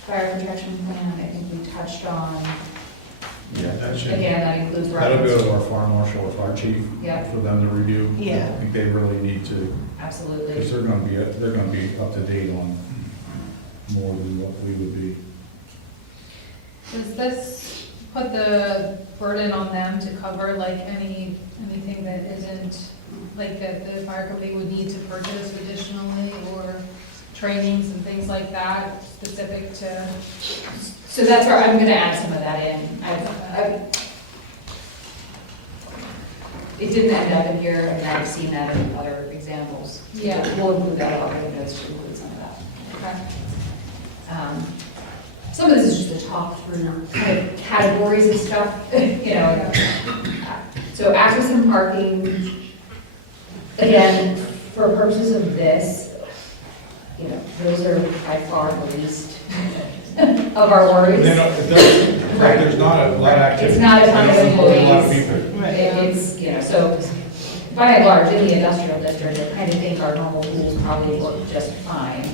Fire protection plan, I think we touched on. Yeah, that should, Again, that includes that'll reference. go to our fire marshal or fire chief Yep. for them to review. Yeah. I think they really need to, Absolutely. because they're gonna be up to date on more than what we would be. Does this put the burden on them to cover like anything that isn't, like that the fire company would need to purchase additionally, or trainings and things like that specific to? So that's where I'm gonna add some of that in. It didn't end up in here, and I've seen that in other examples. Yeah. We'll include that in our notes to include some of that. Okay. Some of this is just to talk through kind of categories of stuff, So access and parking, again, for purposes of this, those are by far the least of our worries. There's not a lot of activity. It's not a ton of They don't employ a lot of employees. people. It's, so by and large, in the industrial district, I kind of think our normal pools probably work just fine.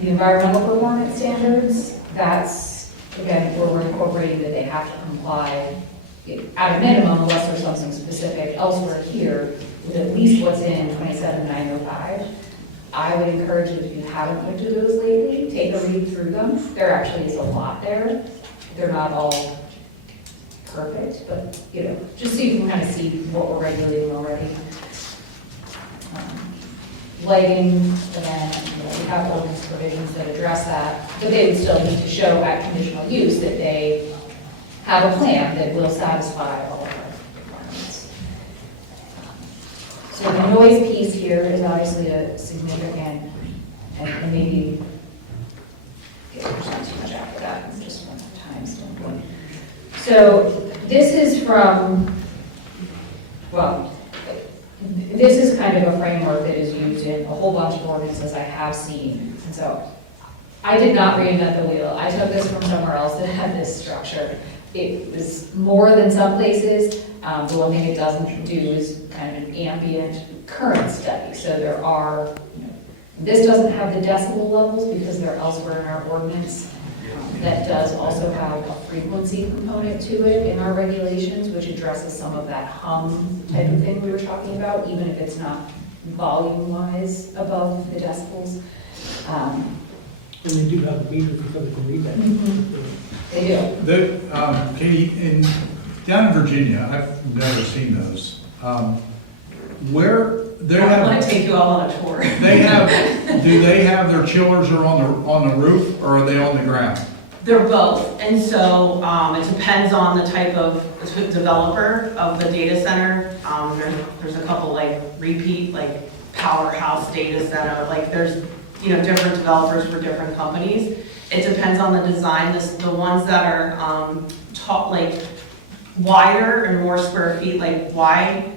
The environmental performance standards, that's, again, where we're incorporating that they have to comply at a minimum, unless there's something specific elsewhere here, with at least what's in 27905. I would encourage you, if you haven't looked at those lately, take a read through them. There actually is a lot there. They're not all perfect, but, just so you can kind of see what we're regulating already. Lighting, again, we have ordinance provisions that address that, but they would still need to show at conditional use that they have a plan that will satisfy all of our requirements. So the noise piece here is obviously a significant, and maybe, there's not too much after that, just one time standpoint. So this is from, this is kind of a framework that is used in a whole bunch of ordinances I have seen. And so I did not reinvent the wheel. I took this from somewhere else that had this structure. It was more than some places. The one thing it doesn't do is kind of an ambient current study. So there are This doesn't have the decibel levels because they're elsewhere in our ordinance. That does also have a frequency component to it in our regulations, which addresses some of that hum type of thing we were talking about, even if it's not volume-wise above the decibels. And they do have a meter for somebody to read that. They do. Katie, down in Virginia, I've never seen those. Where they I have, want to take you all on a tour. do they have their chillers are on the roof or are they on the ground? They're both, and so it depends on the type of developer of the data center. There's a couple like repeat, like powerhouse data center, like there's, different developers for different companies. It depends on the design. The ones that are like wider and more square feet, like wide,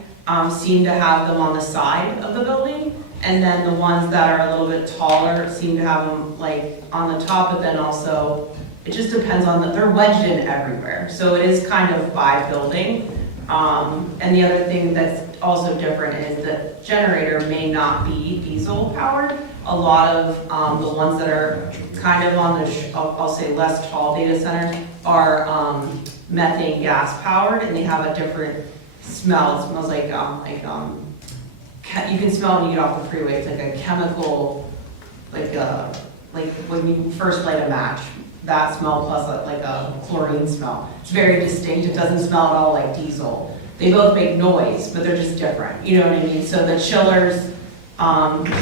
seem to have them on the side of the building. And then the ones that are a little bit taller seem to have them like on the top, but then also, it just depends on they're wedged in everywhere. So it is kind of by building. And the other thing that's also different is that generator may not be diesel powered. A lot of the ones that are kind of on the, I'll say less tall data centers are methane gas powered, and they have a different smell. It smells like you can smell when you get off the freeway. It's like a chemical, like when you first light a match. That smell plus like a chlorine smell. It's very distinct. It doesn't smell at all like diesel. They both make noise, but they're just different. You know what I mean? So the chillers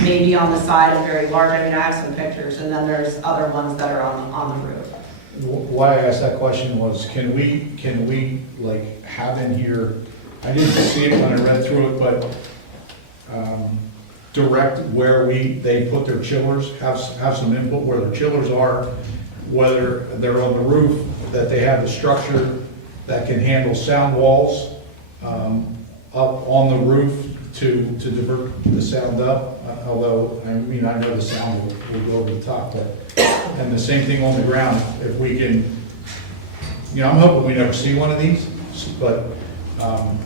may be on the side and very large. I mean, I have some pictures, and then there's other ones that are on the roof. Why I asked that question was, can we like have in here, I didn't see it when I read through it, but direct where they put their chillers, have some input where their chillers are, whether they're on the roof, that they have the structure that can handle sound walls up on the roof to divert the sound up, although, I mean, I know the sound will go over the top, but, and the same thing on the ground, if we can, I'm hoping we never see one of these, but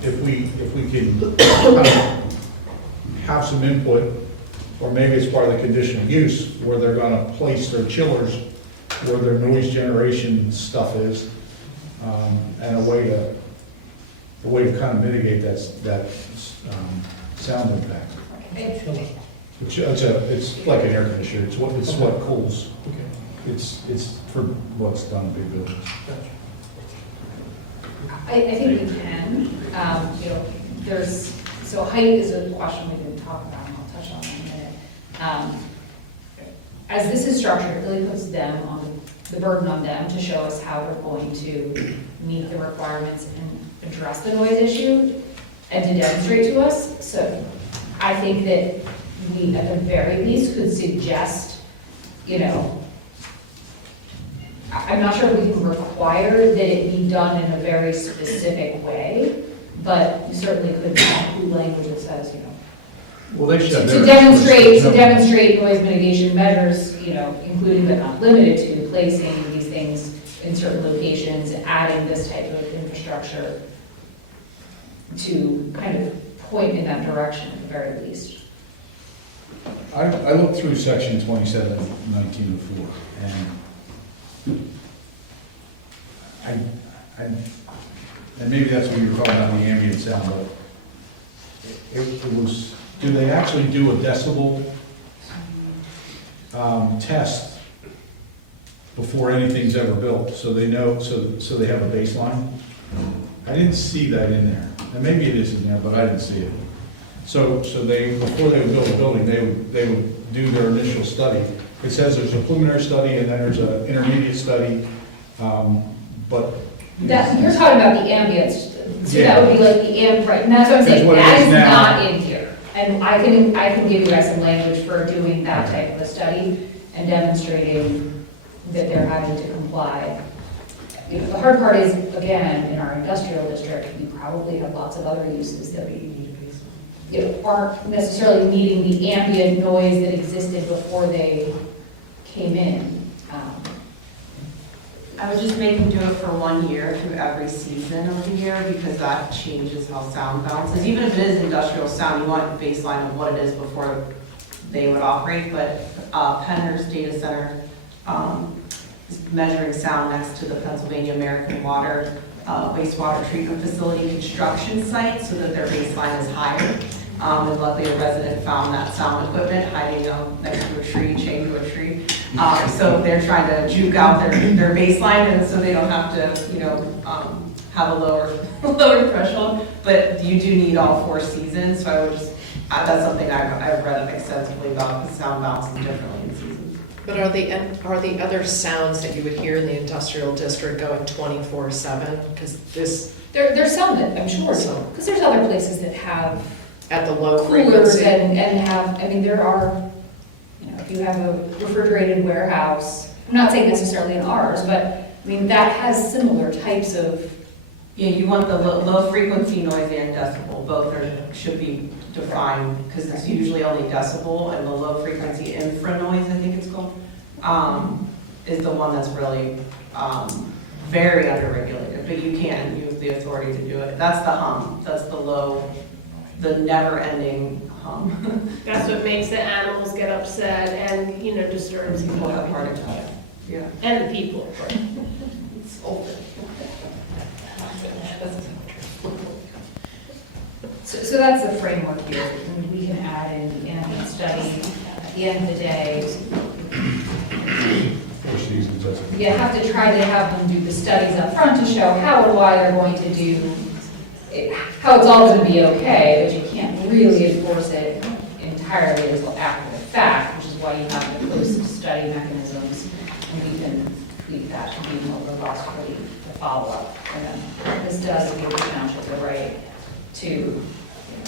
if we can kind of have some input, or maybe it's part of the conditional use, where they're gonna place their chillers where their noise generation stuff is, and a way to kind of mitigate that sound impact. It's like an air conditioner, it's what cools. It's for what's done in big buildings. I think we can, so height is a question we didn't talk about, and I'll touch on in a minute. As this is structured, it really puts the burden on them to show us how they're going to meet the requirements and address the noise issue and to demonstrate to us. So I think that we, at the very least, could suggest, I'm not sure if we can require that it be done in a very specific way, but you certainly could include language that says, Well, they should. to demonstrate noise mitigation measures, including but not limited to placing these things in certain locations, adding this type of infrastructure to kind of point in that direction at the very least. I looked through section 27-1904, and maybe that's what you were talking about, the ambient sound, but it was, do they actually do a decibel test before anything's ever built, so they know, so they have a baseline? I didn't see that in there, and maybe it is in there, but I didn't see it. So they, before they would build a building, they would do their initial study. It says there's a preliminary study and then there's an intermediate study, but. You're talking about the ambience, so Yeah. that would be like the right, and that's what I'm saying, That's what it that is is now. not in here. And I can give you guys some language for doing that type of a study and demonstrating that they're having to comply. The hard part is, again, in our industrial district, we probably have lots of other uses that we aren't necessarily meeting the ambient noise that existed before they came in. I would just make them do it for 1 year through every season of the year, because that changes how sound bounces. Even if it is industrial sound, you want a baseline of what it is before they would operate, but Penner's data center is measuring sound next to the Pennsylvania American Water wastewater treatment facility construction site so that their baseline is higher. And luckily a resident found that sound equipment hiding next to a tree, chained to a tree. So they're trying to juke out their baseline, and so they don't have to, have a lower threshold. But you do need all 4 seasons, so I would just, that's something I've read extensively about, because sound bounces differently in seasons. But are the other sounds that you would hear in the industrial district going 24/7? Because this, There's some that, I'm sure, because there's other places that have at the low coolers frequency. and have, I mean, there are, if you have a refrigerated warehouse, I'm not saying necessarily in ours, but, I mean, that has similar types of. Yeah, you want the low frequency noise and decibel, both should be defined, because it's usually only decibel, and the low frequency infra noise, I think it's called, is the one that's really very underregulated, but you have the authority to do it. That's the hum, that's the never-ending hum. That's what makes the animals get upset and, disturbs People have heart attacks. Yeah. and the people. It's open. So that's the framework here, and we can add in the ambient study at the end of the day. 4 seasons, that's it. You have to try to have them do the studies up front to show how and why they're going to do it, how it's all going to be okay, but you can't really enforce it entirely until after the fact, which is why you have the post-study mechanisms, and we can leave that to be more robust for the follow-up. And then this does give the township the right to,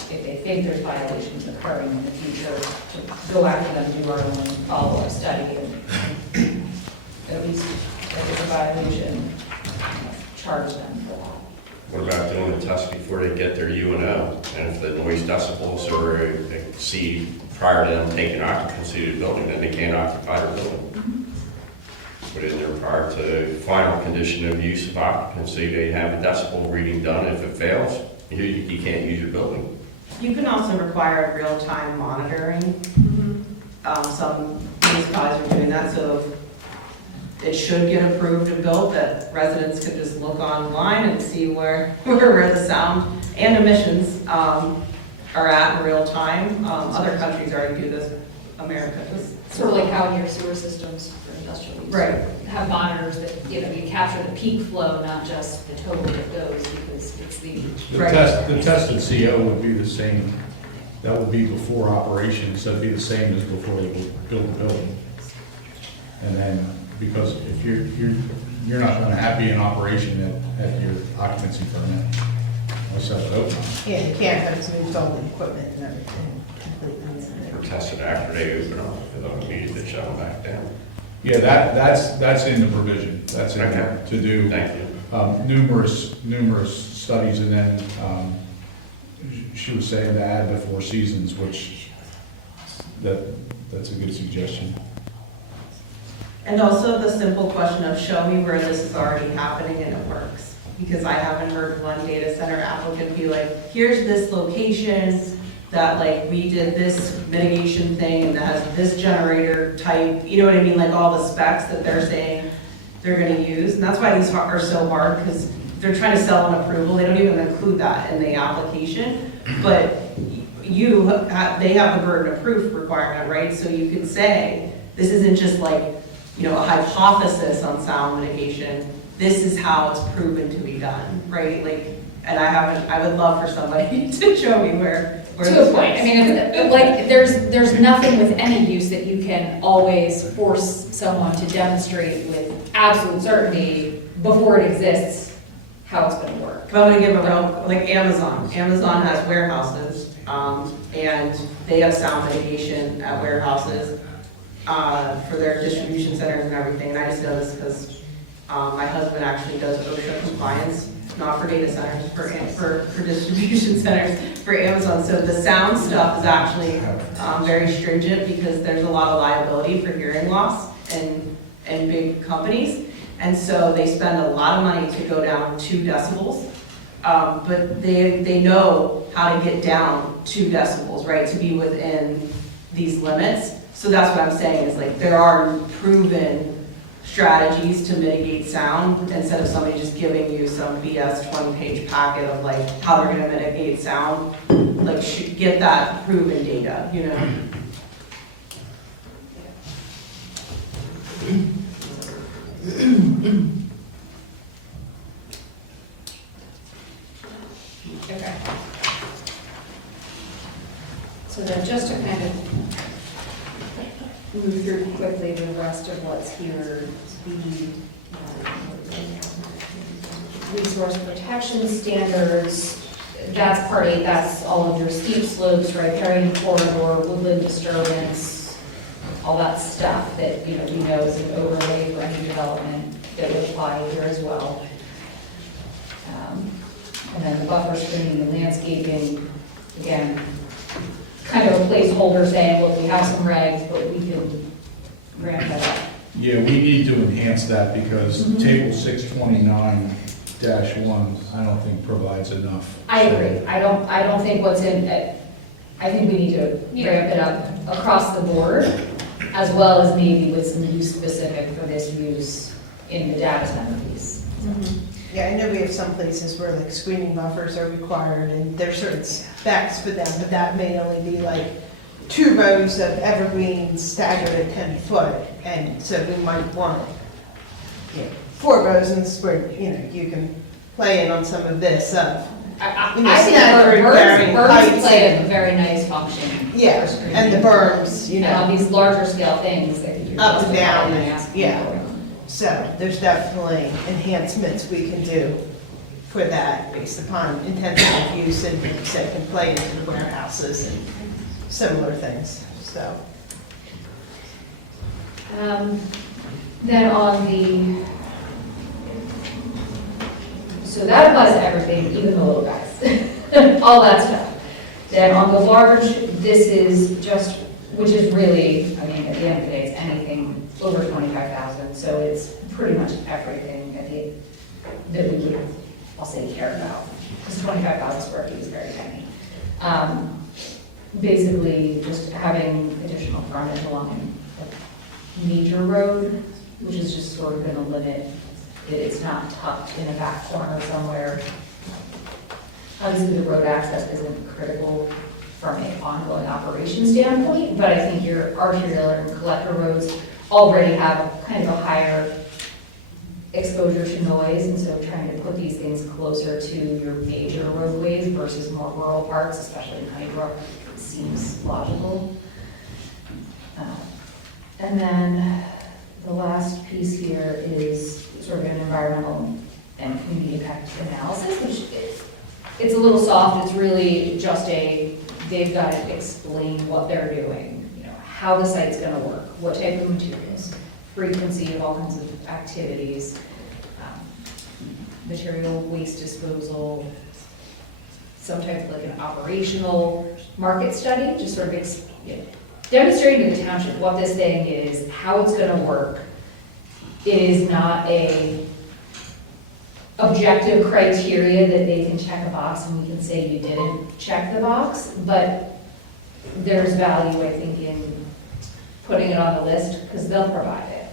if they think there's violations occurring in the future, to go after them, do our own follow-up study, and at least if it's a violation, charge them for that. What about doing the test before they get their UNO? And if the noise decibels or exceed prior to them taking occupancy of the building, then they can't occupy the building. Put in there prior to final condition of use of occupancy, they have a decibel reading done. If it fails, you can't use your building. You can also require real-time monitoring. Some municipalities are doing that, so it should get approved and built, that residents can just look online and see where the sound and emissions are at in real time. Other countries already do this. America does. Sort of like how your sewer systems for industrial use. Right. Have monitors that, you capture the peak flow, not just the total that goes, because it's the. The tested CO would be the same, that would be before operations, so it'd be the same as before they build the building. And then, because if you're not gonna have be in operation at your occupancy permit, unless you have it open. Yeah, you can't, but it's moved all the equipment and everything completely. Or test it after they open up, they'll immediately shut them back down. Yeah, that's in the provision, that's in there, to do Thank you. numerous studies, and then she was saying to add the 4 seasons, which that's a good suggestion. And also the simple question of show me where this is already happening and it works. Because I haven't heard one data center applicant be like, here's this location that like we did this mitigation thing and that has this generator type, you know what I mean? Like all the specs that they're saying they're gonna use. And that's why these are so hard, because they're trying to sell an approval. They don't even include that in the application. But they have the burden of proof requirement, right? So you could say, this isn't just like, a hypothesis on sound mitigation. This is how it's proven to be done, right? Like, and I would love for somebody to show me where To a point, I mean, there's nothing with any use that you can always force someone to demonstrate with absolute certainty before it exists, how it's gonna work. But I'm gonna give a real, like Amazon. Amazon has warehouses, and they have sound mitigation at warehouses, for their distribution centers and everything. And I just know this because, my husband actually does OSHA compliance, not for data centers, for distribution centers, for Amazon. So the sound stuff is actually, very stringent, because there's a lot of liability for hearing loss in big companies. And so they spend a lot of money to go down 2 decibels. But they know how to get down 2 decibels, right, to be within these limits. So that's what I'm saying, is like, there are proven strategies to mitigate sound, instead of somebody just giving you some BS 20-page packet of like how they're gonna mitigate sound. Like, get that proven data, you know? Okay. So then just to kind of move through quickly the rest of what's here, the resource protection standards, that's part 8, that's all of your steep slopes, riparian corridor, woodland disturbance, all that stuff that, you know, we know is an overlay for any development that would apply here as well. And then the buffer screening and landscaping, again, kind of a placeholder saying, look, we have some regs, but we can ramp that up. Yeah, we need to enhance that because table 629-1, I don't think provides enough. I agree. I don't think what's in, I think we need to ramp it up across the board, as well as maybe with some use specific for this use in the data center piece. Yeah, I know we have some places where like screening buffers are required and there's certain specs for them, but that may only be like 2 rows of evergreens staggered at 10 foot. And so we might want, 4 rows in the spring, you can play in on some of this. I think staggered varying birds heights play and- a very nice function. Yeah, for screening. and the berms, And on these larger scale things that you're up and justifying down, and and- asking yeah. for. So there's definitely enhancements we can do for that based upon intensive use and that can play into the warehouses and similar things, so. Then on the, so that applies to everything, even the little guys, all that stuff. Then on the large, this is just, which is really, I mean, at the end of the day, it's anything over 25,000, so it's pretty much everything that we would, I'll say, care about, because 25,000 square feet is very tiny. Basically, just having additional frontage along a major road, which is just sort of gonna limit, it's not tucked in a back corner somewhere. Obviously, the road access isn't critical from an ongoing operation standpoint, but I think your arterial and collector roads already have kind of a higher exposure to noise, and so trying to put these things closer to your major roadways versus more rural parts, especially in Honeybrook, seems logical. And then the last piece here is sort of an environmental and community impact analysis, which it's a little soft. It's really just they've got to explain what they're doing, how the site's going to work, what type of materials, frequency of all kinds of activities, material waste disposal, some type of like an operational market study, just sort of demonstrating to the township what this thing is, how it's going to work. It is not a objective criteria that they can check a box and we can say you didn't check the box, but there's value, I think, in putting it on the list because they'll provide it.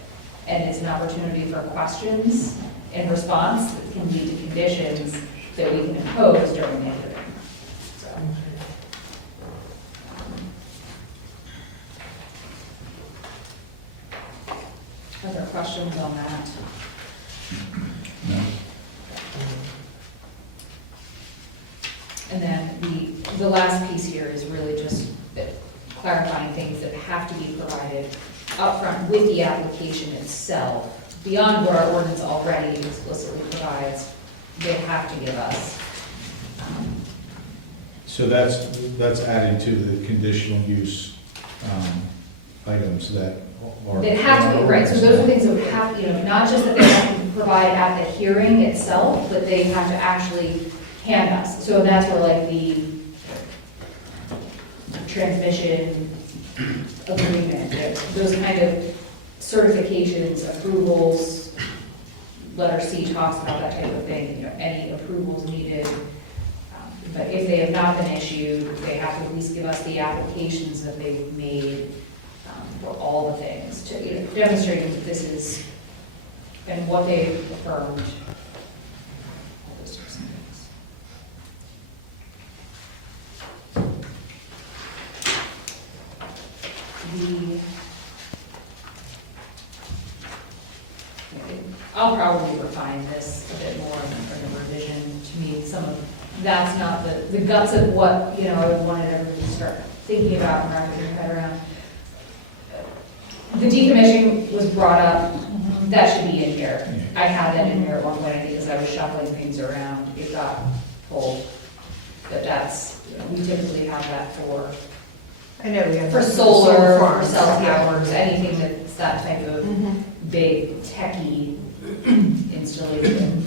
And it's an opportunity for questions and response that can lead to conditions that we can impose during the hearing. So. Are there questions on that? No. And then the last piece here is really just clarifying things that have to be provided upfront with the application itself, beyond what our ordinance already explicitly provides, they have to give us. So that's added to the conditional use items that are. They have to be, right, so those are things that have, not just that they have to provide at the hearing itself, but they have to actually hand us. So that's where like the transmission agreement, those kind of certifications, approvals, letter C talks about that type of thing, any approvals needed. But if they have not been issued, they have to at least give us the applications that they've made for all the things, to demonstrating that this is, and what they've affirmed. All those sorts of things. I'll probably refine this a bit more in the revision. To me, some of, that's not the guts of what, you know, I wanted everybody to start thinking about and wrapping their head around. The decommissioning was brought up, that should be in here. I had that in here at one point because I was shuffling things around, it got pulled. But that's, we typically have that for I know we have. for that solar, for farms, cell yeah. towers, anything that's that type of big techie installation.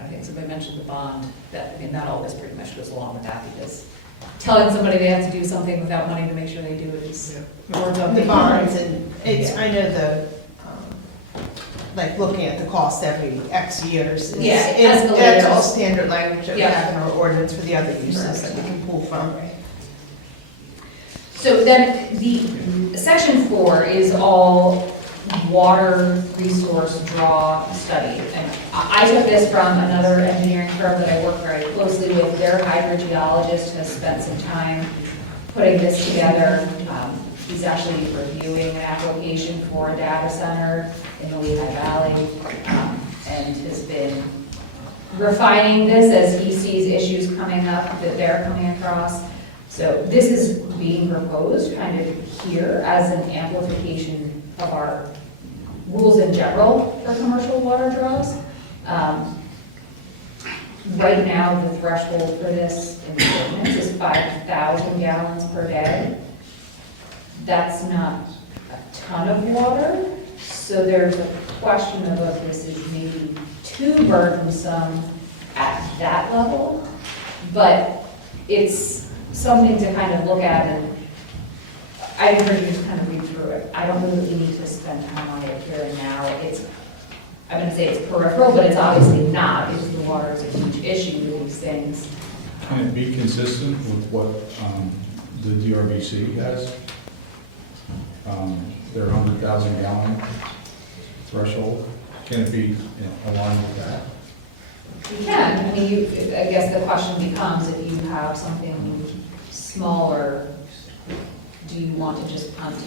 I think somebody mentioned the bond, that, I mean, that always pretty much goes along with that, because telling somebody they have to do something without money to make sure they do it is more of The bonds and it's, I know the, like looking at the cost every X years. is- Yeah, That's all escalators. standard language that we Yeah. have in our ordinance for the other uses that we can pull from. So then, the, section 4 is all water resource draw study. And I took this from another engineering firm that I work very closely with. Their hydrogeologist has spent some time putting this together. He's actually reviewing an application for a data center in the Lehigh Valley, and has been refining this as he sees issues coming up that they're coming across. So this is being proposed kind of here as an amplification of our rules in general for commercial water draws. Right now, the threshold for this in the ordinance is 5,000 gallons per day. That's not a ton of water, so there's a question of if this is maybe too burdensome at that level, but it's something to kind of look at, and I encourage you to kind of read through it. I don't know that we need to spend time on it here and now. It's, I'm gonna say it's peripheral, but it's obviously not, because the water is a huge issue with these things. Can it be consistent with what the DRBC has? Their 100,000 gallon threshold? Can it be aligned with that? You can, I mean, you, I guess the question becomes, if you have something smaller, do you want to just punt to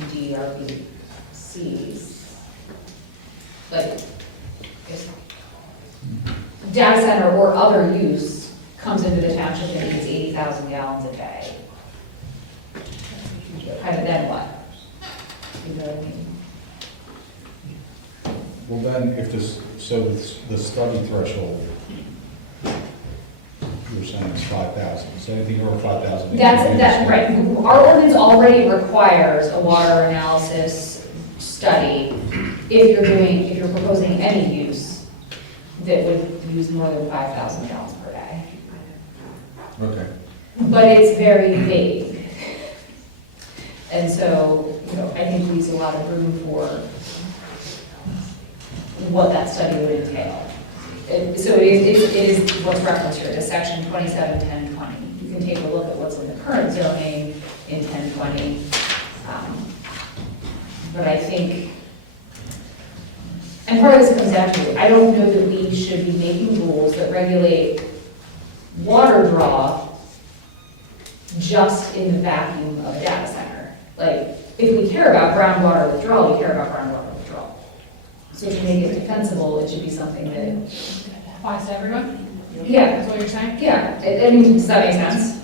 DRBCs? Like, if data center or other use comes into the township and needs 80,000 gallons a day. Kind of then what? You know what I mean? Well, then, if this, so the study threshold, you're saying it's 5,000, is anything over 5,000? That's right. Our ordinance already requires a water analysis study if you're proposing any use that would use more than 5,000 gallons per day. Okay. But it's very vague. And so, you know, I think leaves a lot of room for what that study would entail. So it is what's referenced here, to section 271020. You can take a look at what's in the current zoning in 1020. But I think, and part of this comes down to, I don't know that we should be making rules that regulate water draw just in the vacuum of a data center. Like, if we care about groundwater withdrawal, we care about groundwater withdrawal. So to make it defensible, it should be something that, Applies to everyone? yeah, That's what you're saying? yeah, I mean, does that make sense?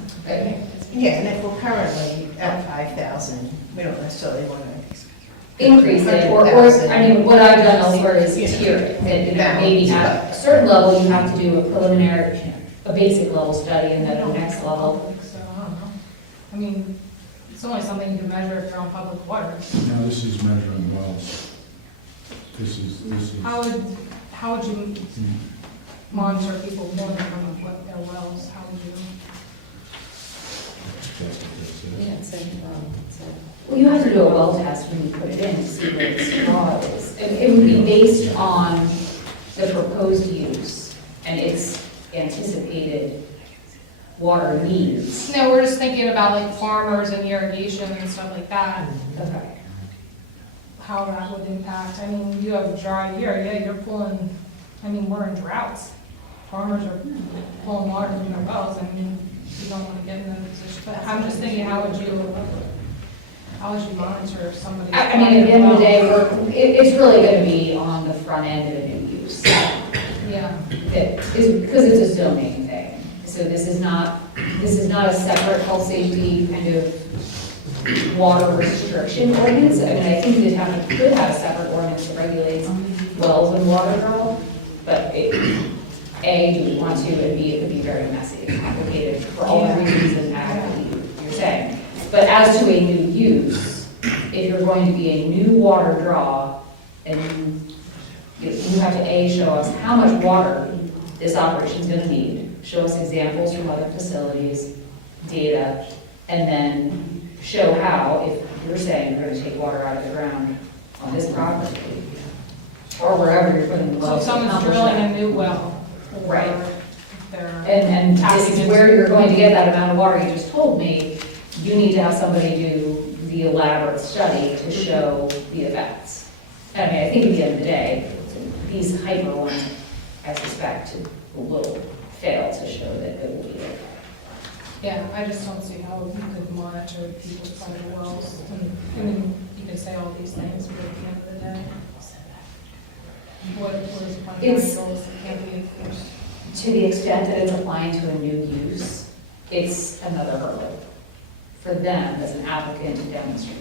Yeah, and if we're currently at 5,000, we don't necessarily want to. Increase it, or, I mean, what I've done elsewhere is tier it, that, you know, maybe at a certain level, you have to do a preliminary, a basic level study, and then the next level. So, I don't know. I mean, it's only something you can measure if you're on public water. No, this is measuring wells. This is. How would you monitor people more than from their wells? How would you? Well, you have to do a well test when you put it in to see what its draw is. It would be based on the proposed use, and if anticipated water needs. No, we're just thinking about like farmers and irrigation and stuff like that, Okay. how that would impact. I mean, you have a dry year, yeah, you're pulling, I mean, we're in droughts. Farmers are pulling water from their wells, I mean, you don't want to get in that position. But I'm just thinking, how would you monitor somebody? I mean, at the end of the day, it's really gonna be on the front end of a new use. Yeah. Because it's a zoning thing. So this is not a separate health safety kind of water restriction ordinance. I mean, I think the town could have a separate ordinance that regulates wells and water draw, but A, do we want to, and B, it could be very messy and complicated for all the reasons that you're saying. But as to a new use, if you're going to be a new water draw, and you have to A, show us how much water this operation is gonna need, show us examples from other facilities, data, and then show how, if you're saying you're gonna take water out of the ground on this property, or wherever you're putting the So wells. if someone's accomplish drilling that. a new well. or Right. they're And this tapping is into- where you're going to get that amount of water you just told me, you need to have somebody do the elaborate study to show the effects. I mean, I think at the end of the day, these hyper ones, I suspect, will fail to show that it will be there. Yeah, I just don't see how you could monitor people's private wells. I mean, you can say all these things, but at the end of the day, what is one of the It's- goals that can't be enforced? To the extent that it's applying to a new use, it's another hurdle for them as an applicant to demonstrate.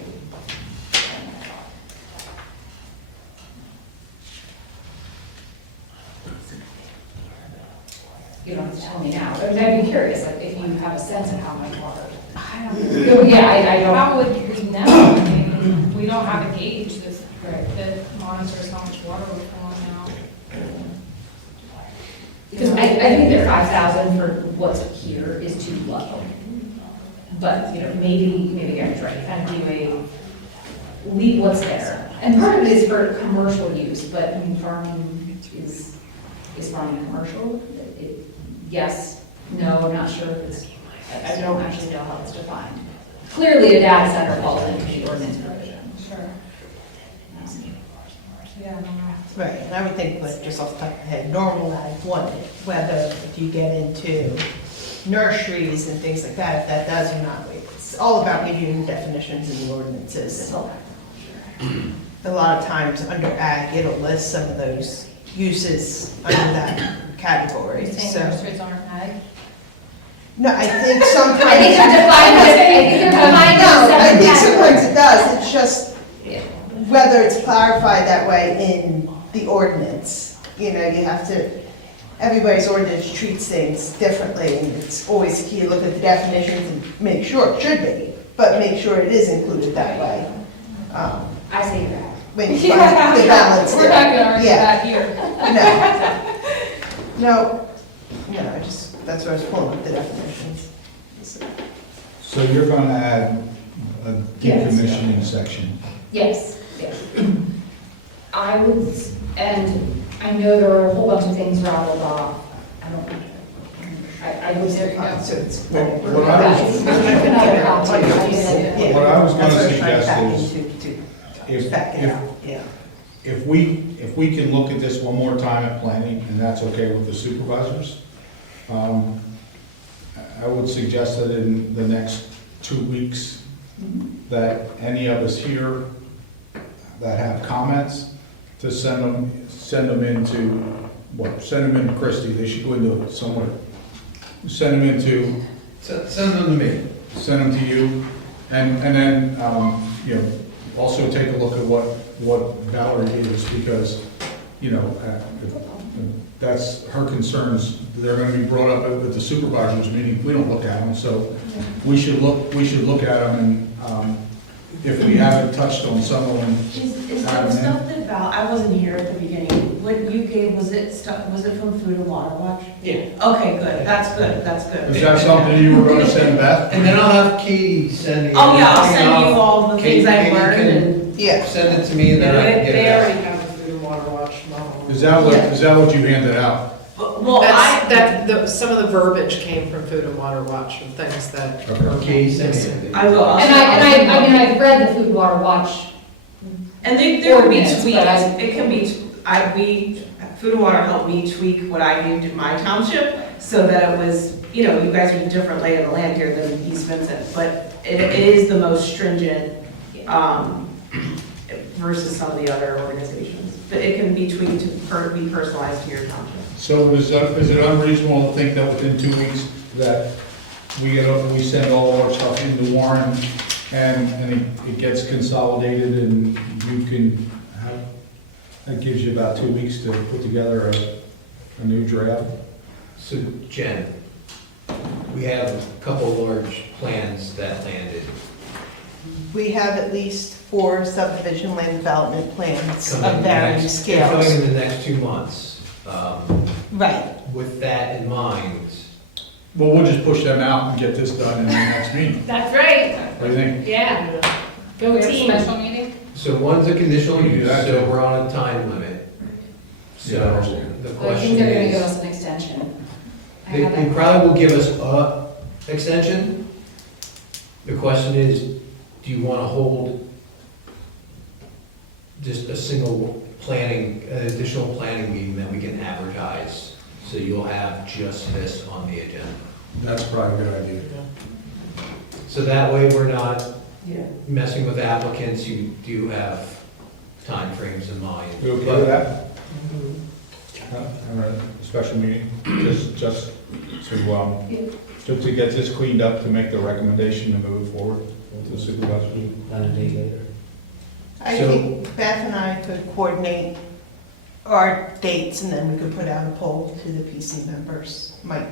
You don't have to tell me now, but I'd be curious, like, if you have a sense of how much water. I don't know. Yeah, I don't. How would we know? I mean, we don't have a gauge that monitors how much water we're pulling out. Because I think that 5,000 for what's here is too low. But, maybe Gary's right, kind of do leave what's there. And part of it is for commercial use, but I mean, farming is farming commercial? Yes, no, not sure if it's, I don't actually know how it's defined. Clearly, a data center falls into the ordinance provision. Sure. Yeah, I don't know. Right, and I would think, like, just off the top of my head, normal whether if you get into nurseries and things like that, if that does or not, it's all about giving you definitions in the ordinances. A lot of times under ag, it'll list some of those uses under that category, You're saying so. nurseries aren't ag? No, I think sometimes. I think they're defined as, I think they're defined as No, I separate think sometimes categories. it does, it's just whether it's clarified that way in the ordinance. You have to, everybody's ordinance treats things differently, and it's always key to look at the definitions and make sure it should be, but make sure it is included that way. I say that. When you find the balance We're there. not gonna argue Yeah. that here. No, I just, that's where I was pulling up the definitions. So you're going to add a Yes. decommissioning section. Yes, yes. I would, and I know there are a whole bunch of things rattled off. I would say. So it's. What I was going to suggest is, if we can look at this one more time at planning, and that's okay with the supervisors, I would suggest that in the next 2 weeks, that any of us here that have comments, to send them into Christie, they should go into somewhere. Send them into. Send them to me. Send them to you, and then, also take a look at what Valerie gave us, because, that's her concerns, they're gonna be brought up at the supervisors meeting, we don't look at them, so we should look at them, and, if we haven't touched on some of them. Is that stuff that I wasn't here at the beginning, what you gave, was it from Food and Water Watch? Yeah. Okay, good, that's good. Is that something you were gonna send Beth? And then I'll have Katie send you. Oh, yeah, I'll send you all the things I've Katie learned can and. Yeah. Send it to me and then I can get it They out. already have the Food and Water Watch model. Is that what you handed out? Well, That's some of the verbiage came from Food and Water Watch and things that. Key sent me. I will also. I mean, I've read the Food Water Watch. And there would be Ordinance, tweaks, but it can be, Food and Water helped me tweak what I do to my township, so that it was, you know, you guys are a different lay of the land here than East Vincent, but it is the most stringent, versus some of the other organizations. But it can be tweaked to be personalized to your township. So is it unreasonable to think that within 2 weeks that we send all our stuff into Warren and it gets consolidated and you can have, that gives you about 2 weeks to put together a new draft? So Jen, we have a couple large plans that landed. We have at least 4 subdivision land development plans Coming of in the varying next- scales. Coming in the next 2 months. Right. With that in mind, Well, we'll just push them out and get this done in the next meeting. That's right. What do you think? Yeah. Go We have a team. special meeting? so one's a conditional You do use, that, so too. we're on a time limit. Yeah, I So understand. the I think question they're gonna give is, us an extension. I they have that. probably will give us a extension. The question is, do you want to hold just a single planning, an additional planning meeting that we can advertise? So you'll have just this on the agenda. That's probably a good idea. So that way we're not messing with applicants who do have timeframes in mind. You okay with that? All right, special meeting, just to get this cleaned up, to make the recommendation to move forward to the supervisor. And a day later. I So- think Beth and I could coordinate our dates and then we could put out a poll to the PC members. Might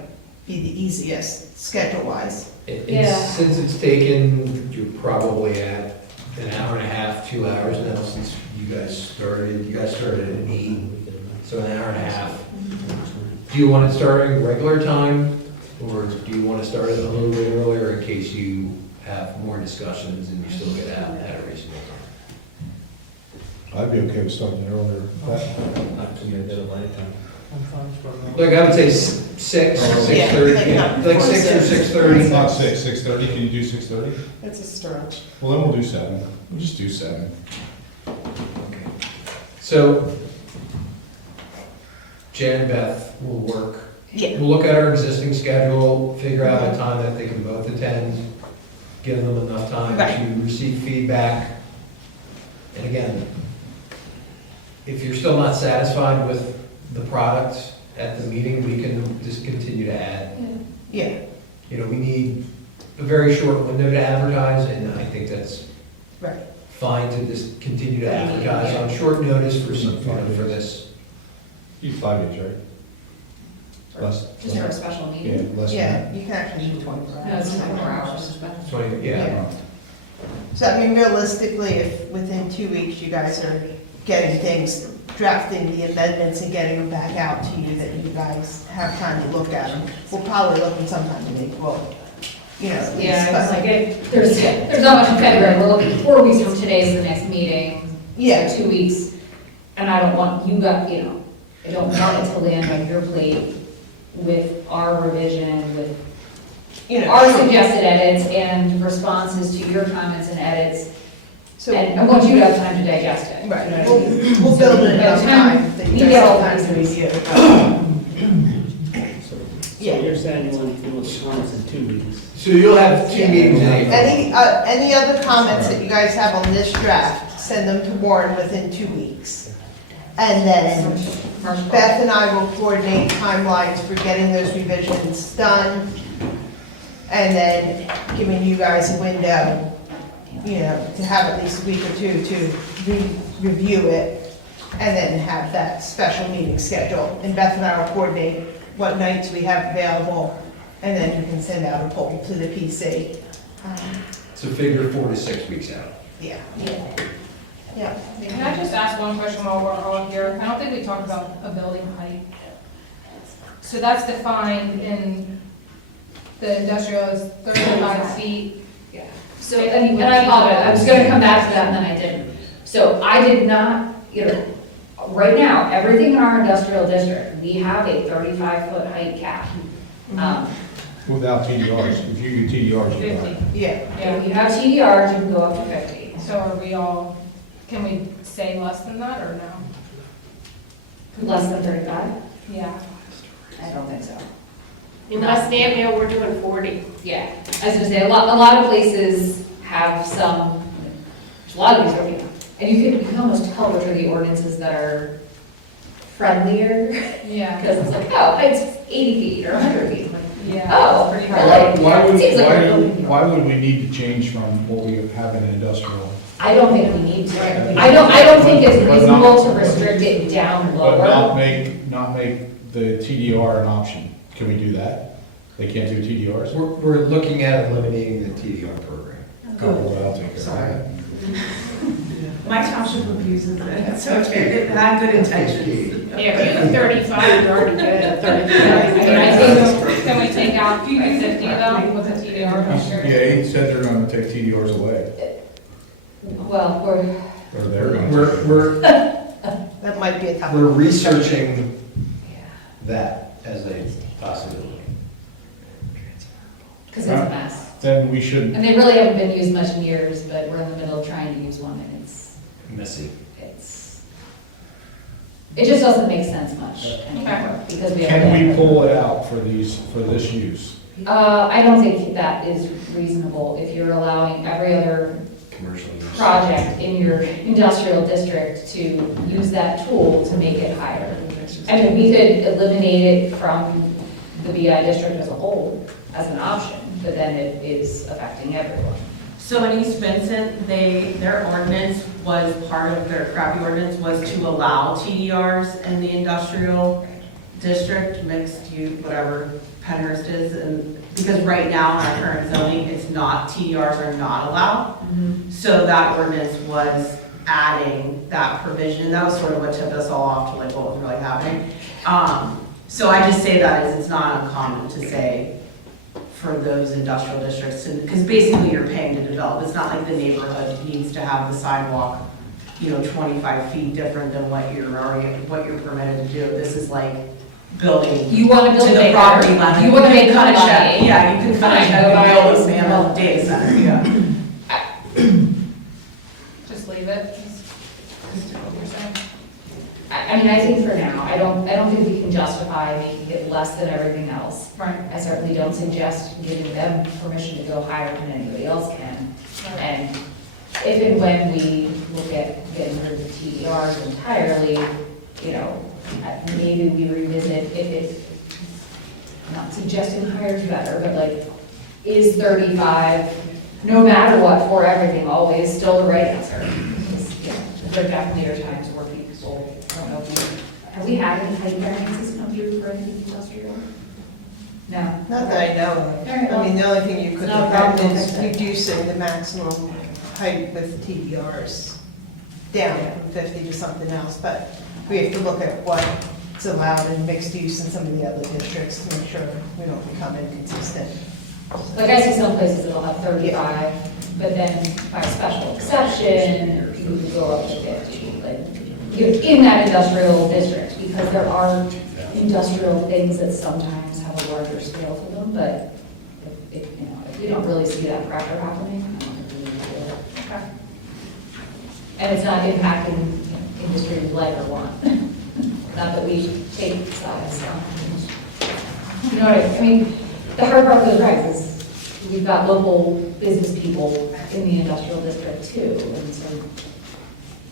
be the easiest schedule-wise. Yeah. Since it's taken, you're probably at an hour and a half, 2 hours now since you guys started at 8, so an hour and a half. Do you want it starting regular time, or do you want to start it a little bit earlier in case you have more discussions and you still get out at a reasonable time? I'd be okay with starting earlier. Not too many, a light time. I'm fine with Like, I would say 6, Yeah, 6:30, like not like before 6 or 6. 6:30. Not 6:30, can you do 6:30? It's a stretch. Well, then we'll do 7, we'll just do 7. So, Jan and Beth will work. Yeah. We'll look at our existing schedule, figure out a time that they can both attend, give them enough time Right. to receive feedback. And again, if you're still not satisfied with the product at the meeting, we can just continue to add. Yeah, You know, we need a very short window to advertise, and I think that's right. fine to just continue to advertise on short notice for some, for this. You 5 days, right? Less. Just for a special meeting. Yeah, less than Yeah, you can actually do 24 No, hours. it's 24 hours. 20, yeah. So I mean, realistically, if within 2 weeks you guys are getting things, drafting the amendments and getting them back out to you, that you guys have time to look at them, we'll probably look in sometime in April, you know. at least, Yeah, but- it's like, there's not much in February, we're looking 4 weeks from today is the next meeting. Yeah. 2 weeks, and I don't want, you got, you know, I don't want it to land on your plate with our revision, with You know, our suggested edits and responses to your comments and edits. So, And I want you to have time to digest it. right, You know what I mean? we'll build it By the enough time that we you get guys all have time to these- review. So Yeah. you're saying you want to deal with the comments in 2 weeks? So you'll have 2 meetings in April. Any other comments that you guys have on this draft, send them to Warren within 2 weeks. And then Beth and I will coordinate timelines for getting those revisions done. And then giving you guys a window, you know, to have at least a week or two to review it. And then have that special meeting scheduled. And Beth and I will coordinate what nights we have available. And then you can send out a poll to the PC. So figure 4 to 6 weeks out. Yeah. Yeah. Can I just ask one question while we're all here? I don't think we talked about a building height. So that's defined in the industrial as 35 feet. So, and I apologize, I was gonna come back to that and then I didn't. So I did not, you know, right now, everything in our industrial district, we have a 35-foot height cap. Without TDRs, if you do TDRs, you're fine. 50. Yeah. If you have TDRs, you can go up to 50. So are we all, can we say less than that or no? Less than 35? Yeah. I don't think so. In West Hampton, we're doing 40. Yeah, I was gonna say, a lot of places have some, a lot of these are, and you can almost tell which are the ordinances that are friendlier, Yeah. because it's like, oh, it's 80 feet or 100 feet. Like, Yeah. oh, Pretty really? Why It seems like we're building- why would we need to change from what we have in industrial? I don't think we need to. I don't think it's But not- reasonable to restrict it down But not lower. make the TDR an option. Can we do that? They can't do TDRs? We're looking at eliminating the TDR program. Oh, well, I'll take care of that. My township abuses it, so it had good intentions. Yeah, if you have 35, you're already good at 35. I mean, I think, can we take out 50 though with the TDR? Yeah, he said they're gonna take TDRs away, Well, or they're gonna. We're That might be a topic. We're researching that as a possibility. because it's a mess. Then we should, And they really haven't been used much in years, but we're in the middle of trying to use one, and Messy. it just doesn't make sense much anymore, because we have. can we pull it out for this use? I don't think that is reasonable if you're allowing every other Commercial use. project in your industrial district to use that tool to make it higher. I mean, we could eliminate it from the BI district as a whole as an option, but then it is affecting everyone. So in East Vincent, their ordinance was, part of their crappy ordinance was to allow TDRs in the industrial district, mixed use, whatever Penhurst is, and because right now in our current zoning, it's not, TDRs are not allowed. So that ordinance was adding that provision, and that was sort of what tipped us all off to like what was really happening. So I just say that as it's not uncommon to say for those industrial districts, because basically you're paying to develop. It's not like the neighborhood needs to have the sidewalk, 25 feet different than what you're permitted to do. This is like building You want to build to the bigger, property line. you want to make cut a money. check. Yeah, you can cut a Fine, check go buy and build a a mammoth data center, yeah. Just leave it. I mean, I think for now, I don't think we can justify making it less than everything else. Right. I certainly don't suggest giving them permission to go higher than anybody else can. And if and when we look at getting rid of the TDRs entirely, maybe we revisit if it's, I'm not suggesting higher is better, but like, is 35, no matter what, for everything, always still the right answer? Because, there definitely are times where people, I don't know if have we had any height variances come through for any industrial? No. Not that I know of. All right, well, I mean, the only thing you could no look at problem. is reducing the maximum height with TDRs down from 50 to something else, but we have to look at what's allowed in mixed use in some of the other districts to make sure we don't become inconsistent. Like I see some places that'll have 35, but then by special exception, you could go up to 50, like, in that industrial district, because there are industrial things that sometimes have a larger scale to them, but if we don't really see that pressure happening, I don't think we need to do it. Okay. And it's not impacting industry we like or want. Not that we take sides, so. You know what I mean? The hard part of the right is we've got local business people in the industrial district too, and so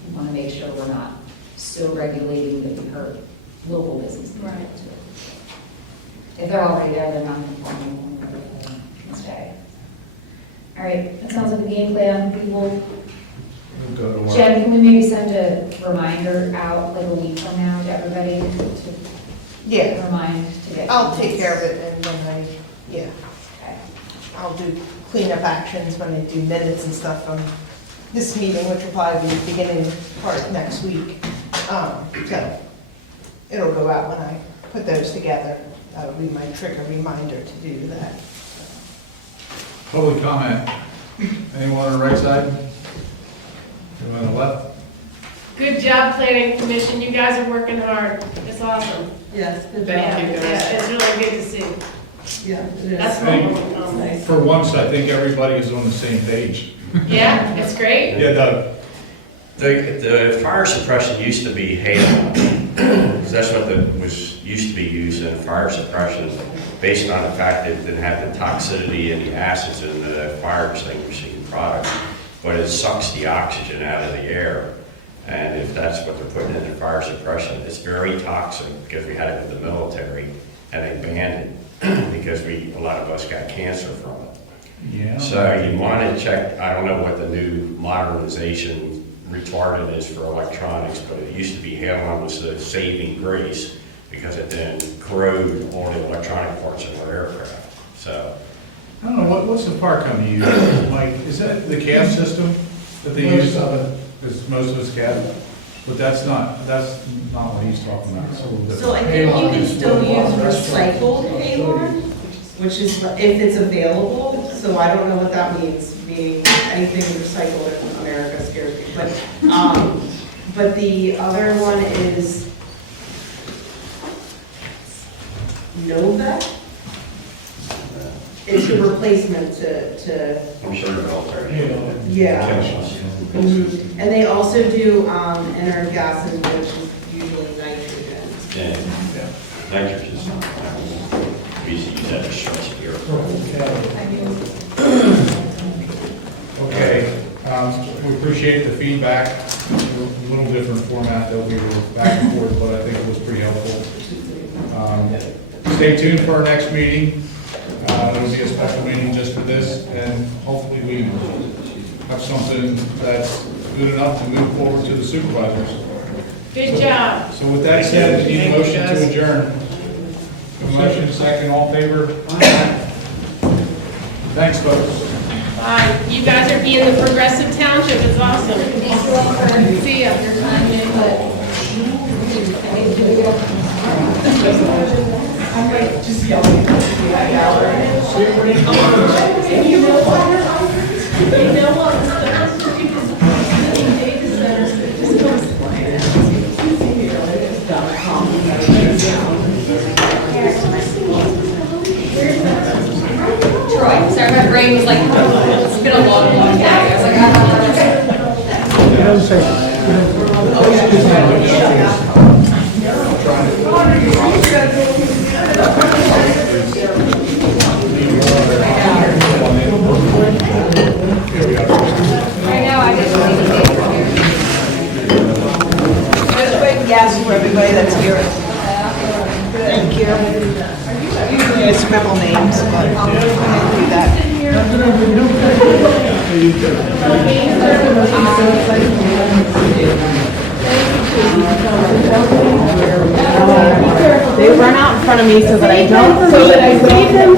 we want to make sure we're not so regulating that we hurt local business people Right. too. If they're already there, they're not conforming, can stay. All right, that sounds like a game plan. We will, We'll go to work. Jen, can we maybe send a reminder out like a week from now to everybody to Yeah, remind to get? I'll take care of it and when Okay. I'll do cleanup actions when I do minutes and stuff from this meeting, which will probably be the beginning part next week. So it'll go out when I put those together. That'll be my trigger reminder to do that. Public comment. Anyone on the right side? Anyone on the left? Good job, Planning Commission, you guys are working hard, it's awesome. Yes, good job. Yeah, it's really good to see. Yeah, it is. That's Hey, what nice. For once, I think everybody is on the same page. Yeah, it's great. Yeah, Doug? The fire suppression used to be hail, because that's what used to be used in fire suppression, based on the fact that it didn't have the toxicity and the acids in the fire extinguishing product, but it sucks the oxygen out of the air. And if that's what they're putting in the fire suppression, it's very toxic, because we had it with the military, and they banned it, because a lot of us got cancer from it. Yeah. So you want to check, I don't know what the new modernization retardant is for electronics, but it used to be halon was the saving grace because it didn't corrode all the electronic parts of our aircraft. So, I don't know, what's the fire company use? Mike, is that the CAF system that they use? Because most of it's CAF, but that's not what he's talking about. It's a little So I different. think you can still use recycled halon, which is if it's available, so I don't know what that means, meaning anything recycled in America scares me. But the other one is Nova. It's a replacement to I'm sure the military. yeah. Mhm. And they also do inert gases, which is usually nitrogen. Yeah, nitrogen is, we used to use that to stress the aircraft. Okay, we appreciate the feedback. A little different format though, we were back and forth, but I think it was pretty helpful. Stay tuned for our next meeting. It'll be a special meeting just for this, and hopefully we have something that's good enough to move forward to the supervisors. Good job. So with that said, we need a motion to adjourn. A motion, second, all in favor? Thanks, folks. Bye. You guys are being the progressive township, it's awesome. See ya. I'm like just yelling. Troy, sorry, my brain was like, it's been a long, long day. I was like, I know, I just need to make Just quick yes for everybody that's here. Thank you. Usually I scribble names, but I didn't do that. They run out in front of me so that I don't, so that I wave them